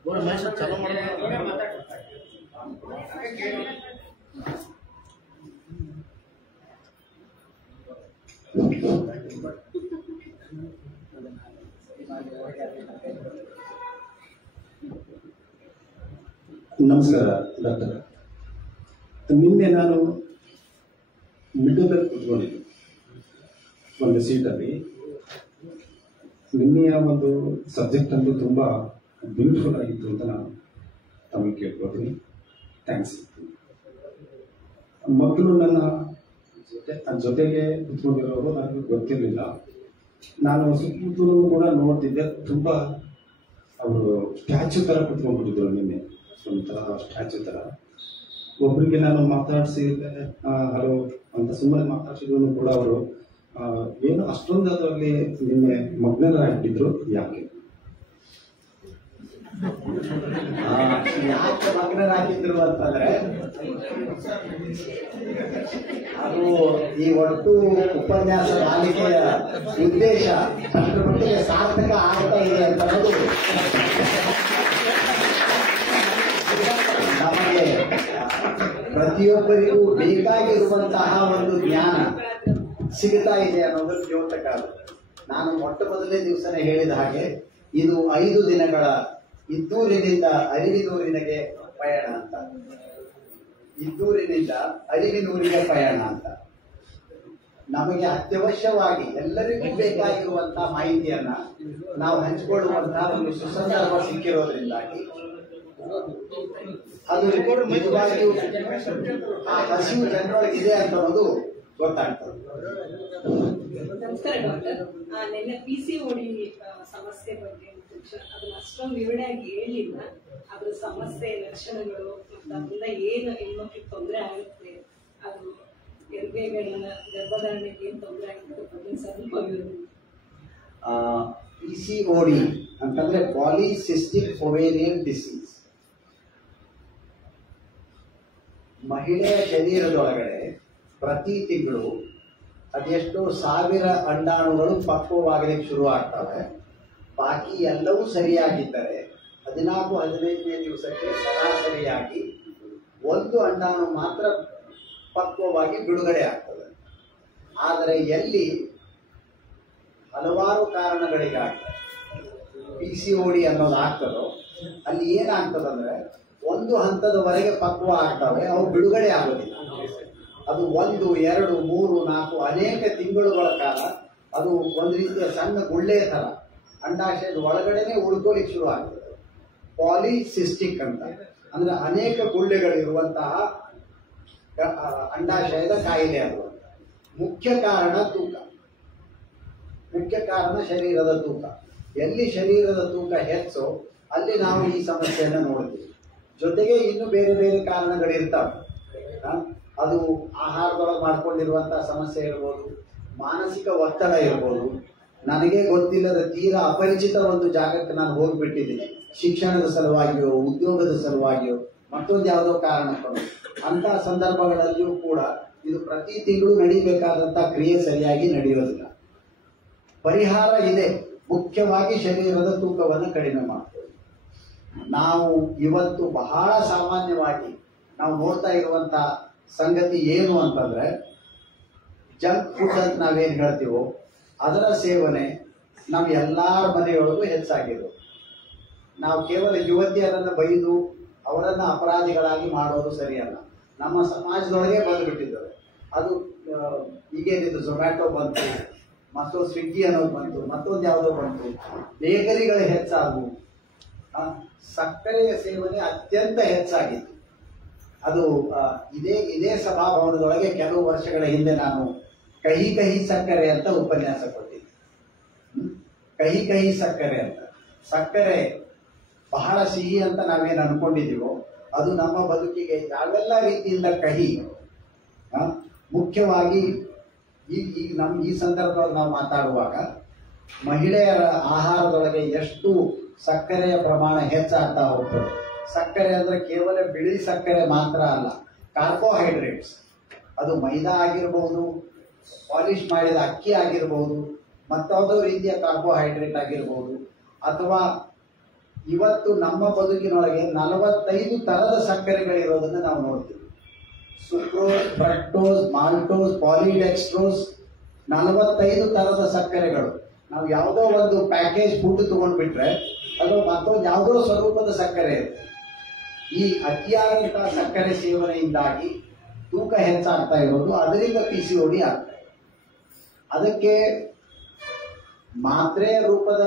ನಮಸ್ಕಾರ ಡಾಕ್ಟರ್. ನಿನ್ನೆ ನಾನು ಮಿಡಲ್ ಕೂತ್ಕೊಂಡಿದ್ದೆ ಒಂದು ಸೀಟಲ್ಲಿ. ನಿನ್ನೆಯ ಒಂದು ಸಬ್ಜೆಕ್ಟ್ ಅಂದ್ರೆ ತುಂಬ ಬ್ಯೂಟಿಫುಲ್ ಆಗಿತ್ತು ಅಂತ ನಾನು ತಮಗೆ ಕೇಳ್ಕೊತೀನಿ. ಥ್ಯಾಂಕ್ಸ್. ಮಕ್ಕಳು ನನ್ನ ಜೊತೆಗೆ ಕೂತ್ಕೊಂಡಿರೋರು ನನಗೆ ಗೊತ್ತಿರಲಿಲ್ಲ. ನಾನು ಸುತ್ತಲೂ ಕೂಡ ನೋಡ್ತಿದ್ದೆ, ತುಂಬ ಅವರು ಸ್ಟ್ಯಾಚ್ಯೂ ಥರ ಕೂತ್ಕೊಂಡ್ಬಿಟ್ಟಿದ್ರು ನಿನ್ನೆ, ಒಂಥರ ಸ್ಟ್ಯಾಚ್ಯೂ ಥರ. ಒಬ್ಬರಿಗೆ ನಾನು ಮಾತಾಡಿಸಿ ಹಲೋ ಅಂತ ಸುಮ್ಮನೆ ಮಾತಾಡ್ಸಿದ್ರು ಕೂಡ ಅವರು ಏನು ಅಷ್ಟೊಂದು ಅದರಲ್ಲಿ ನಿನ್ನೆ ಮಗ್ನರಾಗಿದ್ರು. ಯಾಕೆ ಮಗ್ನರಾಗಿದ್ರು ಅಂತಂದ್ರೆ ಅದು ಈ ಒಟ್ಟು ಉಪನ್ಯಾಸ ಮಾಲಿಕೆಯ ಉದ್ದೇಶ ಅದ್ರ ಮಟ್ಟಿಗೆ ಸಾರ್ಥಕ ಆಗ್ತಾ ಇದೆ ಅಂತ ಅನ್ನೋದು ನಮಗೆ ಪ್ರತಿಯೊಬ್ಬರಿಗೂ ಬೇಕಾಗಿರುವಂತಹ ಒಂದು ಜ್ಞಾನ ಸಿಗ್ತಾ ಇದೆ ಅನ್ನೋದು ದ್ಯೋತಕ. ನಾನು ಮೊಟ್ಟ ಮೊದಲನೇ ದಿವಸನೇ ಹೇಳಿದ ಹಾಗೆ ಇದು 5 ದಿನಗಳ ಇದ್ದೂರಿನಿಂದ ಅರಿವಿನೂರಿನಗೆ ಪಯಣ ಅಂತ, ಇದ್ದೂರಿನಿಂದ ಅರಿವಿನೂರಿಗೆ ಪಯಣ ಅಂತ. ನಮಗೆ ಅತ್ಯವಶ್ಯವಾಗಿ ಎಲ್ಲರಿಗೂ ಬೇಕಾಗಿರುವಂತಹ ಮಾಹಿತಿಯನ್ನ ನಾವು ಹಂಚಿಕೊಳ್ಳುವಂತಹ ಒಂದು ಸುಸಂದರ್ಭ ಸಿಕ್ಕಿರೋದ್ರಿಂದಾಗಿ ಅದು ನಿಜವಾಗಿಯೂ ಆ ಹಸಿವು ಜನರೊಳಗಿದೆ ಅಂತ ಅನ್ನೋದು ಗೊತ್ತಾಗ್ತದೆ. ನಮಸ್ಕಾರ ಡಾಕ್ಟರ್. ನಿನ್ನೆ PCOD ಸಮಸ್ಯೆ ಬಗ್ಗೆ ಅದನ್ನ ಅಷ್ಟೊಂದು ವಿವರಣೆಯಾಗಿ ಹೇಳಿಲ್ಲ. ಅದ್ರ ಸಮಸ್ಯೆ, ಲಕ್ಷಣಗಳು ಮತ್ತು ಅದರಿಂದ ಏನು ಹೆಣ್ಮಕ್ಳಿಗೆ ತೊಂದರೆ ಆಗುತ್ತೆ, ಅದು ಹೆರಿಗೆಗಳನ್ನ ಗರ್ಭಧಾರಣೆಗೆ ಏನು ತೊಂದರೆ ಆಗುತ್ತೆ ಬಗ್ಗೆ ಸ್ವಲ್ಪ ವಿವರಣೆ. PCOD ಅಂತಂದ್ರೆ ಪಾಲಿಸಿಸ್ಟಿಕ್ ಓವೇರಿಯನ್ ಡಿಸೀಸ್. ಮಹಿಳೆಯ ಶರೀರದೊಳಗಡೆ ಪ್ರತಿ ತಿಂಗಳು ಅದೆಷ್ಟೋ 1000 ಅಂಡಾಣುಗಳು ಪಕ್ವವಾಗಲಿಕ್ಕೆ ಶುರು ಆಗ್ತವೆ. ಬಾಕಿ ಎಲ್ಲವೂ ಸರಿಯಾಗಿದ್ದರೆ 14-15ನೇ ದಿವಸಕ್ಕೆ ಸರಾಸರಿಯಾಗಿ 1 ಅಂಡಾಣು ಮಾತ್ರ ಪಕ್ವವಾಗಿ ಬಿಡುಗಡೆ ಆಗ್ತದೆ. ಆದರೆ ಎಲ್ಲಿ ಹಲವಾರು ಕಾರಣಗಳಿಗಾಗಿ PCOD ಅನ್ನೋದು ಆಗ್ತದೋ ಅಲ್ಲಿ ಏನಾಗ್ತದಂದ್ರೆ ಒಂದು ಹಂತದವರೆಗೆ ಪಕ್ವ ಆಗ್ತವೆ, ಅವು ಬಿಡುಗಡೆ ಆಗೋದಿಲ್ಲ. ಅದು 1, 2, 3, 4 ಅನೇಕ ತಿಂಗಳುಗಳ ಕಾಲ ಅದು ಒಂದು ರೀತಿಯ ಸಣ್ಣ ಗುಳ್ಳೆ ತರ ಅಂಡಾಶಯದ ಒಳಗಡೆನೆ ಉಳ್ಕೊಳ್ಳಿಕ್ಕೆ ಶುರು ಆಗ್ತದೆ. ಪಾಲಿಸಿಸ್ಟಿಕ್ ಅಂತ ಅಂದ್ರೆ ಅನೇಕ ಗುಳ್ಳೆಗಳಿರುವಂತಹ ಅಂಡಾಶಯದ ಕಾಯಿಲೆ ಅದು. ಮುಖ್ಯ ಕಾರಣ ತೂಕ, ಮುಖ್ಯ ಕಾರಣ ಶರೀರದ ತೂಕ. ಎಲ್ಲಿ ಶರೀರದ ತೂಕ ಹೆಚ್ಚೋ ಅಲ್ಲಿ ನಾವು ಈ ಸಮಸ್ಯೆಯನ್ನು ನೋಡ್ತೀವಿ. ಜೊತೆಗೆ ಇನ್ನು ಬೇರೆ ಬೇರೆ ಕಾರಣಗಳಿರ್ತಾವೆ. ಅದು ಆಹಾರದೊಳಗೆ ಮಾಡ್ಕೊಂಡಿರುವಂತಹ ಸಮಸ್ಯೆ ಇರ್ಬೋದು, ಮಾನಸಿಕ ಒತ್ತಡ ಇರ್ಬೋದು, ನನಗೆ ಗೊತ್ತಿಲ್ಲದ ತೀರಾ ಅಪರಿಚಿತ ಒಂದು ಜಾಗಕ್ಕೆ ನಾನು ಹೋಗ್ಬಿಟ್ಟಿದ್ದೀನಿ ಶಿಕ್ಷಣದ ಸಲುವಾಗಿಯೋ ಉದ್ಯೋಗದ ಸಲುವಾಗಿಯೋ ಮತ್ತೊಂದು ಯಾವುದೋ ಕಾರಣಕ್ಕೋ. ಅಂತಹ ಸಂದರ್ಭಗಳಲ್ಲಿಯೂ ಕೂಡ ಇದು ಪ್ರತಿ ತಿಂಗಳು ನಡೀಬೇಕಾದಂತಹ ಕ್ರಿಯೆ ಸರಿಯಾಗಿ ನಡೆಯೋದಿಲ್ಲ. ಪರಿಹಾರ ಇದೆ, ಮುಖ್ಯವಾಗಿ ಶರೀರದ ತೂಕವನ್ನು ಕಡಿಮೆ ಮಾಡ್ತೇವೆ. ನಾವು ಇವತ್ತು ಬಹಳ ಸಾಮಾನ್ಯವಾಗಿ ನಾವು ನೋಡ್ತಾ ಇರುವಂತಹ ಸಂಗತಿ ಏನು ಅಂತಂದ್ರೆ, ಜಂಕ್ ಫುಡ್ ಅಂತ ನಾವೇನು ಹೇಳ್ತೀವೋ ಅದರ ಸೇವನೆ ನಮ್ಮ ಎಲ್ಲಾರ ಮನೆಯೊಳಗೂ ಹೆಚ್ಚಾಗಿರೋದು. ನಾವು ಕೇವಲ ಯುವತಿಯರನ್ನು ಬೈದು ಅವರನ್ನು ಅಪರಾಧಿಗಳಾಗಿ ಮಾಡೋದು ಸರಿಯಲ್ಲ. ನಮ್ಮ ಸಮಾಜದೊಳಗೆ ಬಂದುಬಿಟ್ಟಿದ್ದಾರೆ. ಅದು ಈಗೇನಿದು ಝೊಮ್ಯಾಟೊ ಬಂತು, ಮತ್ತೊಂದು ಸ್ವಿಗ್ಗಿ ಅನ್ನೋದು ಬಂತು, ಮತ್ತೊಂದು ಯಾವುದೋ ಬಂತು, ಬೇಕರಿಗಳು ಹೆಚ್ಚಾದವು, ಸಕ್ಕರೆಯ ಸೇವನೆ ಅತ್ಯಂತ ಹೆಚ್ಚಾಗಿತ್ತು. ಅದು ಇದೇ ಸಭಾಭವನದೊಳಗೆ ಕೆಲವು ವರ್ಷಗಳ ಹಿಂದೆ ನಾನು ಕಹಿ ಕಹಿ ಸಕ್ಕರೆ ಅಂತ ಉಪನ್ಯಾಸ ಕೊಟ್ಟಿದ್ದೆ. ಕಹಿ ಕಹಿ ಸಕ್ಕರೆ ಅಂತ. ಸಕ್ಕರೆ ಬಹಳ ಸಿಹಿ ಅಂತ ನಾವೇನು ಅನ್ಕೊಂಡಿದೀವೋ ಅದು ನಮ್ಮ ಬದುಕಿಗೆ ಯಾವೆಲ್ಲ ರೀತಿಯಿಂದ ಕಹಿ. ಮುಖ್ಯವಾಗಿ ಈ ಸಂದರ್ಭದಲ್ಲಿ ನಾವು ಮಾತಾಡುವಾಗ ಮಹಿಳೆಯರ ಆಹಾರದೊಳಗೆ ಎಷ್ಟು ಸಕ್ಕರೆಯ ಪ್ರಮಾಣ ಹೆಚ್ಚಾಗ್ತಾ ಹೋಗ್ತದೆ. ಸಕ್ಕರೆ ಅಂದ್ರೆ ಕೇವಲ ಬಿಳಿ ಸಕ್ಕರೆ ಮಾತ್ರ ಅಲ್ಲ, ಕಾರ್ಬೋಹೈಡ್ರೇಟ್ಸ್. ಅದು ಮೈದಾ ಆಗಿರಬಹುದು, ಪಾಲಿಶ್ ಮಾಡಿದ ಅಕ್ಕಿ ಆಗಿರಬಹುದು, ಮತ್ತಾವುದೋ ರೀತಿಯ ಕಾರ್ಬೋಹೈಡ್ರೇಟ್ ಆಗಿರಬಹುದು, ಅಥವಾ ಇವತ್ತು ನಮ್ಮ ಬದುಕಿನೊಳಗೆ 45 ತರದ ಸಕ್ಕರೆಗಳಿರೋದನ್ನ ನಾವು ನೋಡ್ತೀವಿ. ಸುಕ್ರೋಸ್, ಫ್ರಕ್ಟೋಸ್, ಮಾಲ್ಟೋಸ್, ಪಾಲಿಡೆಕ್ಸ್ಟ್ರೋಸ್, 45 ತರದ ಸಕ್ಕರೆಗಳು. ನಾವು ಯಾವುದೋ ಒಂದು ಪ್ಯಾಕೇಜ್ ಫುಡ್ ತಗೊಂಡ್ಬಿಟ್ರೆ ಅದು ಮತ್ತೊಂದು ಯಾವುದೋ ಸ್ವರೂಪದ ಸಕ್ಕರೆ ಇರುತ್ತೆ. ಈ ಅತಿಯಾದಂತಹ ಸಕ್ಕರೆ ಸೇವನೆಯಿಂದಾಗಿ ತೂಕ ಹೆಚ್ಚಾಗ್ತಾ ಇರೋದು, ಅದರಿಂದ PCOD ಆಗ್ತಾ ಇದೆ. ಅದಕ್ಕೆ ಮಾತ್ರೆ ರೂಪದ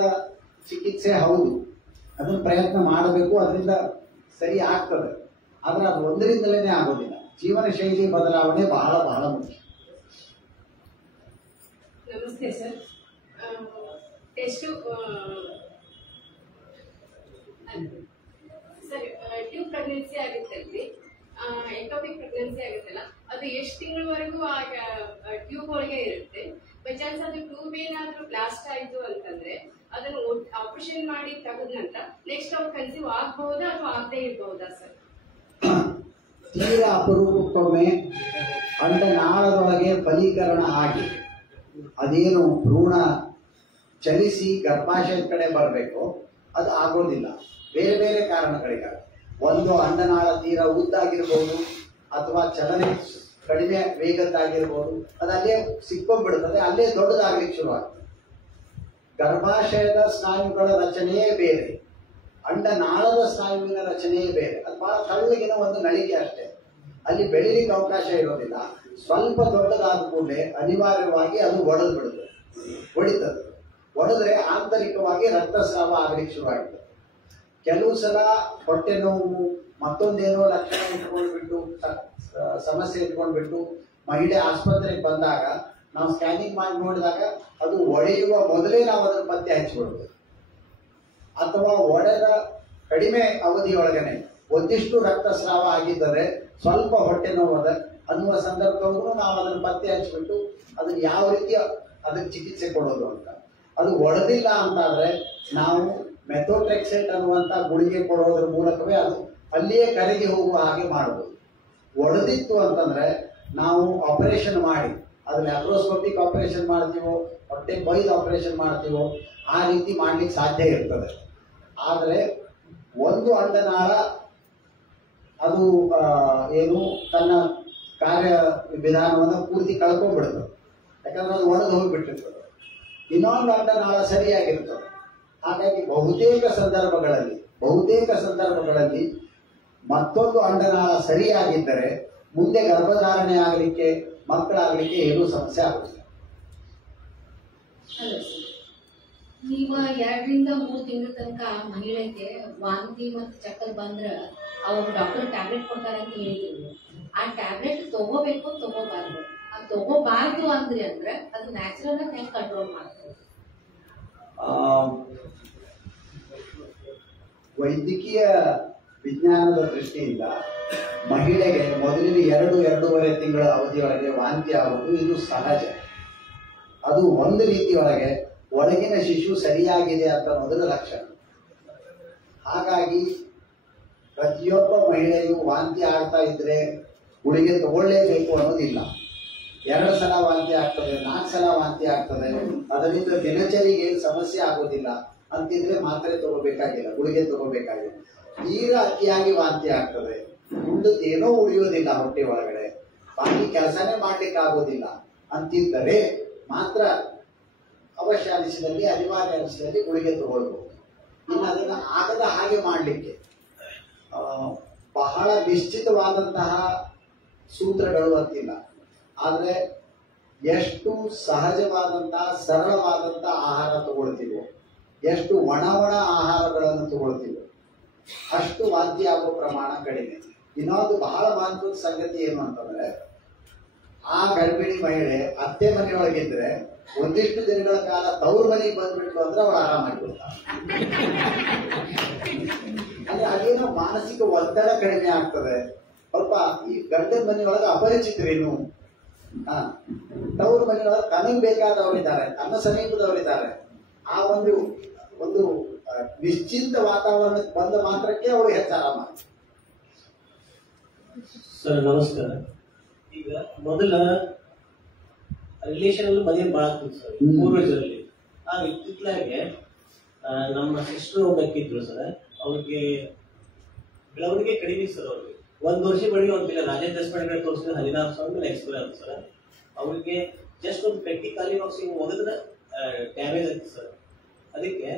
ಚಿಕಿತ್ಸೆ ಹೌದು, ಅದನ್ನ ಪ್ರಯತ್ನ ಮಾಡಬೇಕು, ಅದರಿಂದ ಸರಿ ಆಗ್ತದೆ. ಆದ್ರೆ ಅದು ಒಂದರಿಂದಲೇ ಆಗೋದಿಲ್ಲ. ಜೀವನ ಶೈಲಿ ಬದಲಾವಣೆ ಬಹಳ ಬಹಳ ಮುಖ್ಯ. ನಮಸ್ತೆ sir. Test sir, tube pregnancy ಆಗುತ್ತಲ್ರಿ, ಎಕ್ಟೋಪಿಕ್ ಪ್ರೆಗ್ನೆನ್ಸಿ ಆಗುತ್ತಲ್ಲ, ಅದು ಎಷ್ಟು ತಿಂಗಳವರೆಗೂ ಆ ಟ್ಯೂಬ್ ಒಳಗೆ ಇರುತ್ತೆ. ಬೈ ಚಾನ್ಸ್ ಅದು ಟ್ಯೂಬ್ ಏನಾದ್ರೂ ಬ್ಲಾಸ್ಟ್ ಆಯ್ತು ಅಂತಂದ್ರೆ ಅದನ್ನು ಆಪರೇಷನ್ ಮಾಡಿ ತೆಗೆದ ನಂತರ ನೆಕ್ಸ್ಟ್ ಅವ್ರು ಕನ್ಸೀವ್ ಆಗಬಹುದಾ ಅಥವಾ ಆಗದೆ ಇರಬಹುದಾ ಸರ್? ತೀರಾ ಅಪರೂಪಕ್ಕೊಮ್ಮೆ ಅಂಡನಾಳದೊಳಗೆ ಫಲೀಕರಣ ಆಗಿ ಅದೇನು ಭ್ರೂಣ ಚಲಿಸಿ ಗರ್ಭಾಶಯದ ಕಡೆ ಬರಬೇಕು, ಅದು ಆಗೋದಿಲ್ಲ. ಬೇರೆ ಬೇರೆ ಕಾರಣಗಳಿಗಾಗಿ. ಒಂದು ಅಂಡನಾಳ ತೀರಾ ಉದ್ದಾಗಿರ್ಬೋದು, ಅಥವಾ ಚಲನೆ ಕಡಿಮೆ ವೇಗದ್ದಾಗಿರ್ಬೋದು, ಅದು ಅಲ್ಲೇ ಸಿಕ್ಕೊಂಡ್ಬಿಡ್ತದೆ, ಅಲ್ಲೇ ದೊಡ್ಡದಾಗ್ಲಿಕ್ಕೆ ಶುರುವಾಗ್ತದೆ. ಗರ್ಭಾಶಯದ ಸ್ನಾಯುಗಳ ರಚನೆಯೇ ಬೇರೆ, ಅಂಡನಾಳದ ಸ್ನಾಯುವಿನ ರಚನೆಯೇ ಬೇರೆ. ಅದು ಬಹಳ ತಳ್ಳಗಿನ ಒಂದು ನಳಿಕೆ ಅಷ್ಟೇ, ಅಲ್ಲಿ ಬೆಳಿಲಿಕ್ಕೆ ಅವಕಾಶ ಇರೋದಿಲ್ಲ. ಸ್ವಲ್ಪ ದೊಡ್ಡದಾದ ಕೂಡಲೇ ಅನಿವಾರ್ಯವಾಗಿ ಅದು ಒಡೆದು ಬಿಡುತ್ತೆ, ಹೊಡಿತದೆ. ಒಡೆದ್ರೆ ಆಂತರಿಕವಾಗಿ ರಕ್ತಸ್ರಾವ ಆಗ್ಲಿಕ್ಕೆ ಶುರುವಾಗ್ತದೆ. ಕೆಲವು ಸಲ ಹೊಟ್ಟೆ ನೋವು, ಮತ್ತೊಂದೇನೋ ಲಕ್ಷಣ ಇಟ್ಕೊಂಡ್ಬಿಟ್ಟು, ಸಮಸ್ಯೆ ಇಟ್ಕೊಂಡ್ಬಿಟ್ಟು ಮಹಿಳೆ ಆಸ್ಪತ್ರೆಗೆ ಬಂದಾಗ ನಾವು ಸ್ಕ್ಯಾನಿಂಗ್ ಮಾಡಿ ನೋಡಿದಾಗ ಅದು ಒಡೆಯುವ ಮೊದಲೇ ನಾವು ಅದನ್ನು ಪತ್ತೆ ಹಚ್ಚಿಬಿಡ್ಬೋದು. ಅಥವಾ ಒಡೆದ ಕಡಿಮೆ ಅವಧಿಯೊಳಗನೆ ಒಂದಿಷ್ಟು ರಕ್ತಸ್ರಾವ ಆಗಿದ್ದರೆ ಸ್ವಲ್ಪ ಹೊಟ್ಟೆ ನೋವದ ಅನ್ನುವ ಸಂದರ್ಭದೊಳಗೂ ನಾವು ಅದನ್ನು ಪತ್ತೆ ಹಚ್ಚಿಬಿಟ್ಟು ಅದನ್ನ ಯಾವ ರೀತಿ ಅದಕ್ಕೆ ಚಿಕಿತ್ಸೆ ಕೊಡೋದು ಅಂತ. ಅದು ಒಡೆದಿಲ್ಲ ಅಂತಾದ್ರೆ ನಾವು ಮೆಥೋಟ್ರೆಕ್ಸೇಟ್ ಅನ್ನುವಂತ ಗುಳಿಗೆ ಕೊಡೋದ್ರ ಮೂಲಕವೇ ಅದು ಅಲ್ಲಿಯೇ ಕರಗಿ ಹೋಗುವ ಹಾಗೆ ಮಾಡಬಹುದು. ಒಡೆದಿತ್ತು ಅಂತಂದ್ರೆ ನಾವು ಆಪರೇಷನ್ ಮಾಡಿ, ಅದು ಲ್ಯಾಪ್ರೋಸ್ಕೋಪಿಕ್ ಆಪರೇಷನ್ ಮಾಡ್ತೀವೋ, ಹೊಟ್ಟೆ ಬೈದು ಆಪರೇಷನ್ ಮಾಡ್ತೀವೋ, ಆ ರೀತಿ ಮಾಡ್ಲಿಕ್ಕೆ ಸಾಧ್ಯ ಇರ್ತದೆ. ಆದರೆ ಒಂದು ಅಂಡನಾಳ ಅದು ಏನು ತನ್ನ ಕಾರ್ಯ ವಿಧಾನವನ್ನು ಪೂರ್ತಿ ಕಳ್ಕೊಂಡ್ಬಿಡ್ತದೆ, ಯಾಕಂದ್ರೆ ಅದು ಒಡೆದು ಹೋಗಿಬಿಟ್ಟಿರ್ತದೆ. ಇನ್ನೊಂದು ಅಂಡನಾಳ ಸರಿಯಾಗಿರ್ತದೆ. ಹಾಗಾಗಿ ಬಹುತೇಕ ಸಂದರ್ಭಗಳಲ್ಲಿ ಮತ್ತೊಂದು ಅಂಡನಾಳ ಸರಿಯಾಗಿದ್ದರೆ ಮುಂದೆ ಗರ್ಭಧಾರಣೆ ಆಗಲಿಕ್ಕೆ, ಮಕ್ಕಳಾಗಲಿಕ್ಕೆ ಏನೂ ಸಮಸ್ಯೆ ಆಗುತ್ತಿಲ್ಲ. ನೀವು 2 ರಿಂದ 3 ತಿಂಗಳ ತನಕ ಮಹಿಳೆಗೆ ವಾಂತಿ ಮತ್ತು ಚಕ್ಕರ್ ಬಂದ್ರ ಅವ್ರು ಡಾಕ್ಟರ್ ಟ್ಯಾಬ್ಲೆಟ್ ಕೊಡ್ತಾರ ಅಂತ ಹೇಳಿದ್ರು. ಆ ಟ್ಯಾಬ್ಲೆಟ್ ತಗೋಬೇಕು ತಗೋಬಾರ್ದು? ಅದು ತಗೋಬಾರ್ದು ಅಂದ್ರೆ ಅದು ನ್ಯಾಚುರಲ್ ಆಗಿ ಹೆಂಗ್ ಕಂಟ್ರೋಲ್ ಮಾಡ್ತಾರೆ? ವೈದ್ಯಕೀಯ ವಿಜ್ಞಾನದ ದೃಷ್ಟಿಯಿಂದ ಮಹಿಳೆಗೆ ಮೊದಲಿನ 2-2.5 ತಿಂಗಳ ಅವಧಿಯೊಳಗೆ ವಾಂತಿ ಆಗುವುದು ಇದು ಸಹಜ. ಅದು ಒಂದು ರೀತಿಯೊಳಗೆ ಒಳಗಿನ ಶಿಶು ಸರಿಯಾಗಿದೆ ಅಂತ ಮೊದಲ ಲಕ್ಷಣ. ಹಾಗಾಗಿ ಪ್ರತಿಯೊಬ್ಬ ಮಹಿಳೆಯು ವಾಂತಿ ಆಗ್ತಾ ಇದ್ರೆ ಗುಳಿಗೆ ತಗೊಳ್ಳೇಬೇಕು ಅನ್ನೋದಿಲ್ಲ. 2 ಸಲ ವಾಂತಿ ಆಗ್ತದೆ, 4 ಸಲ ವಾಂತಿ ಆಗ್ತದೆ, ಅದರಿಂದ ದಿನಚರಿಗೆ ಸಮಸ್ಯೆ ಆಗೋದಿಲ್ಲ ಅಂತಿದ್ರೆ ಮಾತ್ರೆ ತಗೋಬೇಕಾಗಿಲ್ಲ, ಗುಳಿಗೆ ತಗೋಬೇಕಾಗಿಲ್ಲ. ತೀರಾ ಅತಿಯಾಗಿ ವಾಂತಿ ಆಗ್ತದೆ, ಏನೋ ಉಳಿಯೋದಿಲ್ಲ ಹೊಟ್ಟೆ ಒಳಗಡೆ, ಬಾಕಿ ಕೆಲಸನೇ ಮಾಡ್ಲಿಕ್ಕೆ ಆಗೋದಿಲ್ಲ ಅಂತಿದ್ದರೆ ಮಾತ್ರ ಅವಶ್ಯ ಅನಿಸಿದಲ್ಲಿ, ಅನಿವಾರ್ಯ ಅನಿಸಿದಲ್ಲಿ ಗುಳಿಗೆ ತಗೊಳ್ಬಹುದು. ಇನ್ನು ಅದನ್ನ ಆಗದ ಹಾಗೆ ಮಾಡಲಿಕ್ಕೆ ಬಹಳ ನಿಶ್ಚಿತವಾದಂತಹ ಸೂತ್ರಗಳು ಅಂತಿಲ್ಲ. ಆದರೆ ಎಷ್ಟು ಸಹಜವಾದಂತಹ ಸರಳವಾದಂತಹ ಆಹಾರ ತಗೊಳ್ತೀವೋ, ಎಷ್ಟು ಒಣ ಆಹಾರಗಳನ್ನು ತಗೊಳ್ತೀವೋ ಅಷ್ಟು ವಾಂತಿ ಆಗೋ ಪ್ರಮಾಣ ಕಡಿಮೆ. ಇನ್ನೊಂದು ಬಹಳ ಮಹತ್ವದ ಸಂಗತಿ ಏನು ಅಂತಂದ್ರೆ, ಆ ಗರ್ಭಿಣಿ ಮಹಿಳೆ ಅತ್ತೆ ಮನೆಯೊಳಗಿದ್ರೆ ಒಂದಿಷ್ಟು ದಿನಗಳ ಕಾಲ ತವ್ರ ಮನೆಗೆ ಬಂದ್ಬಿಟ್ರು ಅಂದ್ರೆ ಅವಳು ಆರಾಮಾಗಿಬಿಡ್ತಾಳೆ. ಅಂದ್ರೆ ಅದೇನೋ ಮಾನಸಿಕ ಒತ್ತಡ ಕಡಿಮೆ ಆಗ್ತದೆ. ಸ್ವಲ್ಪ ಈ ಗಂಡನ ಮನೆಯೊಳಗೆ ಅಪರಿಚಿತರೇನು, ತವ್ರ ಮನೆಯೊಳಗೆ ತನಗೆ ಬೇಕಾದವರಿದ್ದಾರೆ, ತನ್ನ ಸಮೀಪದವರಿದ್ದಾರೆ. ಆ ಒಂದು ನಿಶ್ಚಿಂತ ವಾತಾವರಣಕ್ಕೆ ಬಂದ ಮಾತ್ರಕ್ಕೆ ಅವಳು ಹೆಚ್ಚು ಆರಾಮ. ಸರ್ ನಮಸ್ಕಾರ. ಈಗ ಮೊದಲ ರಿಲೇಷನ್ ಅಲ್ಲಿ ಮದುವೆ ಬಾಳ ಆಗ್ತದೆ ಸರ್ ಪೂರ್ವಜರಲ್ಲಿ. ಆ ಇತ್ತಿತ್ತಲಾಗೆ ನಮ್ಮ ಸಿಸ್ಟರ್ ಒಬ್ಬಕ್ಕಿದ್ರು ಸರ್, ಅವ್ರಿಗೆ ಬೆಳವಣಿಗೆ ಕಡಿಮೆ ಸರ್. ಅವ್ರಿಗೆ 1 ವರ್ಷ ಬಳಿಗೆ ಅವ್ರಿಗೆ ರಾಜೇಂದ್ರ ಹಾಸ್ಪಿಟಲ್ ತೋರಿಸಿದ್ರೆ 16,000 ಮೇಲೆ ಎಕ್ಸ್ಪೈರ್ ಆಗುತ್ತೆ ಸರ್. ಅವ್ರಿಗೆ ಜಸ್ಟ್ ಒಂದು ಪೆಟ್ಟಿ ಖಾಲಿ ಬಾಕ್ಸಿಂಗ್ ಹೋಗಿದ್ರೆ ಡ್ಯಾಮೇಜ್ ಆಗುತ್ತೆ ಸರ್. ಅದಕ್ಕೆ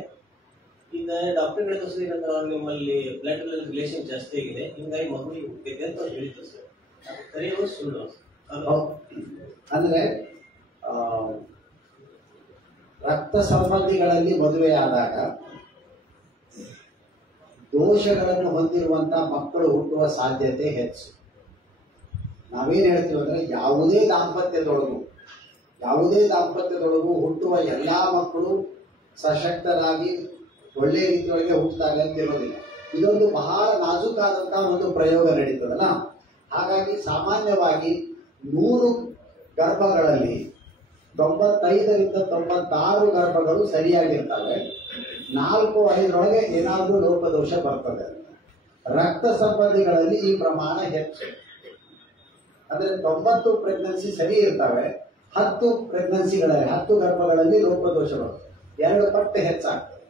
ಈಗ ಡಾಕ್ಟರ್ಗಳೇ ತೋರಿಸಿದ್ರೆ ಅವ್ರು ನಿಮ್ಮಲ್ಲಿ ಬ್ಲಡ್ ರಿಲೇಷನ್ ಜಾಸ್ತಿ ಆಗಿದೆ, ಹಿಂಗಾಗಿ ಮಗುವಿಗೆ ಹುಟ್ಟಿದೆ ಅಂತ ಅವ್ರು ಹೇಳಿದ್ರು ಸರ್. ಅದು ಕರೆಯುವ ಸುಳ್ಳು ಅಂದ್ರೆ ರಕ್ತ ಸಂಬಂಧಿಗಳಲ್ಲಿ ಮದುವೆಯಾದಾಗ ದೋಷಗಳನ್ನು ಹೊಂದಿರುವಂತಹ ಮಕ್ಕಳು ಹುಟ್ಟುವ ಸಾಧ್ಯತೆ ಹೆಚ್ಚು. ನಾವೇನ್ ಹೇಳ್ತೀವಿ ಅಂದ್ರೆ ಯಾವುದೇ ದಾಂಪತ್ಯದೊಳಗೂ ಹುಟ್ಟುವ ಎಲ್ಲಾ ಮಕ್ಕಳು ಸಶಕ್ತರಾಗಿ ಒಳ್ಳೆ ರೀತಿಯೊಳಗೆ ಹುಟ್ಟುತ್ತಾರೆ ಅಂತ ಇರೋದಿಲ್ಲ. ಇದೊಂದು ಬಹಳ ನಾಜೂಕಾದಂತಹ ಒಂದು ಪ್ರಯೋಗ ನಡೀತದಲ್ಲ. ಹಾಗಾಗಿ ಸಾಮಾನ್ಯವಾಗಿ 100 ಗರ್ಭಗಳಲ್ಲಿ 95ರಿಂದ 96 ಗರ್ಭಗಳು ಸರಿಯಾಗಿರ್ತವೆ. 4-5 ಏನಾದರೂ ಲೋಪದೋಷ ಬರ್ತದೆ. ರಕ್ತ ಸಂಬಂಧಿಗಳಲ್ಲಿ ಈ ಪ್ರಮಾಣ ಹೆಚ್ಚು. ಅಂದ್ರೆ 90 ಪ್ರೆಗ್ನೆನ್ಸಿ ಸರಿ ಇರ್ತವೆ, 10 ಪ್ರೆಗ್ನೆನ್ಸಿಗಳಲ್ಲಿ 10 ಗರ್ಭಗಳಲ್ಲಿ ಲೋಪದೋಷ ಬರ್ತದೆ, 2 ಪಟ್ಟು ಹೆಚ್ಚಾಗ್ತದೆ.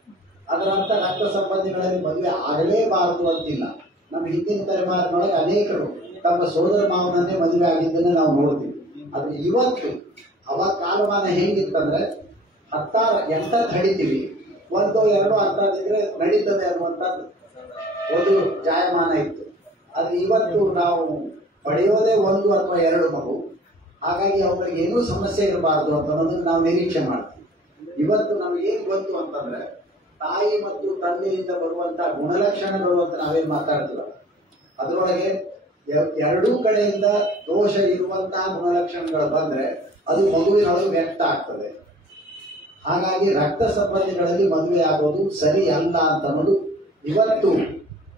ಅದರ ಅರ್ಥ ರಕ್ತ ಸಂಬಂಧಿಗಳಲ್ಲಿ ಮದುವೆ ಆಗಲೇಬಾರದು ಅಂತಿಲ್ಲ. ನಮ್ಮ ಹಿಂದಿನ ತಲೆಮಾರಿನೊಳಗೆ ಅನೇಕರು ತಮ್ಮ ಸೋದರ ಮಾವನನ್ನೇ ಮದುವೆ ಆಗಿದ್ದನ್ನು ನಾವು ನೋಡ್ತೀವಿ. ಆದ್ರೆ ಇವತ್ತು ಅವಾಗ ಕಾಲಮಾನ ಹೆಂಗಿತ್ತಂದ್ರೆ 8 ಹಡಿತೀವಿ, 1-2 ಅಂತಂದಿದ್ರೆ ನಡೀತದೆ ಅನ್ನುವಂಥದ್ದು ಒಂದು ಜಾಯಮಾನ ಇತ್ತು. ಆದ್ರೆ ಇವತ್ತು ನಾವು ಪಡೆಯೋದೇ 1 ಅಥವಾ 2 ಮಗು. ಹಾಗಾಗಿ ಅವ್ರಿಗೆ ಏನೂ ಸಮಸ್ಯೆ ಇರಬಾರ್ದು ಅಂತ ಅನ್ನೋದನ್ನ ನಾವು ನಿರೀಕ್ಷೆ ಮಾಡ್ತೀವಿ. ಇವತ್ತು ನಮಗೇನು ಗೊತ್ತು ಅಂತಂದ್ರೆ ತಾಯಿ ಮತ್ತು ತಂದೆಯಿಂದ ಬರುವಂತಹ ಗುಣಲಕ್ಷಣಗಳು ಅಂತ ನಾವೇನ್ ಮಾತಾಡ್ತೀವಲ್ಲ, ಅದರೊಳಗೆ 2 ಕಡೆಯಿಂದ ದೋಷ ಇರುವಂತಹ ಗುಣಲಕ್ಷಣಗಳು ಬಂದ್ರೆ ಅದು ಮಗುವಿನೊಳಗೆ ವ್ಯಕ್ತ ಆಗ್ತದೆ. ಹಾಗಾಗಿ ರಕ್ತ ಸಂಬಂಧಿಗಳಲ್ಲಿ ಮದುವೆ ಆಗೋದು ಸರಿ ಅಲ್ಲ ಅಂತ ಅನ್ನೋದು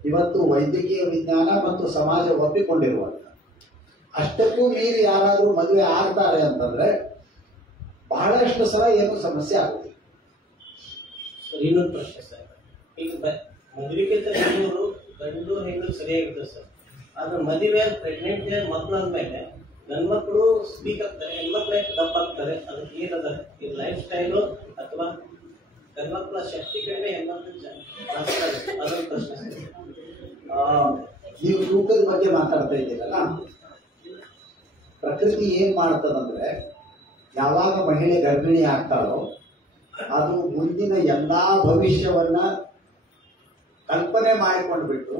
ಇವತ್ತು ವೈದ್ಯಕೀಯ ವಿಜ್ಞಾನ ಮತ್ತು ಸಮಾಜ ಒಪ್ಪಿಕೊಂಡಿರುವಂತ. ಅಷ್ಟಕ್ಕೂ ಮೀರಿ ಯಾರಾದ್ರೂ ಮದುವೆ ಆಗ್ತಾರೆ ಅಂತಂದ್ರೆ ಬಹಳಷ್ಟು ಸಲ ಏನು ಸಮಸ್ಯೆ ಆಗುತ್ತೆ. ಇನ್ನೊಂದು ಪ್ರಶ್ನೆ ಸರ್, ಈಗ ಮದುವೆಗಿಂತ ಗಂಡು ಹೆಣ್ಣು ಸರಿಯಾಗಿರ್ತದೆ ಸರ್. ಆದ್ರೆ ಮದುವೆ ಪ್ರೆಗ್ನೆಂಟ್ ಮಕ್ಕಳಾದ್ಮೇಲೆ ಗಂಡ್ಮಕ್ಳು ಸ್ಪೀಕ್ ಆಗ್ತಾರೆ, ಹೆಣ್ಮಕ್ಳು ತಪ್ಪಾಗ್ತಾರೆ. ಅದಕ್ಕೆ ಏನದ ಈ ಲೈಫ್ ಸ್ಟೈಲು ಅಥವಾ ಗಂಡ್ಮಕ್ಳ ಶಕ್ತಿ ಕಡಿಮೆ ಹೆಣ್ಮಕ್ಳು ಅದೊಂದು ಪ್ರಶ್ನೆ. ನೀವು ತೂಕದ ಬಗ್ಗೆ ಮಾತಾಡ್ತಾ ಇದ್ದೀರಲ್ಲ, ಪ್ರಕೃತಿ ಏನ್ ಮಾಡ್ತದಂದ್ರೆ ಯಾವಾಗ ಮಹಿಳೆ ಗರ್ಭಿಣಿ ಆಗ್ತಾಳೋ ಅದು ಮುಂದಿನ ಎಲ್ಲಾ ಭವಿಷ್ಯವನ್ನ ಕಲ್ಪನೆ ಮಾಡಿಕೊಂಡ್ಬಿಟ್ಟು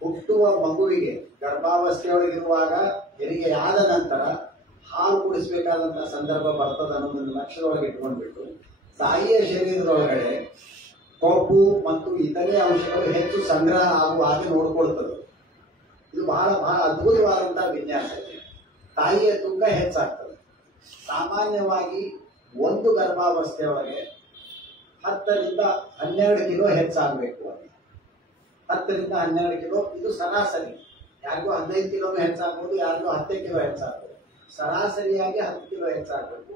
ಹುಟ್ಟುವ ಮಗುವಿಗೆ ಗರ್ಭಾವಸ್ಥೆಯೊಳಗಿರುವಾಗ ಹೆರಿಗೆಯಾದ ನಂತರ ಹಾಲು ಕುಡಿಸ್ಬೇಕಾದಂತಹ ಸಂದರ್ಭ ಬರ್ತದ ಅನ್ನೋದನ್ನು ಲಕ್ಷ್ಯದೊಳಗೆ ಇಟ್ಕೊಂಡ್ಬಿಟ್ಟು ತಾಯಿಯ ಶರೀರದೊಳಗಡೆ ಕೊಬ್ಬು ಮತ್ತು ಇತರೆ ಅಂಶಗಳು ಹೆಚ್ಚು ಸಂಗ್ರಹ ಆಗುವ ಹಾಗೆ ನೋಡ್ಕೊಳ್ತದೆ. ಇದು ಬಹಳ ಅದ್ಭುತವಾದಂತಹ ವಿನ್ಯಾಸ. ತಾಯಿಯ ತೂಕ ಹೆಚ್ಚಾಗ್ತದೆ. ಸಾಮಾನ್ಯವಾಗಿ ಒಂದು ಗರ್ಭಾವಸ್ಥೆಯೊಳಗೆ 10ರಿಂದ 12 ಕಿಲೋ ಹೆಚ್ಚಾಗಬೇಕು. 10ರಿಂದ 12 ಕಿಲೋ ಇದು ಸರಾಸರಿ. ಯಾರಿಗೂ 15 ಕಿಲೋನು ಹೆಚ್ಚಾಗ್ಬೋದು, ಯಾರಿಗೂ 10 ಕಿಲೋ ಹೆಚ್ಚಾಗ್ಬೋದು. ಸರಾಸರಿಯಾಗಿ 10 ಕಿಲೋ ಹೆಚ್ಚಾಗಬೇಕು.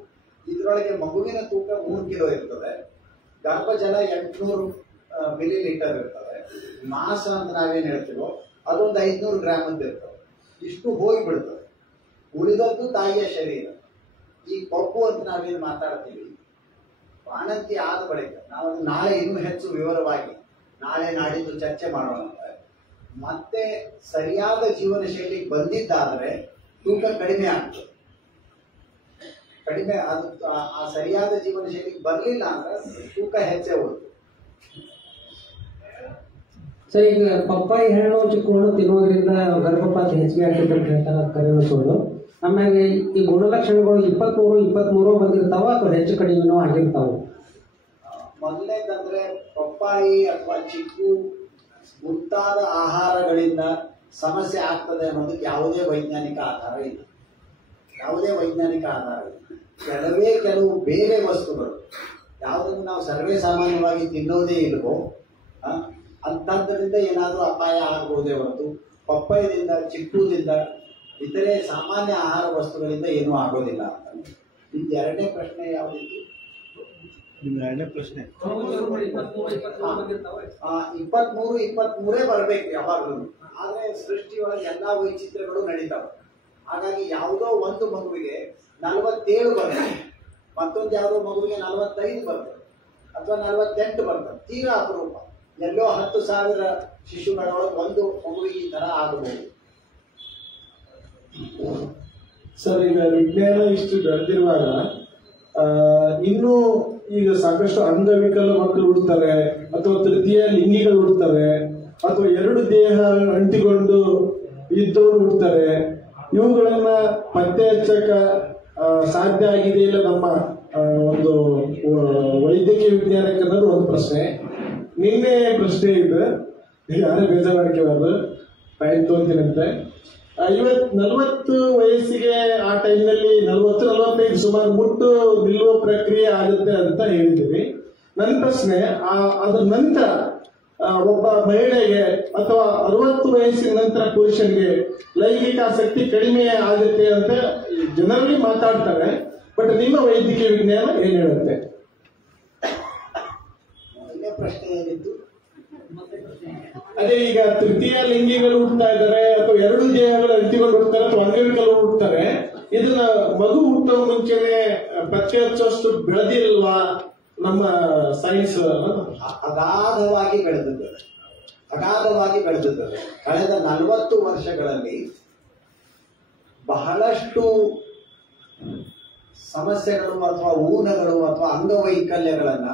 ಇದರೊಳಗೆ ಮಗುವಿನ ತೂಕ 3 ಕಿಲೋ ಇರ್ತದೆ. ಗರ್ಭಜಲ 800 ಮಿಲಿಲೀಟರ್ ಇರ್ತದೆ. ಮಾಸ ಅಂತ ನಾವೇನ್ ಹೇಳ್ತೀವೋ ಅದೊಂದು 500 ಗ್ರಾಮ್ ಅಂತ ಇರ್ತದೆ. ಇಷ್ಟು ಹೋಗಿಬಿಡ್ತದೆ. ಉಳಿದದ್ದು ತಾಯಿಯ ಶರೀರ. ಈ ಕೊಬ್ಬು ಅಂತ ನಾವೇನು ಮಾತಾಡ್ತೀವಿ, ಬಾಣಂತಿ ಆದ ಬಳಿಕ ನಾವು ನಾಳೆ ಇನ್ನೂ ಹೆಚ್ಚು ವಿವರವಾಗಿ ನಾಳೆ ನಾಡಿದ್ದು ಚರ್ಚೆ ಮಾಡೋಣ. ಮತ್ತೆ ಸರಿಯಾದ ಜೀವನ ಶೈಲಿಗೆ ಬಂದಿದ್ದಾದರೆ ತೂಕ ಕಡಿಮೆ ಆಗ್ತದೆ. ಅದು ಆ ಸರಿಯಾದ ಜೀವನ ಶೈಲಿಗೆ ಬರಲಿಲ್ಲ ಅಂದ್ರೆ ತೂಕ ಹೆಚ್ಚೇ ಹೋಗ್ತದೆ. ಸರ್, ಈಗ ಪಪ್ಪಾಯಿ ಹಣ್ಣು ಚಿಕ್ಕುಹಣ್ಣು ತಿನ್ನೋದ್ರಿಂದ ಗರ್ಭಪಾತ ಹೆಚ್ಚಿಗೆ ಆಗ್ತದೆ ಅಂತ ಹೇಳ್ತಾರೆ, ಕರೆಯುವ ಸುಳ್ಳು. ಆಮೇಲೆ ಈ ಗುಣಲಕ್ಷಣಗಳು 23 ಬಂದಿರ್ತಾವ ಅಥವಾ ಹೆಚ್ಚು ಕಡಿಮೆನೂ ಆಗಿರ್ತಾವ? ಮೊದಲನೇದಂದ್ರೆ ಪಪ್ಪಾಯಿ ಅಥವಾ ಚಿಕ್ಕು ಮುಂತಾದ ಆಹಾರಗಳಿಂದ ಸಮಸ್ಯೆ ಆಗ್ತದೆ ಅನ್ನೋದಕ್ಕೆ ಯಾವುದೇ ವೈಜ್ಞಾನಿಕ ಆಧಾರ ಇಲ್ಲ. ಕೆಲವು ಬೇರೆ ವಸ್ತುಗಳು ಯಾವುದನ್ನು ನಾವು ಸರ್ವೇ ಸಾಮಾನ್ಯವಾಗಿ ತಿನ್ನೋದೇ ಇಲ್ವೋ ಅಂತದ್ರಿಂದ ಏನಾದರೂ ಅಪಾಯ ಆಗ್ಬೋದೇ ಹೊರತು ಪಪ್ಪಾಯದಿಂದ, ಚಿಕ್ಕುದಿಂದ, ಇತರೆ ಸಾಮಾನ್ಯ ಆಹಾರ ವಸ್ತುಗಳಿಂದ ಏನೂ ಆಗೋದಿಲ್ಲ ಅಂತ. ನಿಮ್ದು 2ನೇ ಪ್ರಶ್ನೆ ಯಾವುದಿತ್ತು? 2ನೇ ಪ್ರಶ್ನೆ 23 ಬರಬೇಕು ಯಾವಾಗಲೂ. ಆದ್ರೆ ಸೃಷ್ಟಿಯೊಳಗೆ ಎಲ್ಲಾ ವೈಚಿತ್ರ್ಯಗಳು ನಡೀತಾವೆ. ಹಾಗಾಗಿ ಯಾವುದೋ ಒಂದು ಮಗುವಿಗೆ 47 ಬರ್ತದೆ, ಮತ್ತೊಂದು ಯಾವುದೋ ಮಗುವಿಗೆ 45 ಬರ್ತದೆ. ಅಥವಾ 48 ಬರ್ತದೆ, ತೀರಾ ಅಪರೂಪ. ಎಲ್ಲೋ 10,000 ಶಿಶುಗಳೊಳಗೆ ಒಂದು ಮಗುವಿಗೆ ಈ ತರ ಆಗಬಹುದು. ಸರ್, ಈಗ ವಿಜ್ಞಾನ ಇಷ್ಟು ಬೆಳೆದಿರುವಾಗ ಇನ್ನೂ ಈಗ ಸಾಕಷ್ಟು ಅಂಗವಿಕಲ ಮಕ್ಕಳು ಹುಡ್ತಾರೆ, ಅಥವಾ ತೃತೀಯ ಲಿಂಗಿಗಳು ಹುಡ್ತಾರೆ, ಅಥವಾ 2 ದೇಹ ಅಂಟಿಕೊಂಡು ಇದ್ದವರು ಹುಡ್ತಾರೆ. ಇವುಗಳನ್ನ ಪತ್ತೆ ಹಚ್ಚಕ ಸಾಧ್ಯ ಆಗಿದೆ ಇಲ್ಲ ನಮ್ಮ ಒಂದು ವೈದ್ಯಕೀಯ ವಿಜ್ಞಾನಕ್ಕೆ ಅನ್ನೋದು ಒಂದು ಪ್ರಶ್ನೆ. ನಿನ್ನೆ ಪ್ರಶ್ನೆ ಇದೆ, ಯಾರೇ ಬೇಜಾರು ಮಾಡ್ಕೋಬಾರ್ದು, ಟೈಮ್ ತೋರ್ತೀನಂತೆ. 40 ವಯಸ್ಸಿಗೆ ಆ ಟೈಮ್ನಲ್ಲಿ 40-45 ಸುಮಾರು ಮುಟ್ಟು ನಿಲ್ಲುವ ಪ್ರಕ್ರಿಯೆ ಆಗುತ್ತೆ ಅಂತ ಹೇಳಿದ್ದೀವಿ. ನನ್ನ ಪ್ರಶ್ನೆ, ಅದ್ರ ನಂತರ ಒಬ್ಬ ಮಹಿಳೆಗೆ ಅಥವಾ 60 ವಯಸ್ಸಿನ ನಂತರ ಪುರುಷನಿಗೆ ಲೈಂಗಿಕ ಆಸಕ್ತಿ ಕಡಿಮೆ ಆಗುತ್ತೆ ಅಂತ ಜನರಲ್ಲಿ ಮಾತಾಡ್ತಾರೆ. ಬಟ್ ನಿಮ್ಮ ವೈದ್ಯಕೀಯ ವಿಜ್ಞಾನ ಏನ್ ಹೇಳುತ್ತೆ? ಪ್ರಶ್ನೆ ಏನಿತ್ತು? ಅದೇ, ಈಗ ತೃತೀಯ ಲಿಂಗಿಗಳು ಹುಡ್ತಾ ಇದ್ದಾರೆ, ಅಥವಾ 2 ದೇಹಗಳು ಅಂಟಿಕೊಂಡು ಹುಡ್ತಾರೆ, ಅಥವಾ ಅಂಗವಿಕಲರು ಹುಡ್ತಾರೆ. ಇದನ್ನ ಮಗು ಹುಟ್ಟೋ ಮುಂಚೆನೆ ಪತ್ತೆ ಹಚ್ಚೋಷ್ಟು ಬೆಳೆದಿಲ್ವಾ ನಮ್ಮ ಸೈನ್ಸ್? ಅಗಾಧವಾಗಿ ಬೆಳೆದಿದ್ದಾರೆ, ಅಗಾಧವಾಗಿ ಬೆಳೆದಿದ್ದಾರೆ. ಕಳೆದ 40 ವರ್ಷಗಳಲ್ಲಿ ಬಹಳಷ್ಟು ಸಮಸ್ಯೆಗಳು ಅಥವಾ ಊನಗಳು ಅಥವಾ ಅಂಗವೈಕಲ್ಯಗಳನ್ನ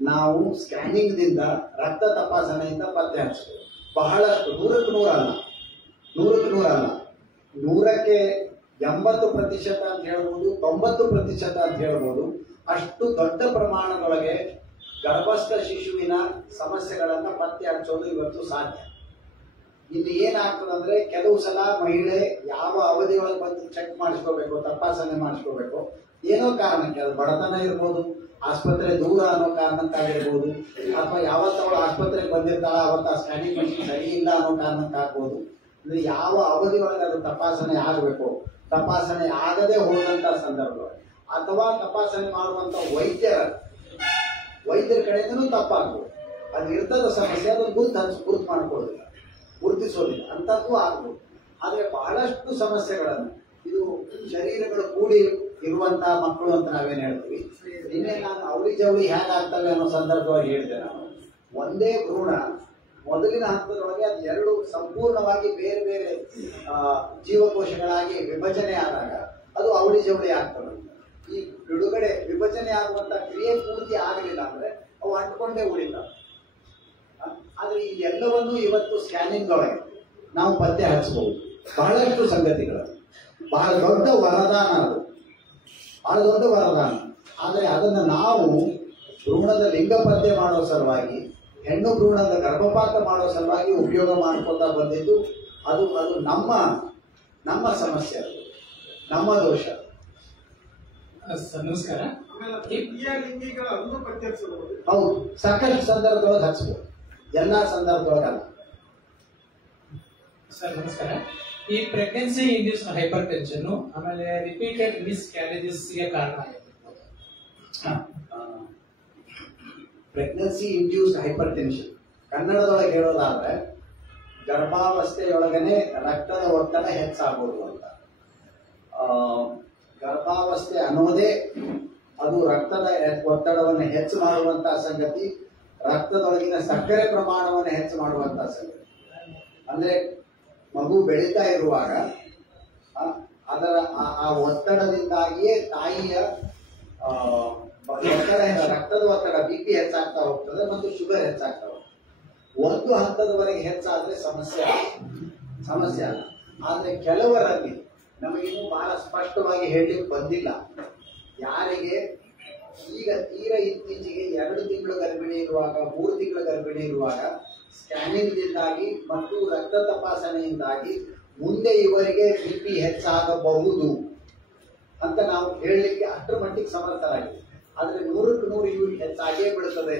ನಾವು ಸ್ಕ್ಯಾನಿಂಗ್ ದಿಂದ, ರಕ್ತ ತಪಾಸಣೆಯಿಂದ ಪತ್ತೆ ಹಚ್ಚಿದ್ದೇವೆ. ಬಹಳಷ್ಟು, 100ಕ್ಕೆ 100 ಅಲ್ಲ, 100ಕ್ಕೆ 100 ಅಲ್ಲ, 100ಕ್ಕೆ 80% ಅಂತ ಹೇಳ್ಬೋದು, 90% ಅಂತ ಹೇಳ್ಬೋದು. ಅಷ್ಟು ದೊಡ್ಡ ಪ್ರಮಾಣದೊಳಗೆ ಗರ್ಭಸ್ಥ ಶಿಶುವಿನ ಸಮಸ್ಯೆಗಳನ್ನ ಪತ್ತೆ ಹಚ್ಚೋದು ಇವತ್ತು ಸಾಧ್ಯ. ಇಲ್ಲಿ ಏನಾಗ್ತದಂದ್ರೆ, ಕೆಲವು ಸಲ ಮಹಿಳೆ ಯಾವ ಅವಧಿಯೊಳಗೆ ಬಂದು ಚೆಕ್ ಮಾಡಿಸ್ಕೋಬೇಕು, ತಪಾಸಣೆ ಮಾಡಿಸ್ಕೋಬೇಕು, ಏನೋ ಕಾರಣಕ್ಕೆ, ಅದು ಬಡತನ ಇರ್ಬೋದು, ಆಸ್ಪತ್ರೆ ದೂರ ಅನ್ನೋ ಕಾರಣಕ್ಕಾಗಿರ್ಬೋದು, ಅಥವಾ ಯಾವತ್ತವಳು ಆಸ್ಪತ್ರೆಗೆ ಬಂದಿರ್ತಾಳ ಅವತ್ತ ಸ್ಕ್ಯಾನಿಂಗ್ ಮಷಿನ್ ಸರಿ ಇಲ್ಲ ಅನ್ನೋ ಕಾರಣಕ್ಕಾಗ್ಬೋದು. ಅಂದ್ರೆ ಯಾವ ಅವಧಿಯೊಳಗೆ ಅದು ತಪಾಸಣೆ ಆಗಬೇಕು, ತಪಾಸಣೆ ಆಗದೆ ಹೋದಂತ ಸಂದರ್ಭಗಳು, ಅಥವಾ ತಪಾಸಣೆ ಮಾಡುವಂತ ವೈದ್ಯರ ಕಡೆಯಿಂದನೂ ತಪ್ಪಾಗ್ಬೋದು. ಅದು ಇರ್ತದ ಸಮಸ್ಯೆ, ಅದನ್ನು ಗುರುತು ಮಾಡ್ಕೊಳ್ಳೋದಿಲ್ಲ, ಗುರುತಿಸೋದಿಲ್ಲ, ಅಂತದ್ದು ಆಗ್ಬೋದು. ಆದ್ರೆ ಬಹಳಷ್ಟು ಸಮಸ್ಯೆಗಳನ್ನು, ಇದು ಶರೀರಗಳು ಕೂಡಿ ಇರುವಂತಹ ಮಕ್ಕಳು ಅಂತ ನಾವೇನ್ ಹೇಳ್ತೀವಿ. ನಿನ್ನೆ ನಾನು ಅವಳಿ ಜವಳಿ ಹೇಗಾಗ್ತವೆ ಅನ್ನೋ ಸಂದರ್ಭವಾಗಿ ಹೇಳಿದೆ. ನಾನು ಒಂದೇ ಭ್ರೂಣ ಮೊದಲಿನ ಹಂತದೊಳಗೆ ಅದು 2 ಸಂಪೂರ್ಣವಾಗಿ ಬೇರೆ ಬೇರೆ ಜೀವಕೋಶಗಳಾಗಿ ವಿಭಜನೆ ಆದಾಗ ಅದು ಅವಳಿ ಜವಳಿ ಆಗ್ತವೆ. ಈ ಬಿಡುಗಡೆ ವಿಭಜನೆ ಆಗುವಂತ ಕ್ರಿಯೆ ಪೂರ್ತಿ ಆಗಲಿಲ್ಲ ಅಂದ್ರೆ ಅವು ಅಂಟ್ಕೊಂಡೇ ಉಳಿತಾವೆ. ಆದ್ರೆ ಈ ಎಲ್ಲವನ್ನೂ ಇವತ್ತು ಸ್ಕ್ಯಾನಿಂಗ್ ಒಳಗೆ ನಾವು ಪತ್ತೆ ಹಚ್ಚಬಹುದು. ಬಹಳಷ್ಟು ಸಂಗತಿಗಳು, ಬಹಳ ದೊಡ್ಡ ವರದಾನ ಅದು, ಬಹಳ ದೊಡ್ಡ ವರದಾನ. ಆದರೆ ಅದನ್ನು ನಾವು ಭ್ರೂಣದ ಲಿಂಗ ಪತ್ತೆ ಮಾಡೋ ಸಲುವಾಗಿ, ಹೆಣ್ಣು ಭ್ರೂಣದ ಗರ್ಭಪಾತ ಮಾಡೋ ಸಲುವಾಗಿ ಉಪಯೋಗ ಮಾಡ್ಕೊತಾ ಬಂದಿದ್ದು ಅದು ನಮ್ಮ ಸಮಸ್ಯೆ, ಅದು ನಮ್ಮ ದೋಷ. ನಮಸ್ಕಾರ. ಹೌದು, ಸಾಕಷ್ಟು ಸಂದರ್ಭದೊಳಗೆ ಹಚ್ಬೋದು, ಎಲ್ಲಾ ಸಂದರ್ಭದೊಳಗಲ್ಲ. ಸರ್ ನಮಸ್ಕಾರ. ಈ ಪ್ರೆಗ್ನೆನ್ಸಿ ಇಂಡ್ಯೂಸ್ ಹೈಪರ್ ಟೆನ್ಷನ್ ಆಮೇಲೆ ರಿಪೀಟೆಡ್ ಮಿಸ್ ಕ್ಯಾರೇಜಸ್ ಗೆ ಕಾರಣ ಆಗಿದೆ. ಪ್ರೆಗ್ನೆನ್ಸಿ ಇಂಡ್ಯೂಸ್ಡ್ ಹೈಪರ್ ಟೆನ್ಷನ್ ಕನ್ನಡದೊಳಗೆ ಹೇಳೋದಾದ್ರೆ ಗರ್ಭಾವಸ್ಥೆಯೊಳಗನೆ ರಕ್ತದ ಒತ್ತಡ ಹೆಚ್ಚಾಗೋದು ಅಂತ. ಗರ್ಭಾವಸ್ಥೆ ಅನ್ನೋದೇ ಅದು ರಕ್ತದ ಒತ್ತಡವನ್ನು ಹೆಚ್ಚು ಮಾಡುವಂತಹ ಸಂಗತಿ, ರಕ್ತದೊಳಗಿನ ಸಕ್ಕರೆ ಪ್ರಮಾಣವನ್ನು ಹೆಚ್ಚು ಮಾಡುವಂತಹ ಸಂಗತಿ. ಅಂದ್ರೆ ಮಗು ಬೆಳೀತಾ ಇರುವಾಗ ಅದರ ಆ ಒತ್ತಡದಿಂದಾಗಿಯೇ ತಾಯಿಯ ಒತ್ತಡ, ರಕ್ತದ ಒತ್ತಡ BP ಹೆಚ್ಚಾಗ್ತಾ ಹೋಗ್ತದೆ ಮತ್ತು ಶುಗರ್ ಹೆಚ್ಚಾಗ್ತಾ ಹೋಗ್ತದೆ. ಒಂದು ಹಂತದವರೆಗೆ ಹೆಚ್ಚಾದ್ರೆ ಸಮಸ್ಯೆ ಅಲ್ಲ. ಆದ್ರೆ ಕೆಲವರಲ್ಲಿ ನಮಗಿನ್ನೂ ಬಹಳ ಸ್ಪಷ್ಟವಾಗಿ ಹೇಳಲಿಕ್ಕೆ ಬಂದಿಲ್ಲ. ಯಾರಿಗೆ ಈಗ ತೀರಾ ಇತ್ತೀಚೆಗೆ 2 ತಿಂಗಳು ಗರ್ಭಿಣಿ ಇರುವಾಗ, 3 ತಿಂಗಳು ಗರ್ಭಿಣಿ ಇರುವಾಗ ಸ್ಕ್ಯಾನಿಂಗ್ದಿಂದಾಗಿ ಮತ್ತು ರಕ್ತ ತಪಾಸಣೆಯಿಂದಾಗಿ ಮುಂದೆ ಇವರಿಗೆ BP ಹೆಚ್ಚಾಗಬಹುದು ಅಂತ ನಾವು ಹೇಳಲಿಕ್ಕೆ ಅಷ್ಟರ ಮಟ್ಟಿಗೆ ಸಮರ್ಥರಾಗಿದೆ. ಆದ್ರೆ 100ಕ್ಕೆ 100 ಇವ್ರಿಗೆ ಹೆಚ್ಚಾಗೇ ಬಿಡುತ್ತದೆ,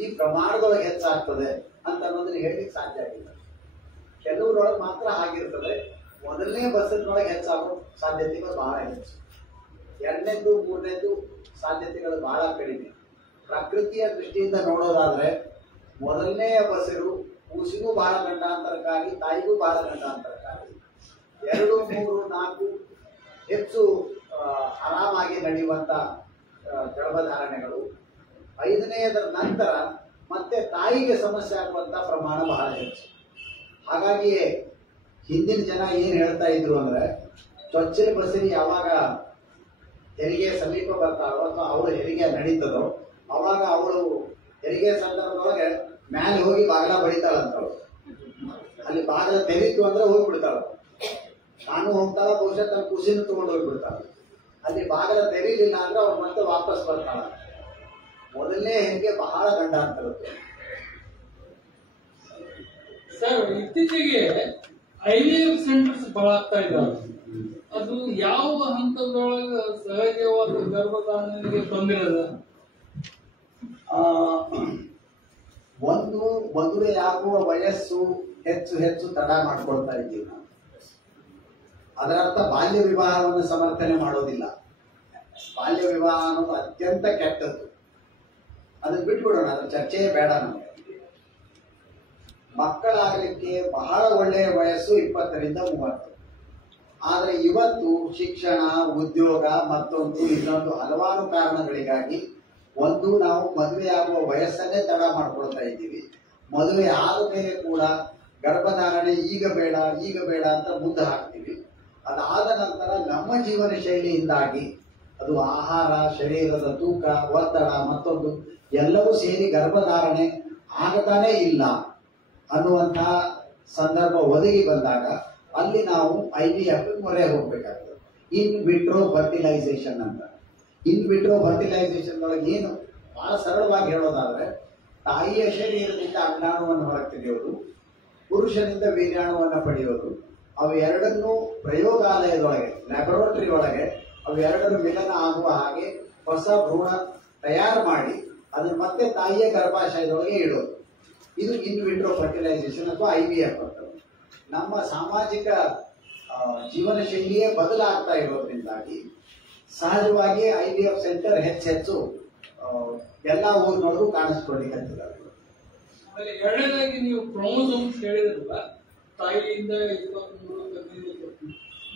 ಈ ಪ್ರಮಾಣದೊಳಗೆ ಹೆಚ್ಚಾಗ್ತದೆ ಅಂತ ಅನ್ನೋದನ್ನ ಹೇಳಲಿಕ್ಕೆ ಸಾಧ್ಯ ಆಗಿಲ್ಲ. ಕೆಲವರೊಳಗೆ ಮಾತ್ರ ಆಗಿರ್ತದೆ. ಮೊದಲನೇ ಬಸ್ಸಿನೊಳಗೆ ಹೆಚ್ಚಾಗೋ ಸಾಧ್ಯತೆಗಳು ಬಹಳ ಹೆಚ್ಚು, 2ನೇದು 3ನೇದು ಸಾಧ್ಯತೆಗಳು ಬಹಳ ಕಡಿಮೆ. ಪ್ರಕೃತಿಯ ದೃಷ್ಟಿಯಿಂದ ನೋಡೋದಾದ್ರೆ ಮೊದಲನೆಯ ಬಸ್ಸರು ಕೂಸಿಗೂ ಬಹಳ ಗಂಡಾಂತರಕ್ಕಾಗಿ, ತಾಯಿಗೂ ಬಹಳ ಗಂಡಾಂತರಕ್ಕಾಗಿ, 2, 3, 4 ಹೆಚ್ಚು ಆರಾಮಾಗಿ ನಡೆಯುವಂತ ಗರ್ಭಧಾರಣೆಗಳು, 5ನೇದರ ನಂತರ ಮತ್ತೆ ತಾಯಿಗೆ ಸಮಸ್ಯೆ ಆಗುವಂತ ಪ್ರಮಾಣ ಬಹಳ ಹೆಚ್ಚು. ಹಾಗಾಗಿಯೇ ಹಿಂದಿನ ಜನ ಏನ್ ಹೇಳ್ತಾ ಇದ್ರು ಅಂದ್ರೆ, ಚೊಚ್ಚಲ ಬಸರಿ ಯಾವಾಗ ಹೆರಿಗೆ ಸಮೀಪ ಬರ್ತಾರೋ ಅಥವಾ ಅವಳು ಹೆರಿಗೆ ನಡೀತದೋ ಅವಾಗ ಅವಳು ಹೆರಿಗೆ ಸಂದರ್ಭದೊಳಗೆ ಮ್ಯಾಲೆ ಹೋಗಿ ಬಾಗಿಲ ಬಡಿತಾಳಂತವಳು. ಅಲ್ಲಿ ಬಾಗಿಲ ತೆರೀತು ಅಂದ್ರೆ ಹೋಗ್ಬಿಡ್ತಾಳ. ನಾನು ಹೋಗ್ತಾಳ, ಬಹುಶಃ ತನ್ನ ಖುಷಿನೂ ತಗೊಂಡು ಹೋಗ್ಬಿಡ್ತಾಳ. ಅಲ್ಲಿ ಬಾಗಿಲ ತೆರೀಲಿಲ್ಲ ಅಂದ್ರೆ ಅವ್ರು ಮತ್ತೆ ವಾಪಸ್ ಬರ್ತಾಳ. ಮೊದಲನೇ ಹೆರಿಗೆ ಬಹಳ ಗಂಡಾಂತರದ್ದು. ಸರ್, ಇತ್ತೀಚೆಗೆ IVF ಸೆಂಟರ್ಸ್ ಬಹಳ ಆಗ್ತಾ ಇದ್ದಾವೆ. ಅದು ಯಾವ ಹಂತದೊಳಗೆ ಸಹಜವಾದ ಗರ್ಭಧಾರಣೆಗೆ ತೊಂದರೆ ಅದ? ಒಂದು ಮದುವೆಯಾಗುವ ವಯಸ್ಸು ಹೆಚ್ಚು ಹೆಚ್ಚು ತಡ ಮಾಡ್ಕೊಳ್ತಾ ಇದ್ದೀವಿ ನಾವು. ಅದರರ್ಥ ಬಾಲ್ಯ ವಿವಾಹವನ್ನು ಸಮರ್ಥನೆ ಮಾಡೋದಿಲ್ಲ. ಬಾಲ್ಯ ವಿವಾಹ ಅನ್ನೋದು ಅತ್ಯಂತ ಕೆಟ್ಟದ್ದು. ಅದನ್ನ ಬಿಟ್ಬಿಡೋಣ, ಅದ್ರ ಚರ್ಚೆಯೇ ಬೇಡ ನಮಗೆ. ಮಕ್ಕಳಾಗಲಿಕ್ಕೆ ಬಹಳ ಒಳ್ಳೆಯ ವಯಸ್ಸು 20 ರಿಂದ 30. ಆದ್ರೆ ಇವತ್ತು ಶಿಕ್ಷಣ, ಉದ್ಯೋಗ, ಮತ್ತೊಂದು ಇನ್ನೊಂದು ಹಲವಾರು ಕಾರಣಗಳಿಗಾಗಿ ಒಂದು ನಾವು ಮದುವೆಯಾಗುವ ವಯಸ್ಸನ್ನೇ ತಡ ಮಾಡ್ಕೊಳ್ತಾ ಇದ್ದೀವಿ. ಮದುವೆ ಆದ ಮೇಲೆ ಕೂಡ ಗರ್ಭಧಾರಣೆ ಈಗ ಬೇಡ ಅಂತ ಮುಂದೆ ಹಾಕ್ತೀವಿ. ಅದಾದ ನಂತರ ನಮ್ಮ ಜೀವನ ಶೈಲಿಯಿಂದಾಗಿ ಅದು ಆಹಾರ, ಶರೀರದ ತೂಕ, ಒತ್ತಡ, ಮತ್ತೊಂದು ಎಲ್ಲವೂ ಸೇರಿ ಗರ್ಭಧಾರಣೆ ಆಗತಾನೇ ಇಲ್ಲ ಅನ್ನುವಂತಹ ಸಂದರ್ಭ ಒದಗಿ ಬಂದಾಗ ಅಲ್ಲಿ ನಾವು IVF ಮೊರೆ ಹೋಗ್ಬೇಕಾಗ್ತದೆ. ಇನ್ ವಿಟ್ರೋ ಫರ್ಟಿಲೈಸೇಷನ್ ಅಂತ. ಇನ್ ವಿಟ್ರೋ ಫರ್ಟಿಲೈಸೇಷನ್ ಒಳಗೆ ಏನು ಬಹಳ ಸರಳವಾಗಿ ಹೇಳೋದಾದ್ರೆ, ತಾಯಿಯ ಶರೀರದಿಂದ ಅಂಡಾಣುವನ್ನು ಹೊರಗೆ ತೆಗೆಯೋದು, ಪುರುಷನಿಂದ ವೀರ್ಯಾಣುವನ್ನು ಪಡೆಯೋದು, ಅವೆರಡನ್ನೂ ಪ್ರಯೋಗಾಲಯದೊಳಗೆ, ಲ್ಯಾಬೊರೇಟರಿ ಒಳಗೆ ಅವೆರಡರ ಮಿಲನ ಆಗುವ ಹಾಗೆ ಹೊಸ ಭ್ರೂಣ ತಯಾರು ಮಾಡಿ ಅದನ್ನು ಮತ್ತೆ ತಾಯಿಯ ಗರ್ಭಾಶಯದೊಳಗೆ ಇಡೋದು. ಇದು ಇನ್ ವಿಟ್ರೋ ಫರ್ಟಿಲೈಸೇಷನ್ ಅಥವಾ IVF ಅಂತ. ನಮ್ಮ ಸಾಮಾಜಿಕ ಜೀವನ ಶೈಲಿಯೇ ಬದಲಾಗ್ತಾ ಇರೋದ್ರಿಂದಾಗಿ ಸಹಜವಾಗಿ IVF ಸೆಂಟರ್ ಹೆಚ್ಚೆಚ್ಚು ಎಲ್ಲ ಊರಿನೊಳಗೂ ಕಾಣಿಸ್ಕೊಂಡಿದ್ದಾರೆ. ಆಮೇಲೆ ಎರಡನೇದಾಗಿ ನೀವು ಕ್ರೋಮೋಸೋಮ್ಸ್ ಹೇಳಿದ್ರಲ್ಲ, ತಾಯಿಯಿಂದ 23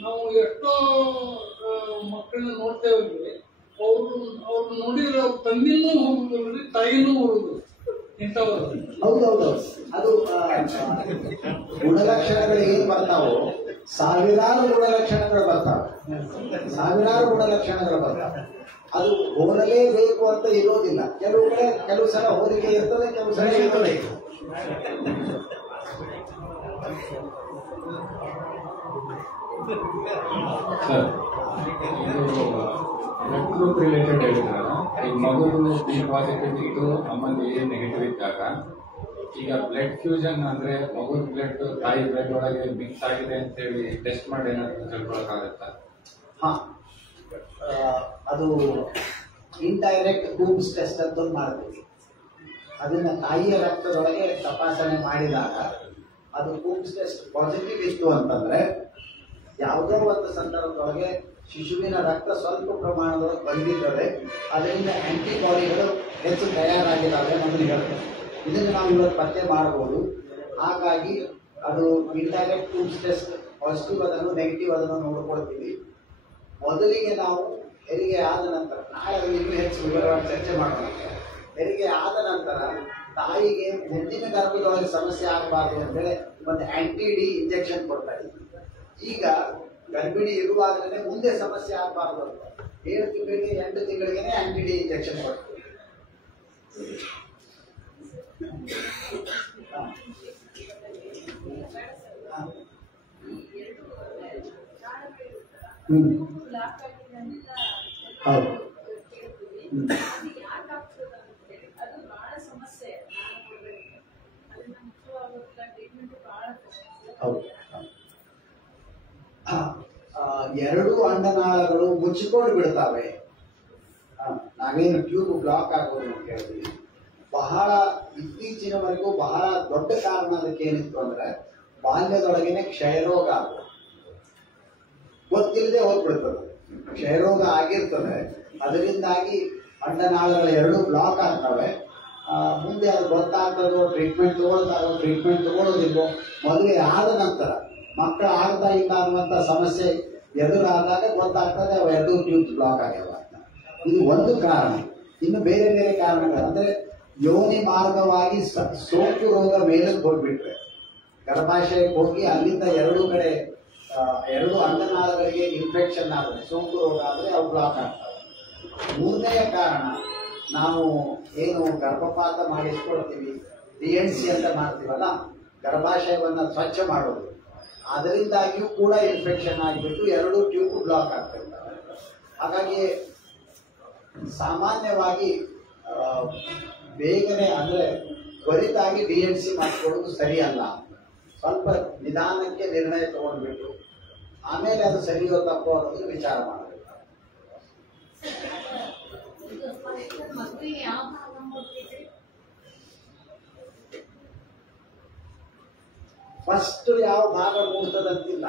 ನಾವು ಎಷ್ಟೋ ಮಕ್ಕಳನ್ನ ನೋಡ್ತೇವೆ, ಅವ್ರು ನೋಡಿದ್ರೆ ಅವ್ರ ತಂದೆನೂ ಹೋಗುದು, ತಾಯಿನೂ ಹೋಗುದು. ಹೌದೌದು. ಅದು ಗುಣಲಕ್ಷಣಗಳು ಏನ್ ಬರ್ತಾವೋ ಸಾವಿರಾರು ಗುಣಲಕ್ಷಣಗಳು ಬರ್ತಾವೆ. ಅದು ಹೋಗಲೇಬೇಕು ಅಂತ ಇರೋದಿಲ್ಲ. ಕೆಲವು ಸಲ ಹೋಲಿಕೆ ಇರ್ತದೆ, ಕೆಲವು ಸಲ ಇರಬೇಕು. ಸರ್, ಬ್ಲಡ್ ಗ್ರೂಪ್ ರಿಲೇಟೆಡ್ ಹೇಳಿದ್ರಲ್ಲ, ಈಗ ಮಗುದು ಬಿ ಪಾಸಿಟಿವ್ ಇದ್ದು ನಮ್ಮಲ್ಲಿ ನೆಗೆಟಿವ್ ಇದ್ದಾಗ ಈಗ ಬ್ಲಡ್ ಫ್ಯೂಷನ್ ಅಂದ್ರೆ ಮಗುದ ಬ್ಲಡ್ ತಾಯಿ ಬ್ಲಡ್ ಒಳಗೆ ಮಿಕ್ಸ್ ಆಗಿದೆ ಅಂತ ಹೇಳಿ ಟೆಸ್ಟ್ ಮಾಡಿ ಏನಾದ್ರು ತಿಳ್ಕೊಳಕ್ಕಾಗತ್ತಾ? ಅದು ಇಂಡೈರೆಕ್ಟ್ ಕೂಬ್ಸ್ ಟೆಸ್ಟ್ ಅಂತ ಮಾಡ್ತೀವಿ. ಅದನ್ನ ತಾಯಿಯ ರಕ್ತದೊಳಗೆ ತಪಾಸಣೆ ಮಾಡಿದಾಗ ಅದು ಕೂಬ್ಸ್ ಟೆಸ್ಟ್ ಪಾಸಿಟಿವ್ ಇತ್ತು ಅಂತಂದ್ರೆ ಯಾವುದೋ ಒಂದು ಸಂದರ್ಭದೊಳಗೆ ಶಿಶುವಿನ ರಕ್ತ ಸ್ವಲ್ಪ ಪ್ರಮಾಣದೊಳಗೆ ಬಂದಿರ್ತದೆ, ಅದರಿಂದ ಆಂಟಿಬಾಡಿಗಳು ಹೆಚ್ಚು ತಯಾರಾಗಿದ್ದಾವೆ ನಮಗೆ ಹೇಳ್ತದೆ. ಇದನ್ನು ನಾವು ಇವತ್ತು ಪತ್ತೆ ಮಾಡಬಹುದು. ಹಾಗಾಗಿ ಅದು ಇಂಡೈರೆಕ್ಟ್ ಕೂಬ್ಸ್ ಟೆಸ್ಟ್ ಪಾಸಿಟಿವ್ ಅದನ್ನು ನೆಗೆಟಿವ್ ಅದನ್ನು ನೋಡ್ಕೊಳ್ತೀವಿ. ಮೊದಲಿಗೆ ನಾವು ಹೆರಿಗೆ ಆದ ನಂತರ, ನಾಳೆ ಇನ್ನೂ ಹೆಚ್ಚು ವಿವರವಾಗಿ ಚರ್ಚೆ ಮಾಡೋಣ. ಹೆರಿಗೆ ಆದ ನಂತರ ತಾಯಿಗೆ ಮುಂದಿನ ಗರ್ಭದೊಳಗೆ ಸಮಸ್ಯೆ ಆಗಬಾರ್ದು ಅಂತೇಳಿ ಒಂದು ಆಂಟಿ-ಡಿ ಇಂಜೆಕ್ಷನ್ ಕೊಡ್ತಾ ಇದ್ವಿ. ಈಗ ಗರ್ಭಿಣಿ ಇರುವಾಗಲೇ ಮುಂದೆ ಸಮಸ್ಯೆ ಆಗಬಾರ್ದು ಅಂತ 7 ತಿಂಗಳಿಗೆ 8 ತಿಂಗಳಿಗೆ ಆಂಟಿ-ಡಿ ಇಂಜೆಕ್ಷನ್ ಕೊಡ್ತೀವಿ. ಹೌದು. ಎರಡು ಅಂಡನಾಳಗಳು ಮುಚ್ಚಿಕೊಂಡು ಬಿಡ್ತಾವೆ. ನಾವೇನು ಟ್ಯೂಬ್ ಬ್ಲಾಕ್ ಆಗೋದು ಅಂತ ಹೇಳ್ತೀವಿ. ಬಹಳ ಇತ್ತೀಚಿನವರೆಗೂ ಬಹಳ ದೊಡ್ಡ ಕಾರಣ ಅದಕ್ಕೆ ಏನಿತ್ತು ಅಂದ್ರೆ ಬಾಲ್ಯದೊಳಗೇನೆ ಕ್ಷಯರೋಗ ಆಗೋದು. ಗೊತ್ತಿಲ್ಲದೆ ಹೋಗ್ಬಿಡ್ತದೆ, ಕ್ಷಯರೋಗ ಆಗಿರ್ತದೆ. ಅದರಿಂದಾಗಿ ಅಂಡನಾಳಗಳು ಎರಡು ಬ್ಲಾಕ್ ಆಗ್ತವೆ. ಮುಂದೆ ಅದು ಗೊತ್ತಾಗ್ತದೋ, ಟ್ರೀಟ್ಮೆಂಟ್ ತಗೊಳ್ಳೋದಿಲ್ವೋ, ಮದುವೆ ಆದ ನಂತರ ಮಕ್ಕಳು ಆಗ್ತಾ ಇಲ್ಲ ಅನ್ನುವಂಥ ಸಮಸ್ಯೆ ಎದುರಾದಾಗ ಗೊತ್ತಾಗ್ತದೆ ಅವು ಎರಡು ಟ್ಯೂಬ್ಸ್ ಬ್ಲಾಕ್ ಆಗ್ಯಾವ. ಇದು ಒಂದು ಕಾರಣ. ಇನ್ನು ಬೇರೆ ಬೇರೆ ಕಾರಣಗಳು ಅಂದ್ರೆ ಯೋನಿ ಮಾರ್ಗವಾಗಿ ಸೋಂಕು ರೋಗ ಮೇಲಕ್ಕೆ ಹೋಗ್ಬಿಟ್ರೆ, ಗರ್ಭಾಶಯಕ್ಕೆ ಹೋಗಿ ಅಲ್ಲಿಂದ ಎರಡು ಅಂತನಾಳಗಳಿಗೆ ಇನ್ಫೆಕ್ಷನ್ ಆದರೆ, ಸೋಂಕು ರೋಗ ಆದರೆ ಅವು ಬ್ಲಾಕ್ ಆಗ್ತವೆ. ಮೂರನೆಯ ಕಾರಣ, ನಾವು ಏನು ಗರ್ಭಪಾತ ಮಾಡಿಸ್ಕೊಳ್ತೀವಿ, DNC ಅಂತ ಮಾಡ್ತೀವಲ್ಲ, ಗರ್ಭಾಶಯವನ್ನ ಸ್ವಚ್ಛ ಮಾಡೋದು, ಅದರಿಂದಾಗಿಯೂ ಕೂಡ ಇನ್ಫೆಕ್ಷನ್ ಆಗಿಬಿಟ್ಟು 2 ಟ್ಯೂಬ್ ಬ್ಲಾಕ್ ಆಗ್ತಿರ್ತವೆ. ಹಾಗಾಗಿ ಸಾಮಾನ್ಯವಾಗಿ ಬೇಗನೆ ಅಂದ್ರೆ ತ್ವರಿತಾಗಿ DNC ಮಾಡಿಕೊಳ್ಳೋದು ಸರಿಯಲ್ಲ. ಸ್ವಲ್ಪ ನಿಧಾನಕ್ಕೆ ನಿರ್ಣಯ ತಗೊಂಡ್ಬಿಟ್ಟು ಆಮೇಲೆ ಅದು ಸರಿಯೋ ತಪ್ಪೋ ಅನ್ನೋದನ್ನು ವಿಚಾರ ಮಾಡಬೇಕು. ಫಸ್ಟ್ ಯಾವ ಭಾಗ ಮೂಡ್ತದಂತಿಲ್ಲ,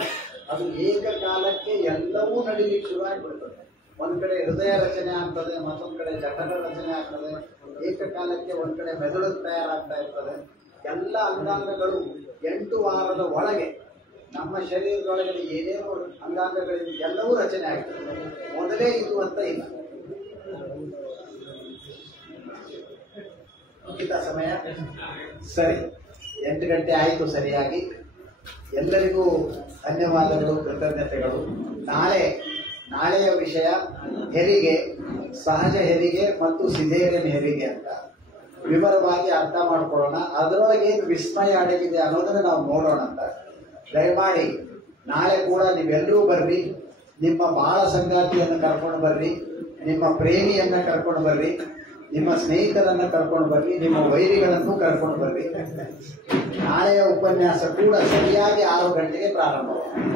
ಅದು ಏಕಕಾಲಕ್ಕೆ ಎಲ್ಲವೂ ನಡೀಲಿಕ್ಕೆ ಶುರು ಆಗಿಬಿಡ್ತದೆ. ಒಂದ್ ಕಡೆ ಹೃದಯ ರಚನೆ ಆಗ್ತದೆ, ಮತ್ತೊಂದ್ ಕಡೆ ಜಠರ ರಚನೆ ಆಗ್ತದೆ, ಏಕಕಾಲಕ್ಕೆ ಒಂದ್ ಕಡೆ ಮೆದುಳು ತಯಾರಾಗ್ತಾ ಇರ್ತದೆ. ಎಲ್ಲ ಅಂಗಾಂಗಗಳು 8 ವಾರದ ಒಳಗೆ ನಮ್ಮ ಶರೀರದೊಳಗೆ ಏನೇನು ಅಂಗಾಂಗಗಳಿವೆ ಎಲ್ಲವೂ ರಚನೆ ಆಗ್ತದೆ. ಮೊದಲೇ ಇದು ಅಂತ ಇಲ್ಲ. ಮುಗಿದ ಸಮಯ ಸರಿ, 8 ಗಂಟೆ ಆಯಿತು ಸರಿಯಾಗಿ. ಎಲ್ಲರಿಗೂ ಧನ್ಯವಾದಗಳು, ಕೃತಜ್ಞತೆಗಳು. ನಾಳೆಯ ವಿಷಯ ಹೆರಿಗೆ, ಸಹಜ ಹೆರಿಗೆ ಮತ್ತು ಸಿಸೇರಿಯನ್ ಹೆರಿಗೆ ಅಂತ ವಿವರವಾಗಿ ಅರ್ಥ ಮಾಡ್ಕೊಳ್ಳೋಣ. ಅದರೊಳಗೆ ಏನು ವಿಸ್ಮಯ ಅಡಗಿದೆ ಅನ್ನೋದನ್ನ ನಾವು ನೋಡೋಣ ಅಂತ. ದಯಮಾಡಿ ನಾಳೆ ಕೂಡ ನೀವೆಲ್ಲರೂ ಬರ್ರಿ, ನಿಮ್ಮ ಬಾಳ ಸಂಗಾತಿಯನ್ನು ಕರ್ಕೊಂಡು ಬರ್ರಿ, ನಿಮ್ಮ ಪ್ರೇಮಿಯನ್ನ ಕರ್ಕೊಂಡು ಬರ್ರಿ, ನಿಮ್ಮ ಸ್ನೇಹಿತರನ್ನ ಕರ್ಕೊಂಡು ಬರ್ರಿ, ನಿಮ್ಮ ವೈರಿಗಳನ್ನು ಕರ್ಕೊಂಡು ಬರ್ರಿ. ನಾಳೆಯ ಉಪನ್ಯಾಸ ಕೂಡ ಸರಿಯಾಗಿ 6 ಗಂಟೆಗೆ ಪ್ರಾರಂಭವಾಗುತ್ತೆ.